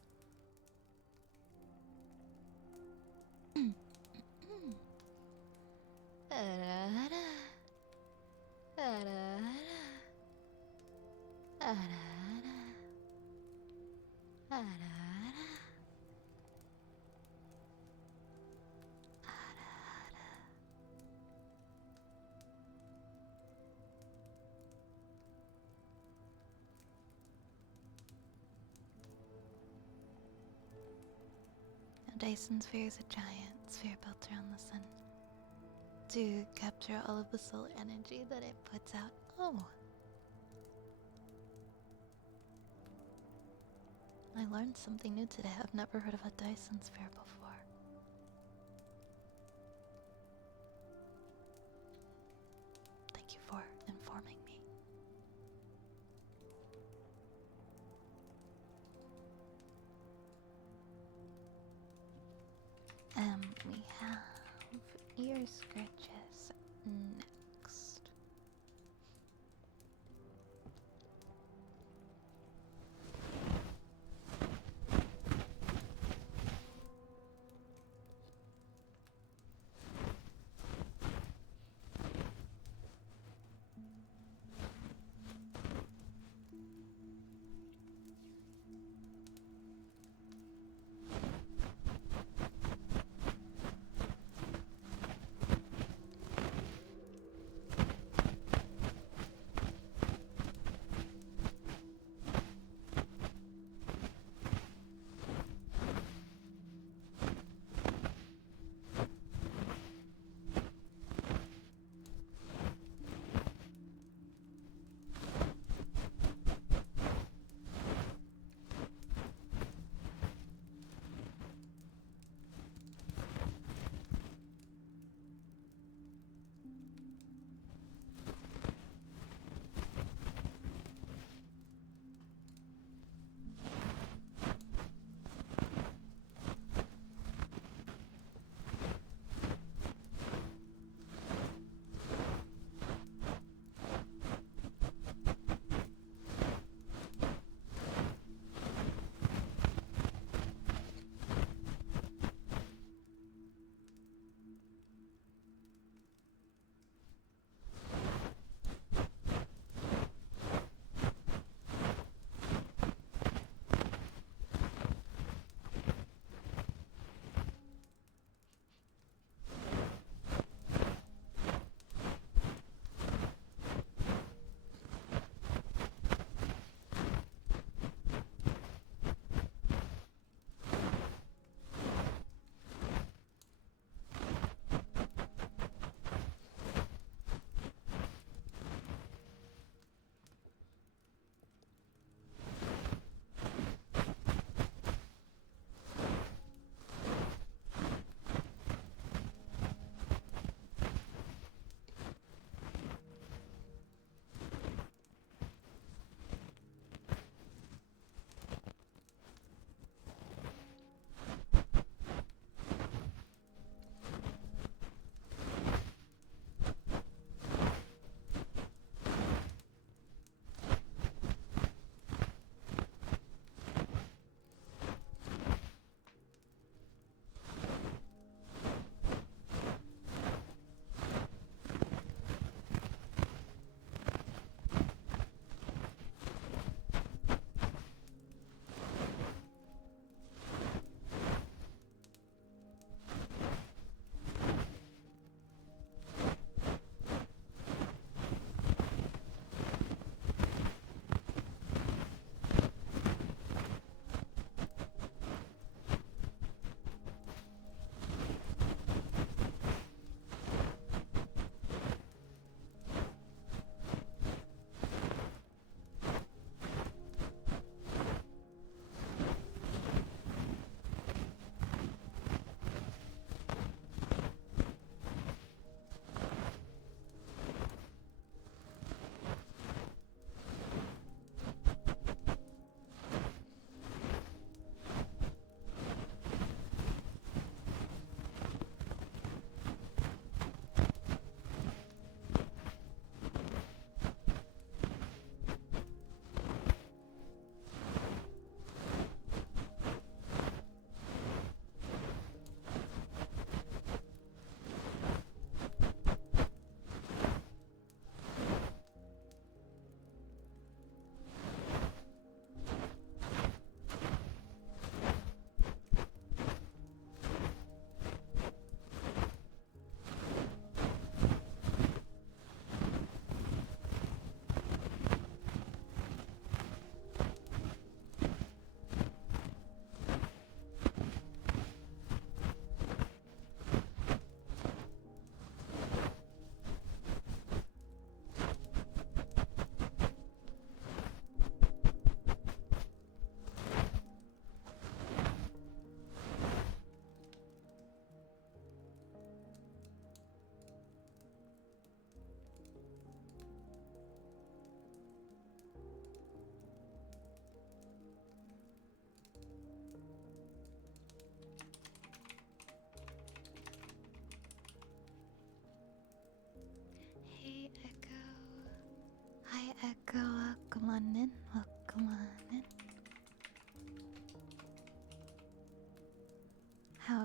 A Dyson sphere is a giant sphere built around the sun to capture all of the solar energy that it puts out. Oh! I learned something new today. I've never heard of a Dyson sphere before. Thank you for informing me. We have ear scratches next.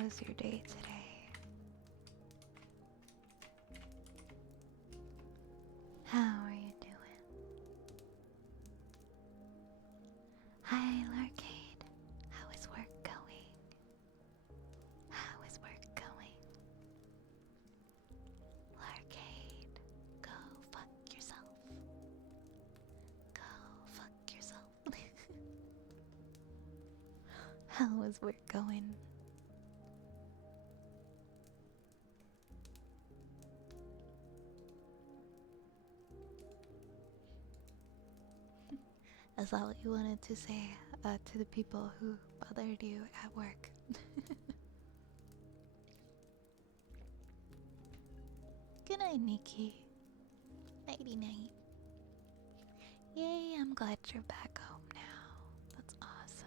was your day today? How are you doing? Hi, Larcade. How is work going? How is work going? Larcade, go fuck yourself. Go fuck yourself. How is work going? Is that what you wanted to say to the people who bothered you at work? Good night, Nikki. Nighty night. Yay, I'm glad you're back home now. That's awesome.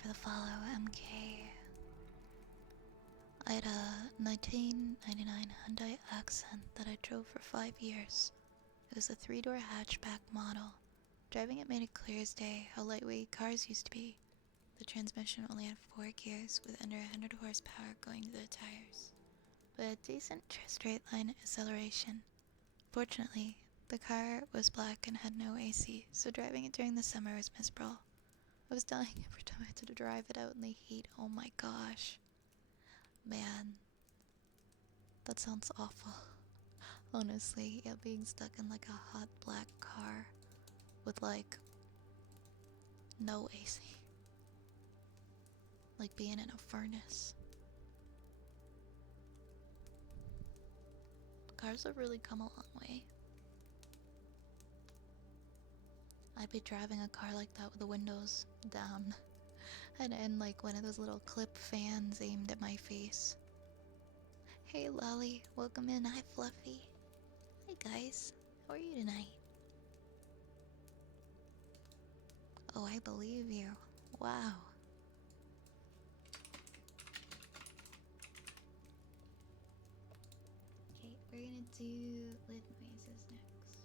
for the follow, MK. I had a 1999 Hyundai Accent that I drove for 5 years. It was a 3-door hatchback model. Driving it made it clear as day how lightweight cars used to be. The transmission only had 4 gears with under 100 horsepower going to the tires, but a decent straight line acceleration. Fortunately, the car was black and had no AC, so driving it during the summer was miserable. I was dying every time I had to drive it out in the heat. Oh my gosh. Man, that sounds awful. Honestly, yeah, being stuck in like a hot black car with like no AC. Like being in a furnace. Cars have really come a long way. I'd be driving a car like that with the windows down and like one of those little clip fans aimed at my face. Hey Lolly, welcome in. Hi Fluffy. Hi guys, how are you tonight? Oh, I believe you. Wow. Okay, we're gonna do lid noises next.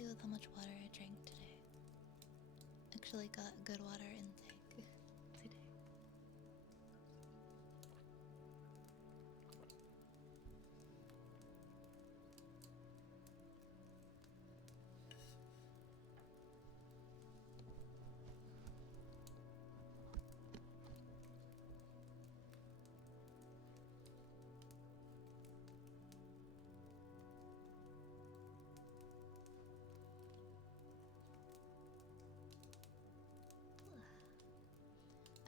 happy with how much water I drank today. Actually got good water intake today.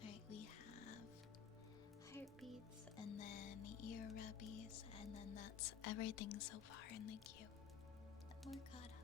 Alright, we have heartbeats and then ear rubbies, and then that's everything so far in the queue. And we're caught up.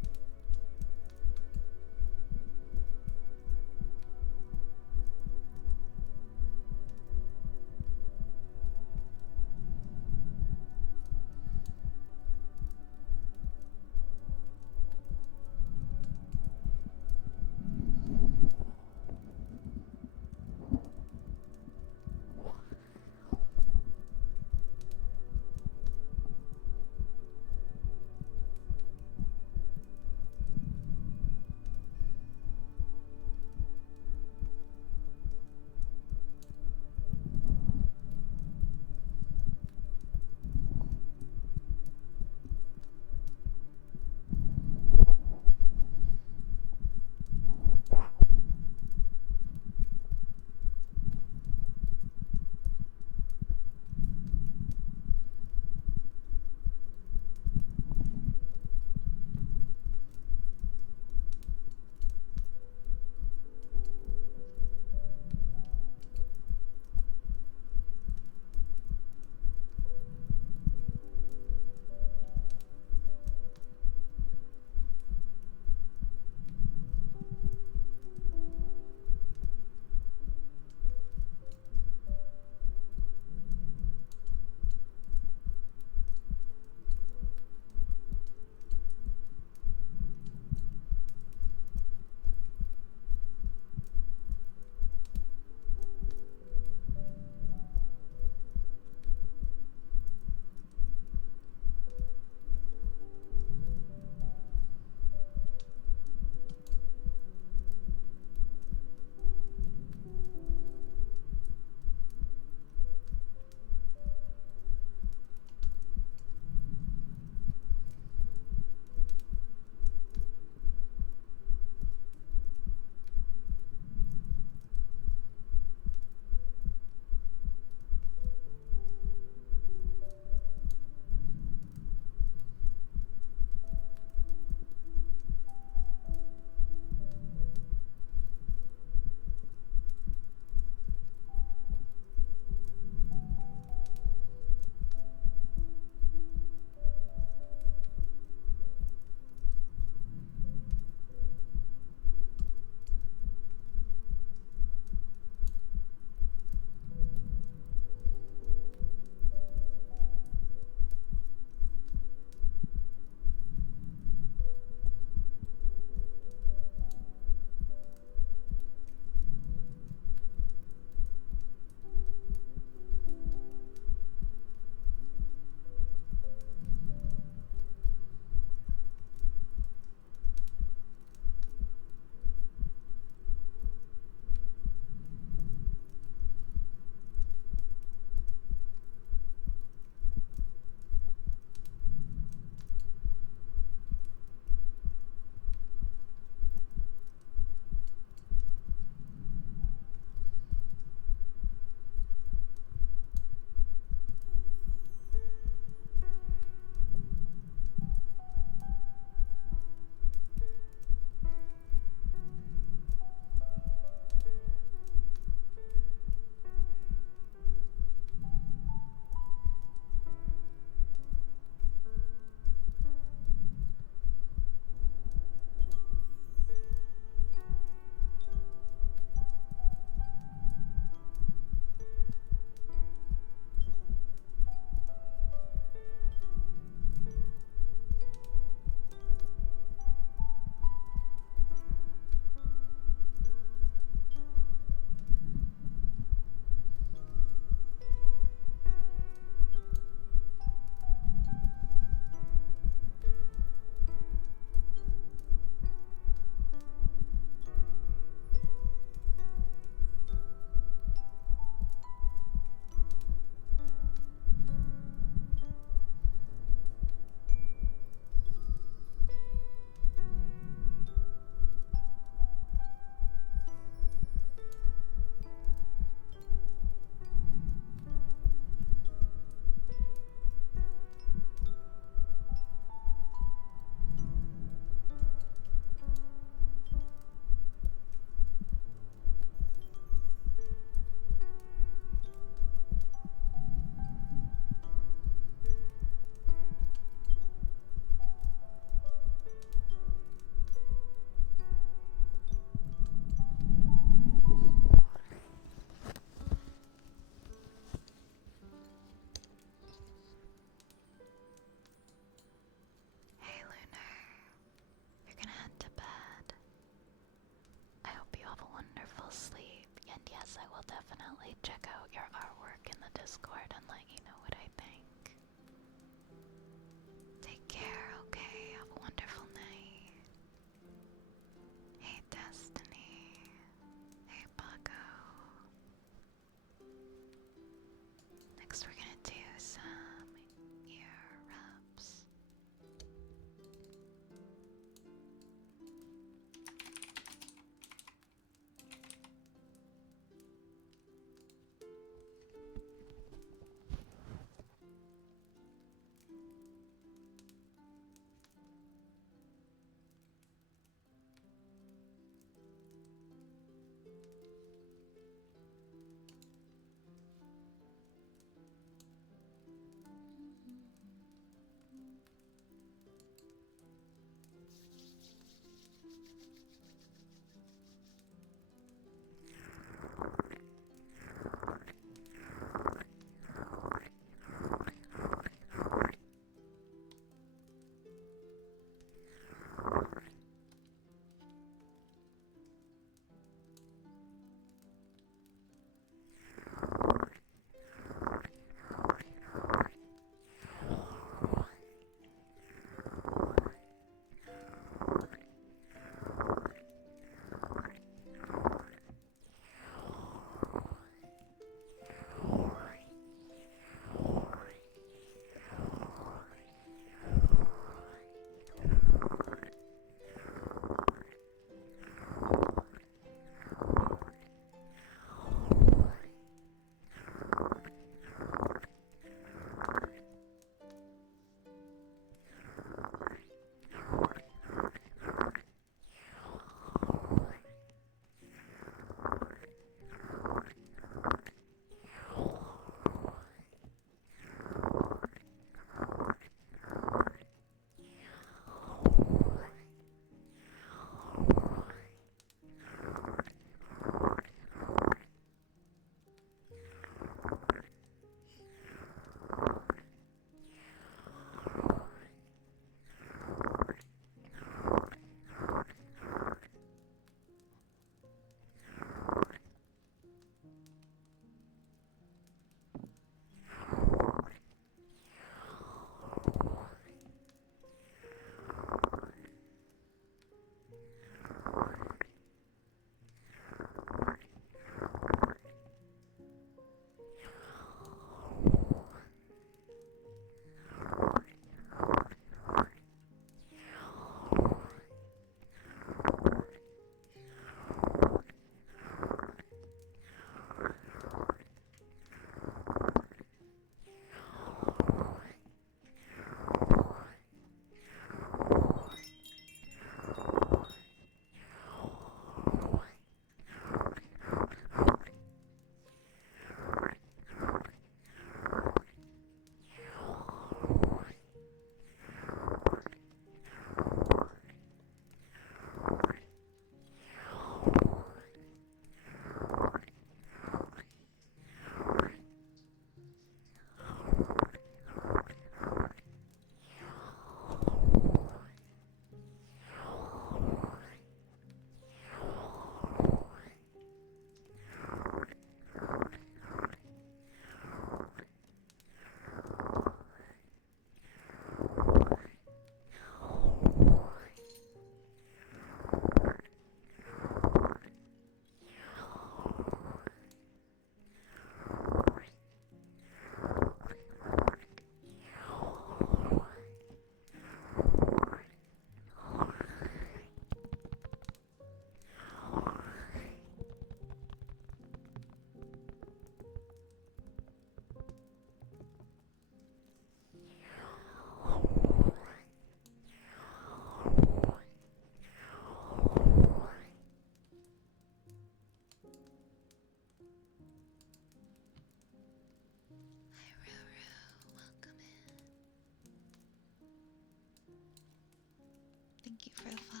Thank you for the follow,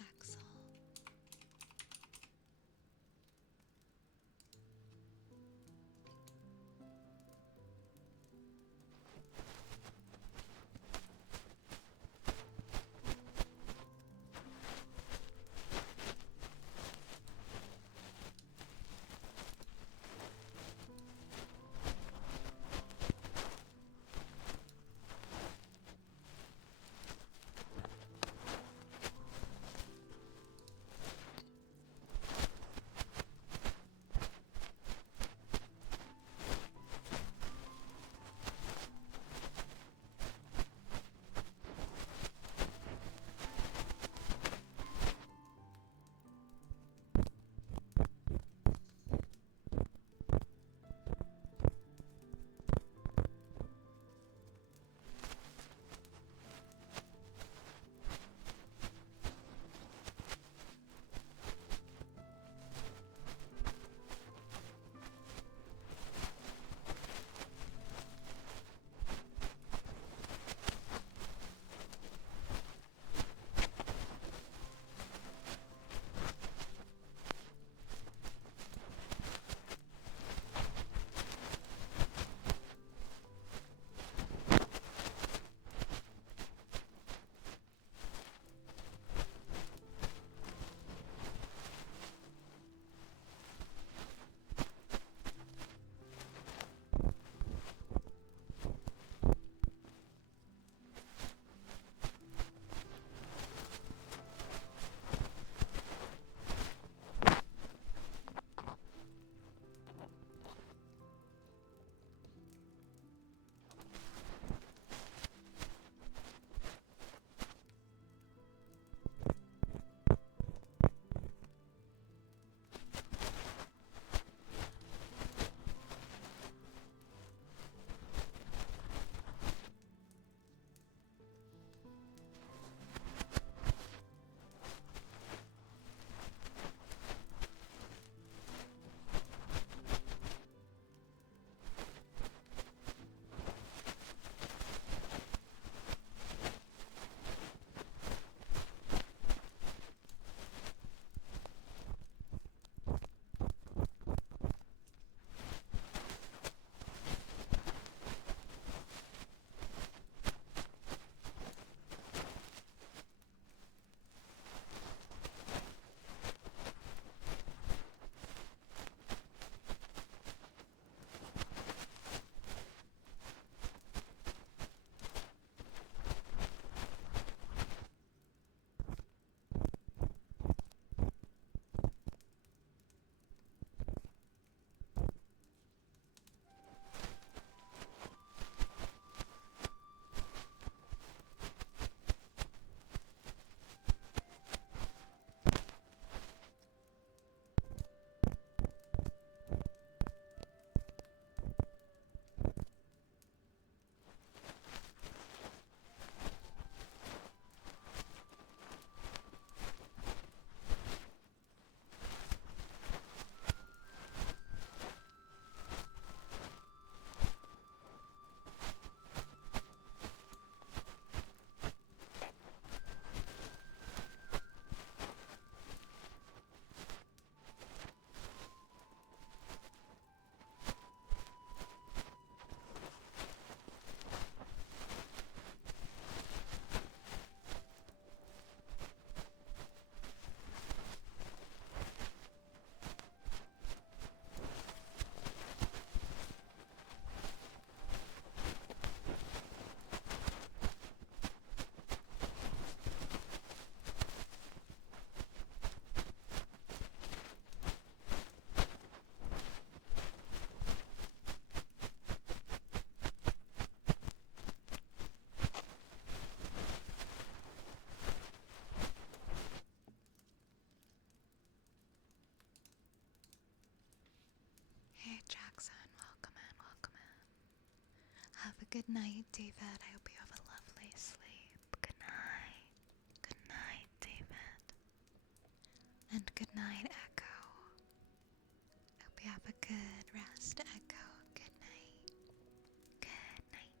Axel. Hey Jackson, welcome in, welcome in. Have a good night, David. I hope you have a lovely sleep. Good night. Good night, David. And good night, Echo. Hope you have a good rest, Echo. Good night. Good night.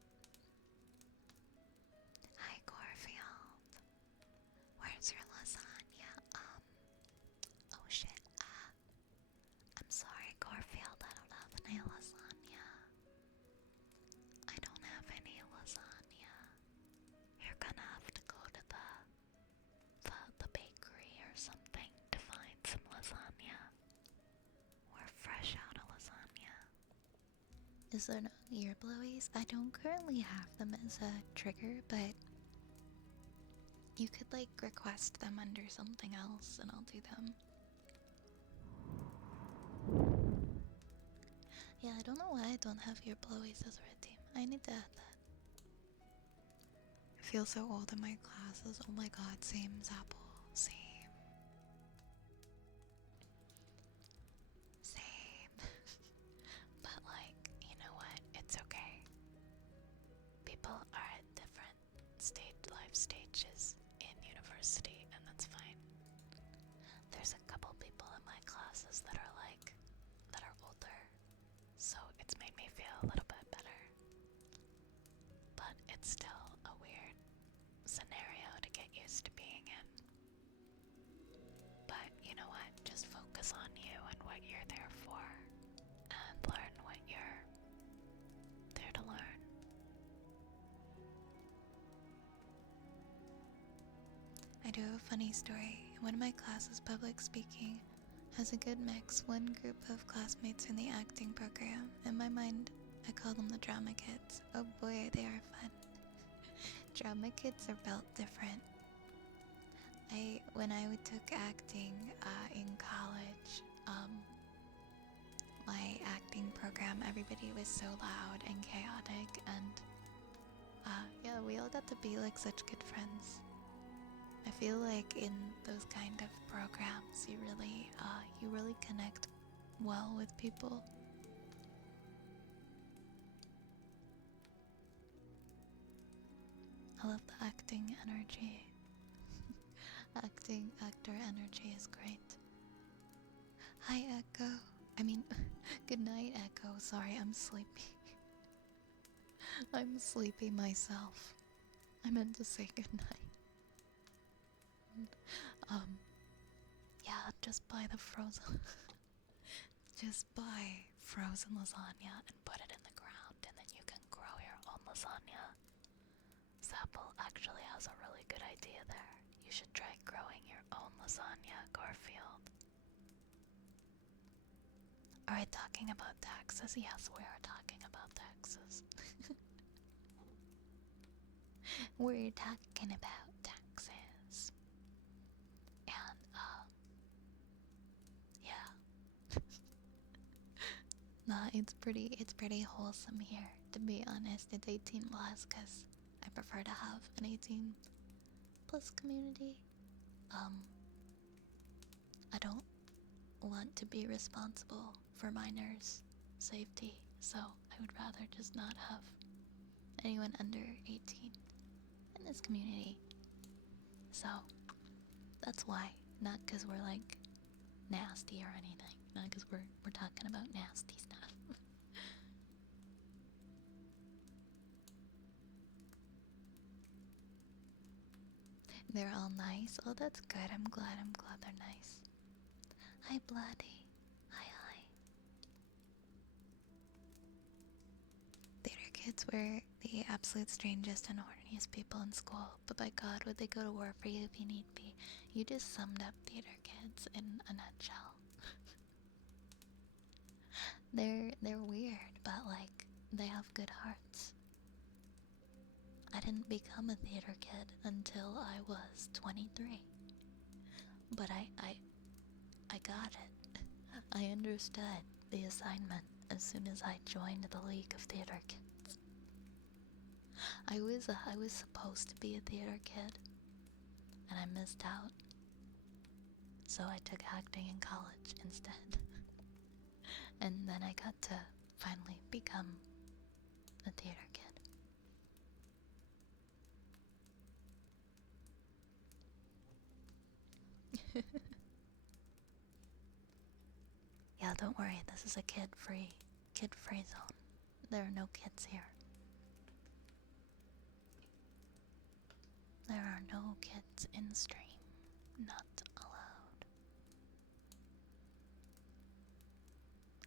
Hi, Corfield. Where Is there no ear blowies? I don't currently have them as a trigger, but you could like request them under something else and I'll do them. Yeah, I don't know why I don't have ear blowies as a red team. I need to add that. I feel so old in my classes. Oh my god, same Zapple. Same. Same. But like, you know what? It's okay. People are at different life stages in university, and that's fine. There's a couple people in my classes that are older, so it's made me feel a little bit better. But it's still a weird scenario to get used to being in. But you know what? Just focus on you and what you're there for, and learn what you're there to learn. I do have a funny story. One of my classes, public speaking, has a good mix. One group of classmates in the acting program. In my mind, I call them the drama kids. Oh boy, they are fun. Drama kids are built different. When I took acting in college, my acting program, everybody was so loud and chaotic, and yeah, we all got to be like such good friends. I feel like in those kind of programs, you really connect well with people. I love the acting energy. Actor energy is great. Hi, Echo. I mean, good night, Echo. Sorry, I'm sleepy. I'm sleepy myself. I meant to say good night. Yeah, just buy the frozen. Just buy frozen lasagna and put it in the ground, and then you can grow your own lasagna. Zapple actually has a really good idea there. You should try growing your own lasagna, Garfield. Are we talking about taxes? Yes, we are talking about taxes. We're talking about taxes. And, yeah. Nah, it's pretty wholesome here, to be honest. It's 18 plus, because I prefer to have an 18 plus community. I don't want to be responsible for minors' safety, so I would rather just not have anyone under 18 in this community. So that's why, not because we're like nasty or anything, not because we're talking about nasty stuff. They're all nice. Oh, that's good. I'm glad they're nice. Hi, Bloody. Hi. Theater kids were the absolute strangest and horniest people in school, but by God, would they go to war for you if you need be. You just summed up theater kids in a nutshell. They're weird, but like, they have good hearts. I didn't become a theater kid until I was 23. But I got it. I understood the assignment as soon as I joined the League of Theater Kids. I was supposed to be a theater kid, and I missed out. So I took acting in college instead. And then I got to finally become a theater kid. Yeah, don't worry, this is a kid-free zone. There are no kids here. There are no kids in stream. Not allowed.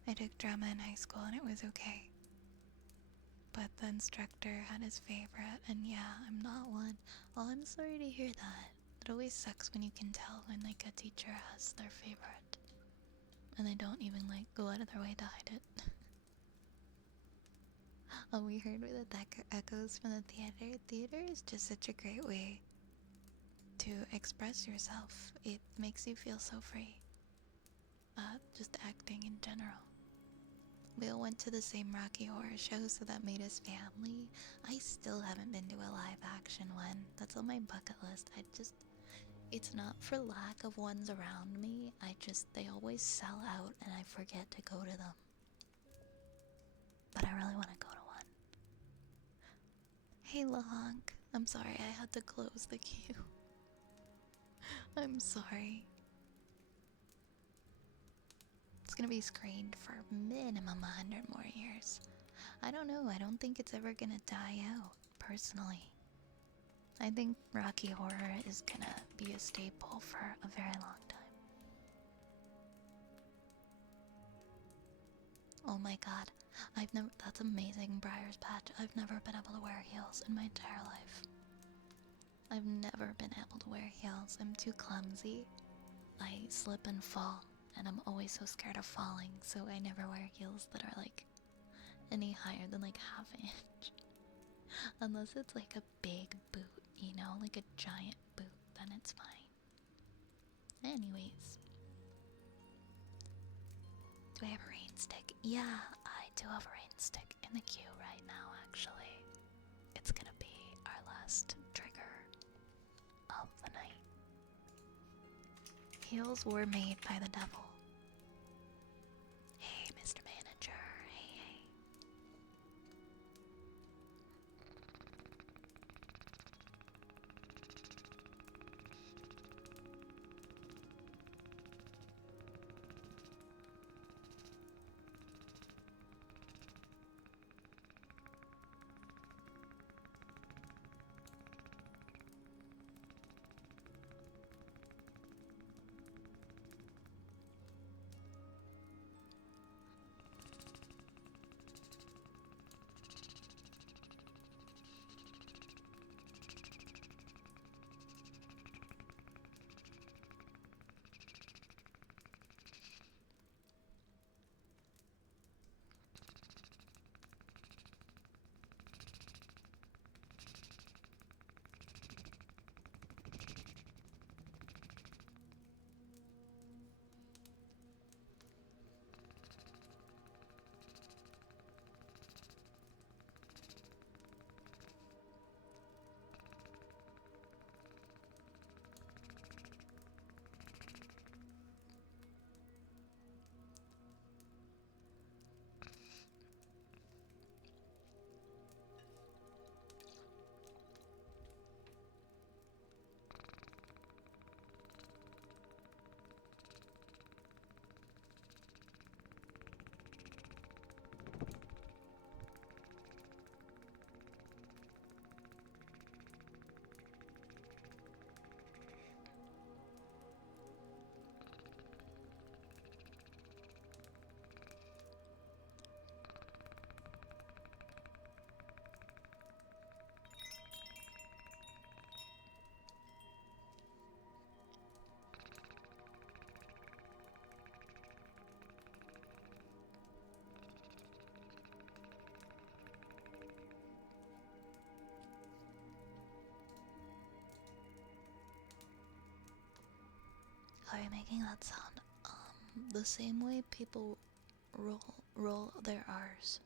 I took drama in high school and it was okay. But the instructor had his favorite, and yeah, I'm not one. Oh, I'm sorry to hear that. It always sucks when you can tell when like a teacher has their favorite. And they don't even like go out of their way to hide it. We heard the echoes from the theater. Theater is just such a great way to express yourself. It makes you feel so free. Just acting in general. We all went to the same Rocky Horror show, so that made us family. I still haven't been to a live action one. That's on my bucket list. It's not for lack of ones around me. They always sell out and I forget to go to them. But I really want to go to one. Hey, LaHonk. I'm sorry I had to close the queue. I'm sorry. It's gonna be screened for minimum 100 more years. I don't know, I don't think it's ever gonna die out, personally. I think Rocky Horror is gonna be a staple for a very long time. Oh my god, that's amazing, Briar's Patch. I've never been able to wear heels in my entire life. I've never been able to wear heels. I'm too clumsy. I slip and fall, and I'm always so scared of falling, so I never wear heels that are like any higher than like half an inch. Unless it's like a big boot, you know, like a giant boot, then it's fine. Anyways. Do I have a rain stick? Yeah, I do have a rain stick in the queue right now, actually. It's gonna be our last trigger of the night. Heels were made by the devil. Hey, Mr. Manager. Hey. Are you making that sound? The same way people roll their R's.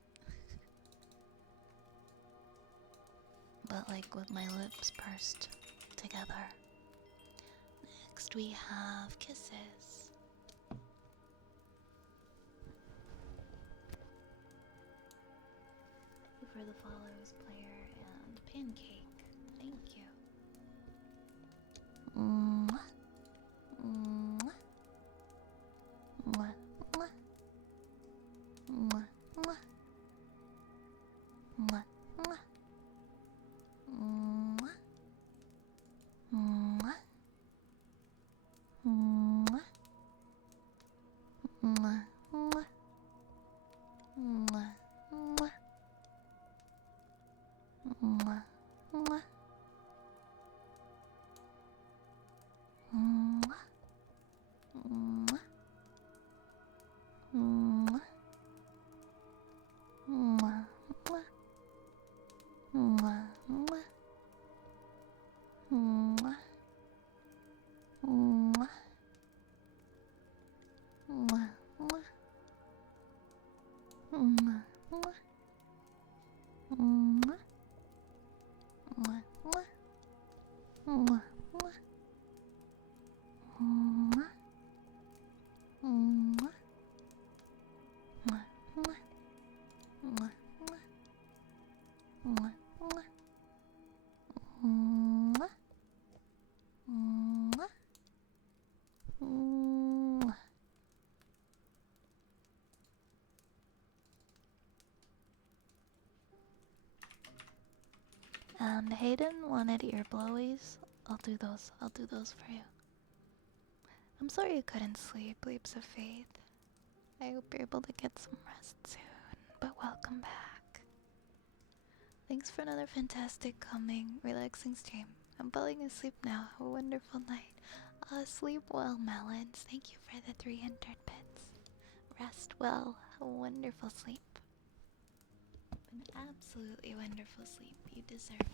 But like with my lips pursed together. Next we have kisses. Thank you for the follows, player and pancake. Thank you. Mwah. Mwah. Mwah. Mwah. Mwah. Mwah. Mwah. Mwah. Mwah. Mwah. Mwah. Mwah. Mwah. Mwah. Mwah. And Hayden wanted ear blowies. I'll do those. I'll do those for you. I'm sorry you couldn't sleep, Leaps of Faith. I hope you're able to get some rest soon. But welcome back. Thanks for another fantastic, calming, relaxing stream. I'm falling asleep now. Have a wonderful night. Sleep well, Melons. Thank you for the 300 bits. Rest well. A wonderful sleep. An absolutely wonderful sleep. You deserve it.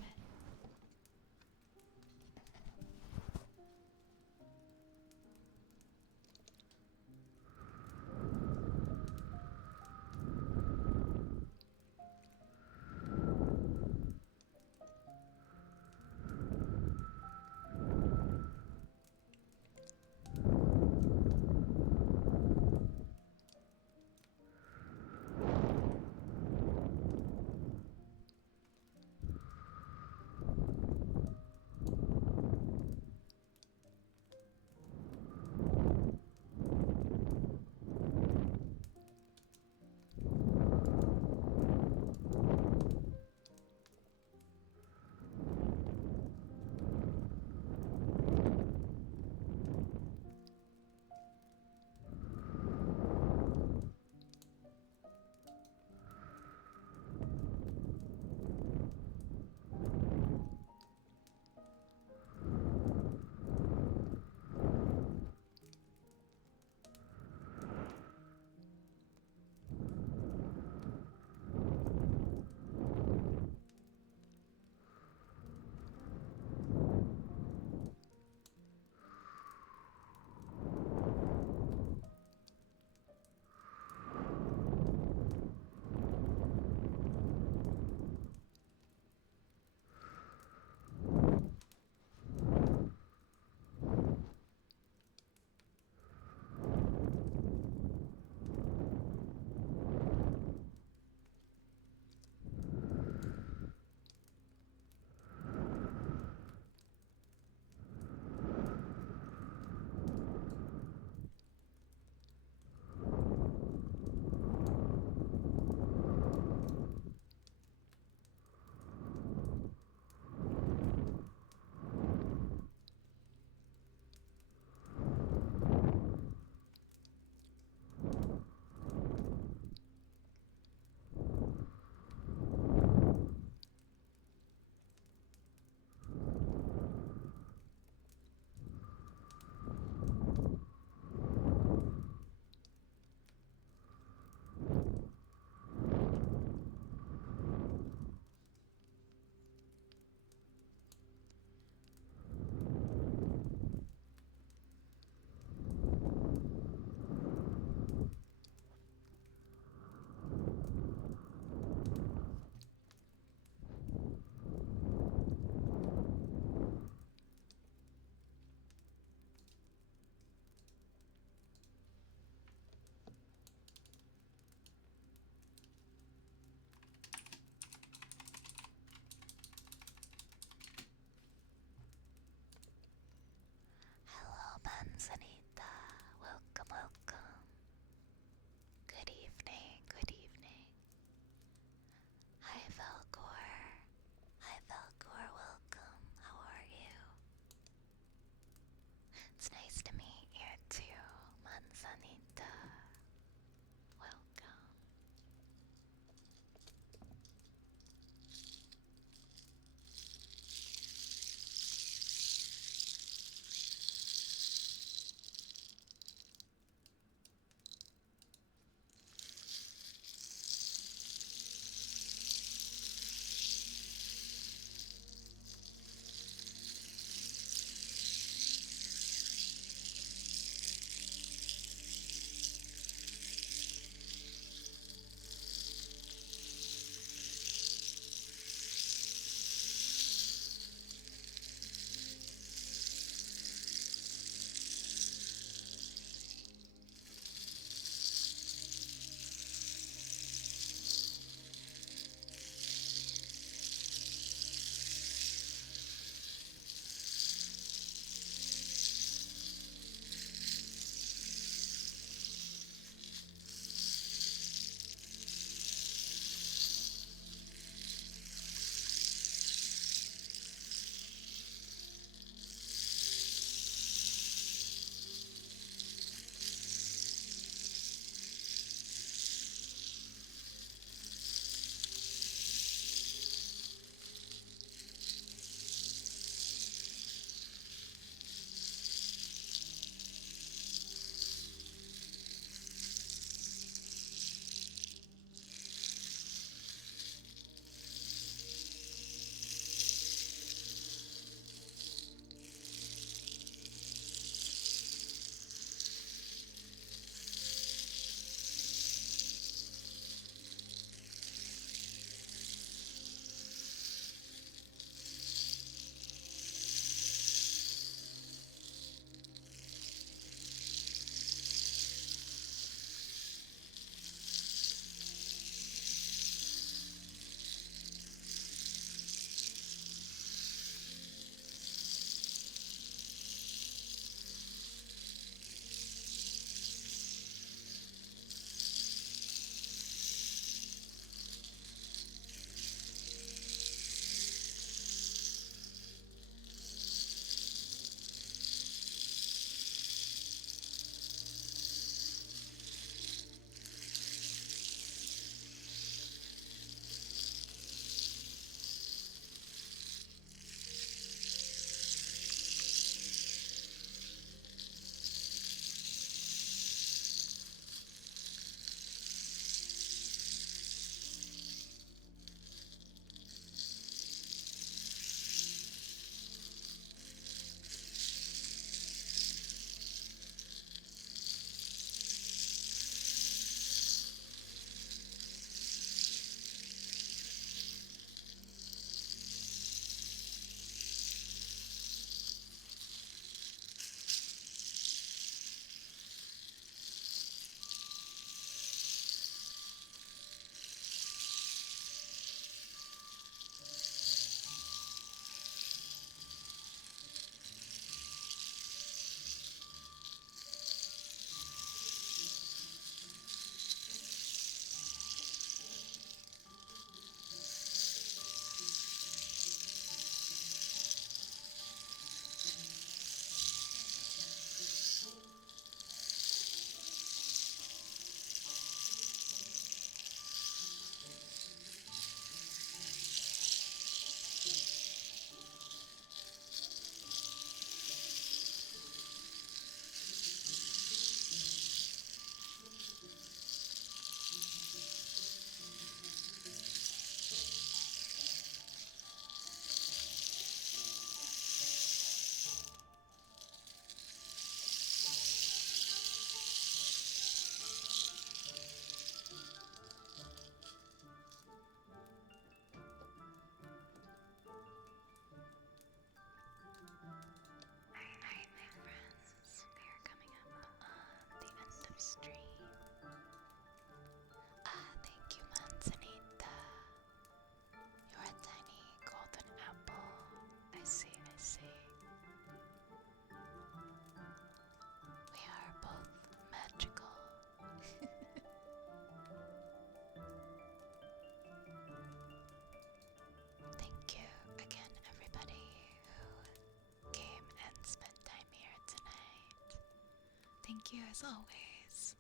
as always,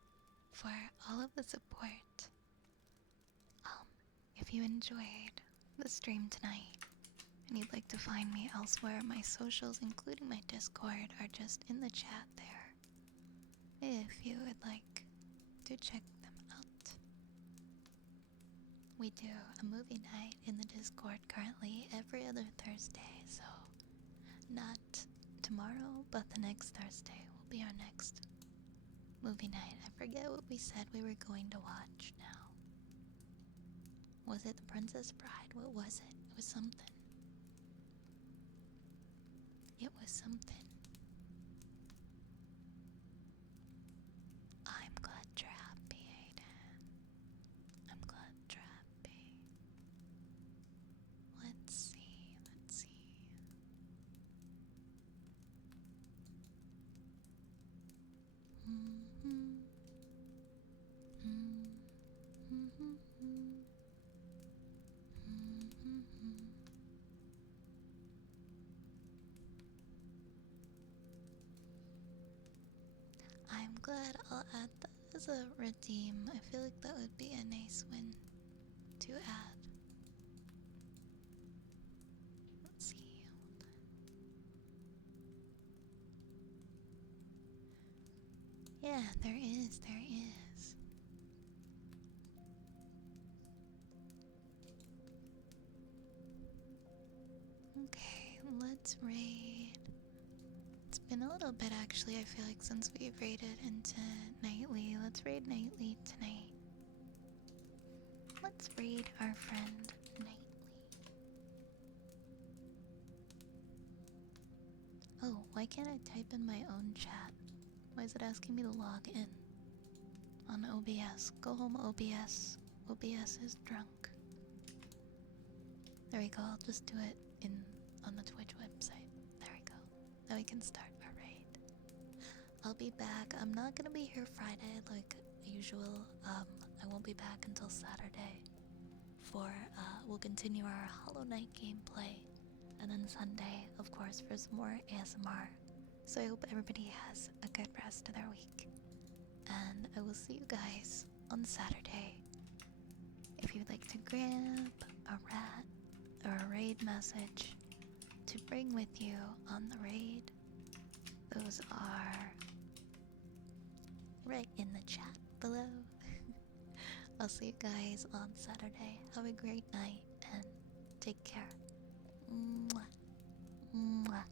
for all of the support. If you enjoyed the stream tonight and you'd like to find me elsewhere, my socials, including my Discord, are just in the chat there. If you would like to check them out. We do a movie night in the Discord currently every other Thursday, so not tomorrow, but the next Thursday will be our next movie night. I forget what we said we were going to watch now. Was it The Princess Bride? What was it? It was something. It was something. I'm glad you're happy, Aiden. I'm glad you're happy. Let's see, let's see. I'm glad I'll add that as a redeem. I feel like that would be a nice win to add. Let's see. Yeah, there is, there is. Okay, let's raid. It's been a little bit actually, I feel like, since we've raided into Nightly. Let's raid Nightly tonight. Let's raid our friend Nightly. Oh, why can't I type in my own chat? Why is it asking me to log in? On OBS. Go home, OBS. OBS is drunk. There we go, I'll just do it on the Twitch website. There we go. Now we can start our raid. I'll be back. I'm not gonna be here Friday like usual. I won't be back until Saturday for we'll continue our Hollow Knight gameplay, and then Sunday, of course, for some more ASMR. So I hope everybody has a good rest of their week, and I will see you guys on Saturday. If you'd like to grab a rat or a raid message to bring with you on the raid, those are right in the chat below. I'll see you guys on Saturday. Have a great night and take care. Mwah. Mwah.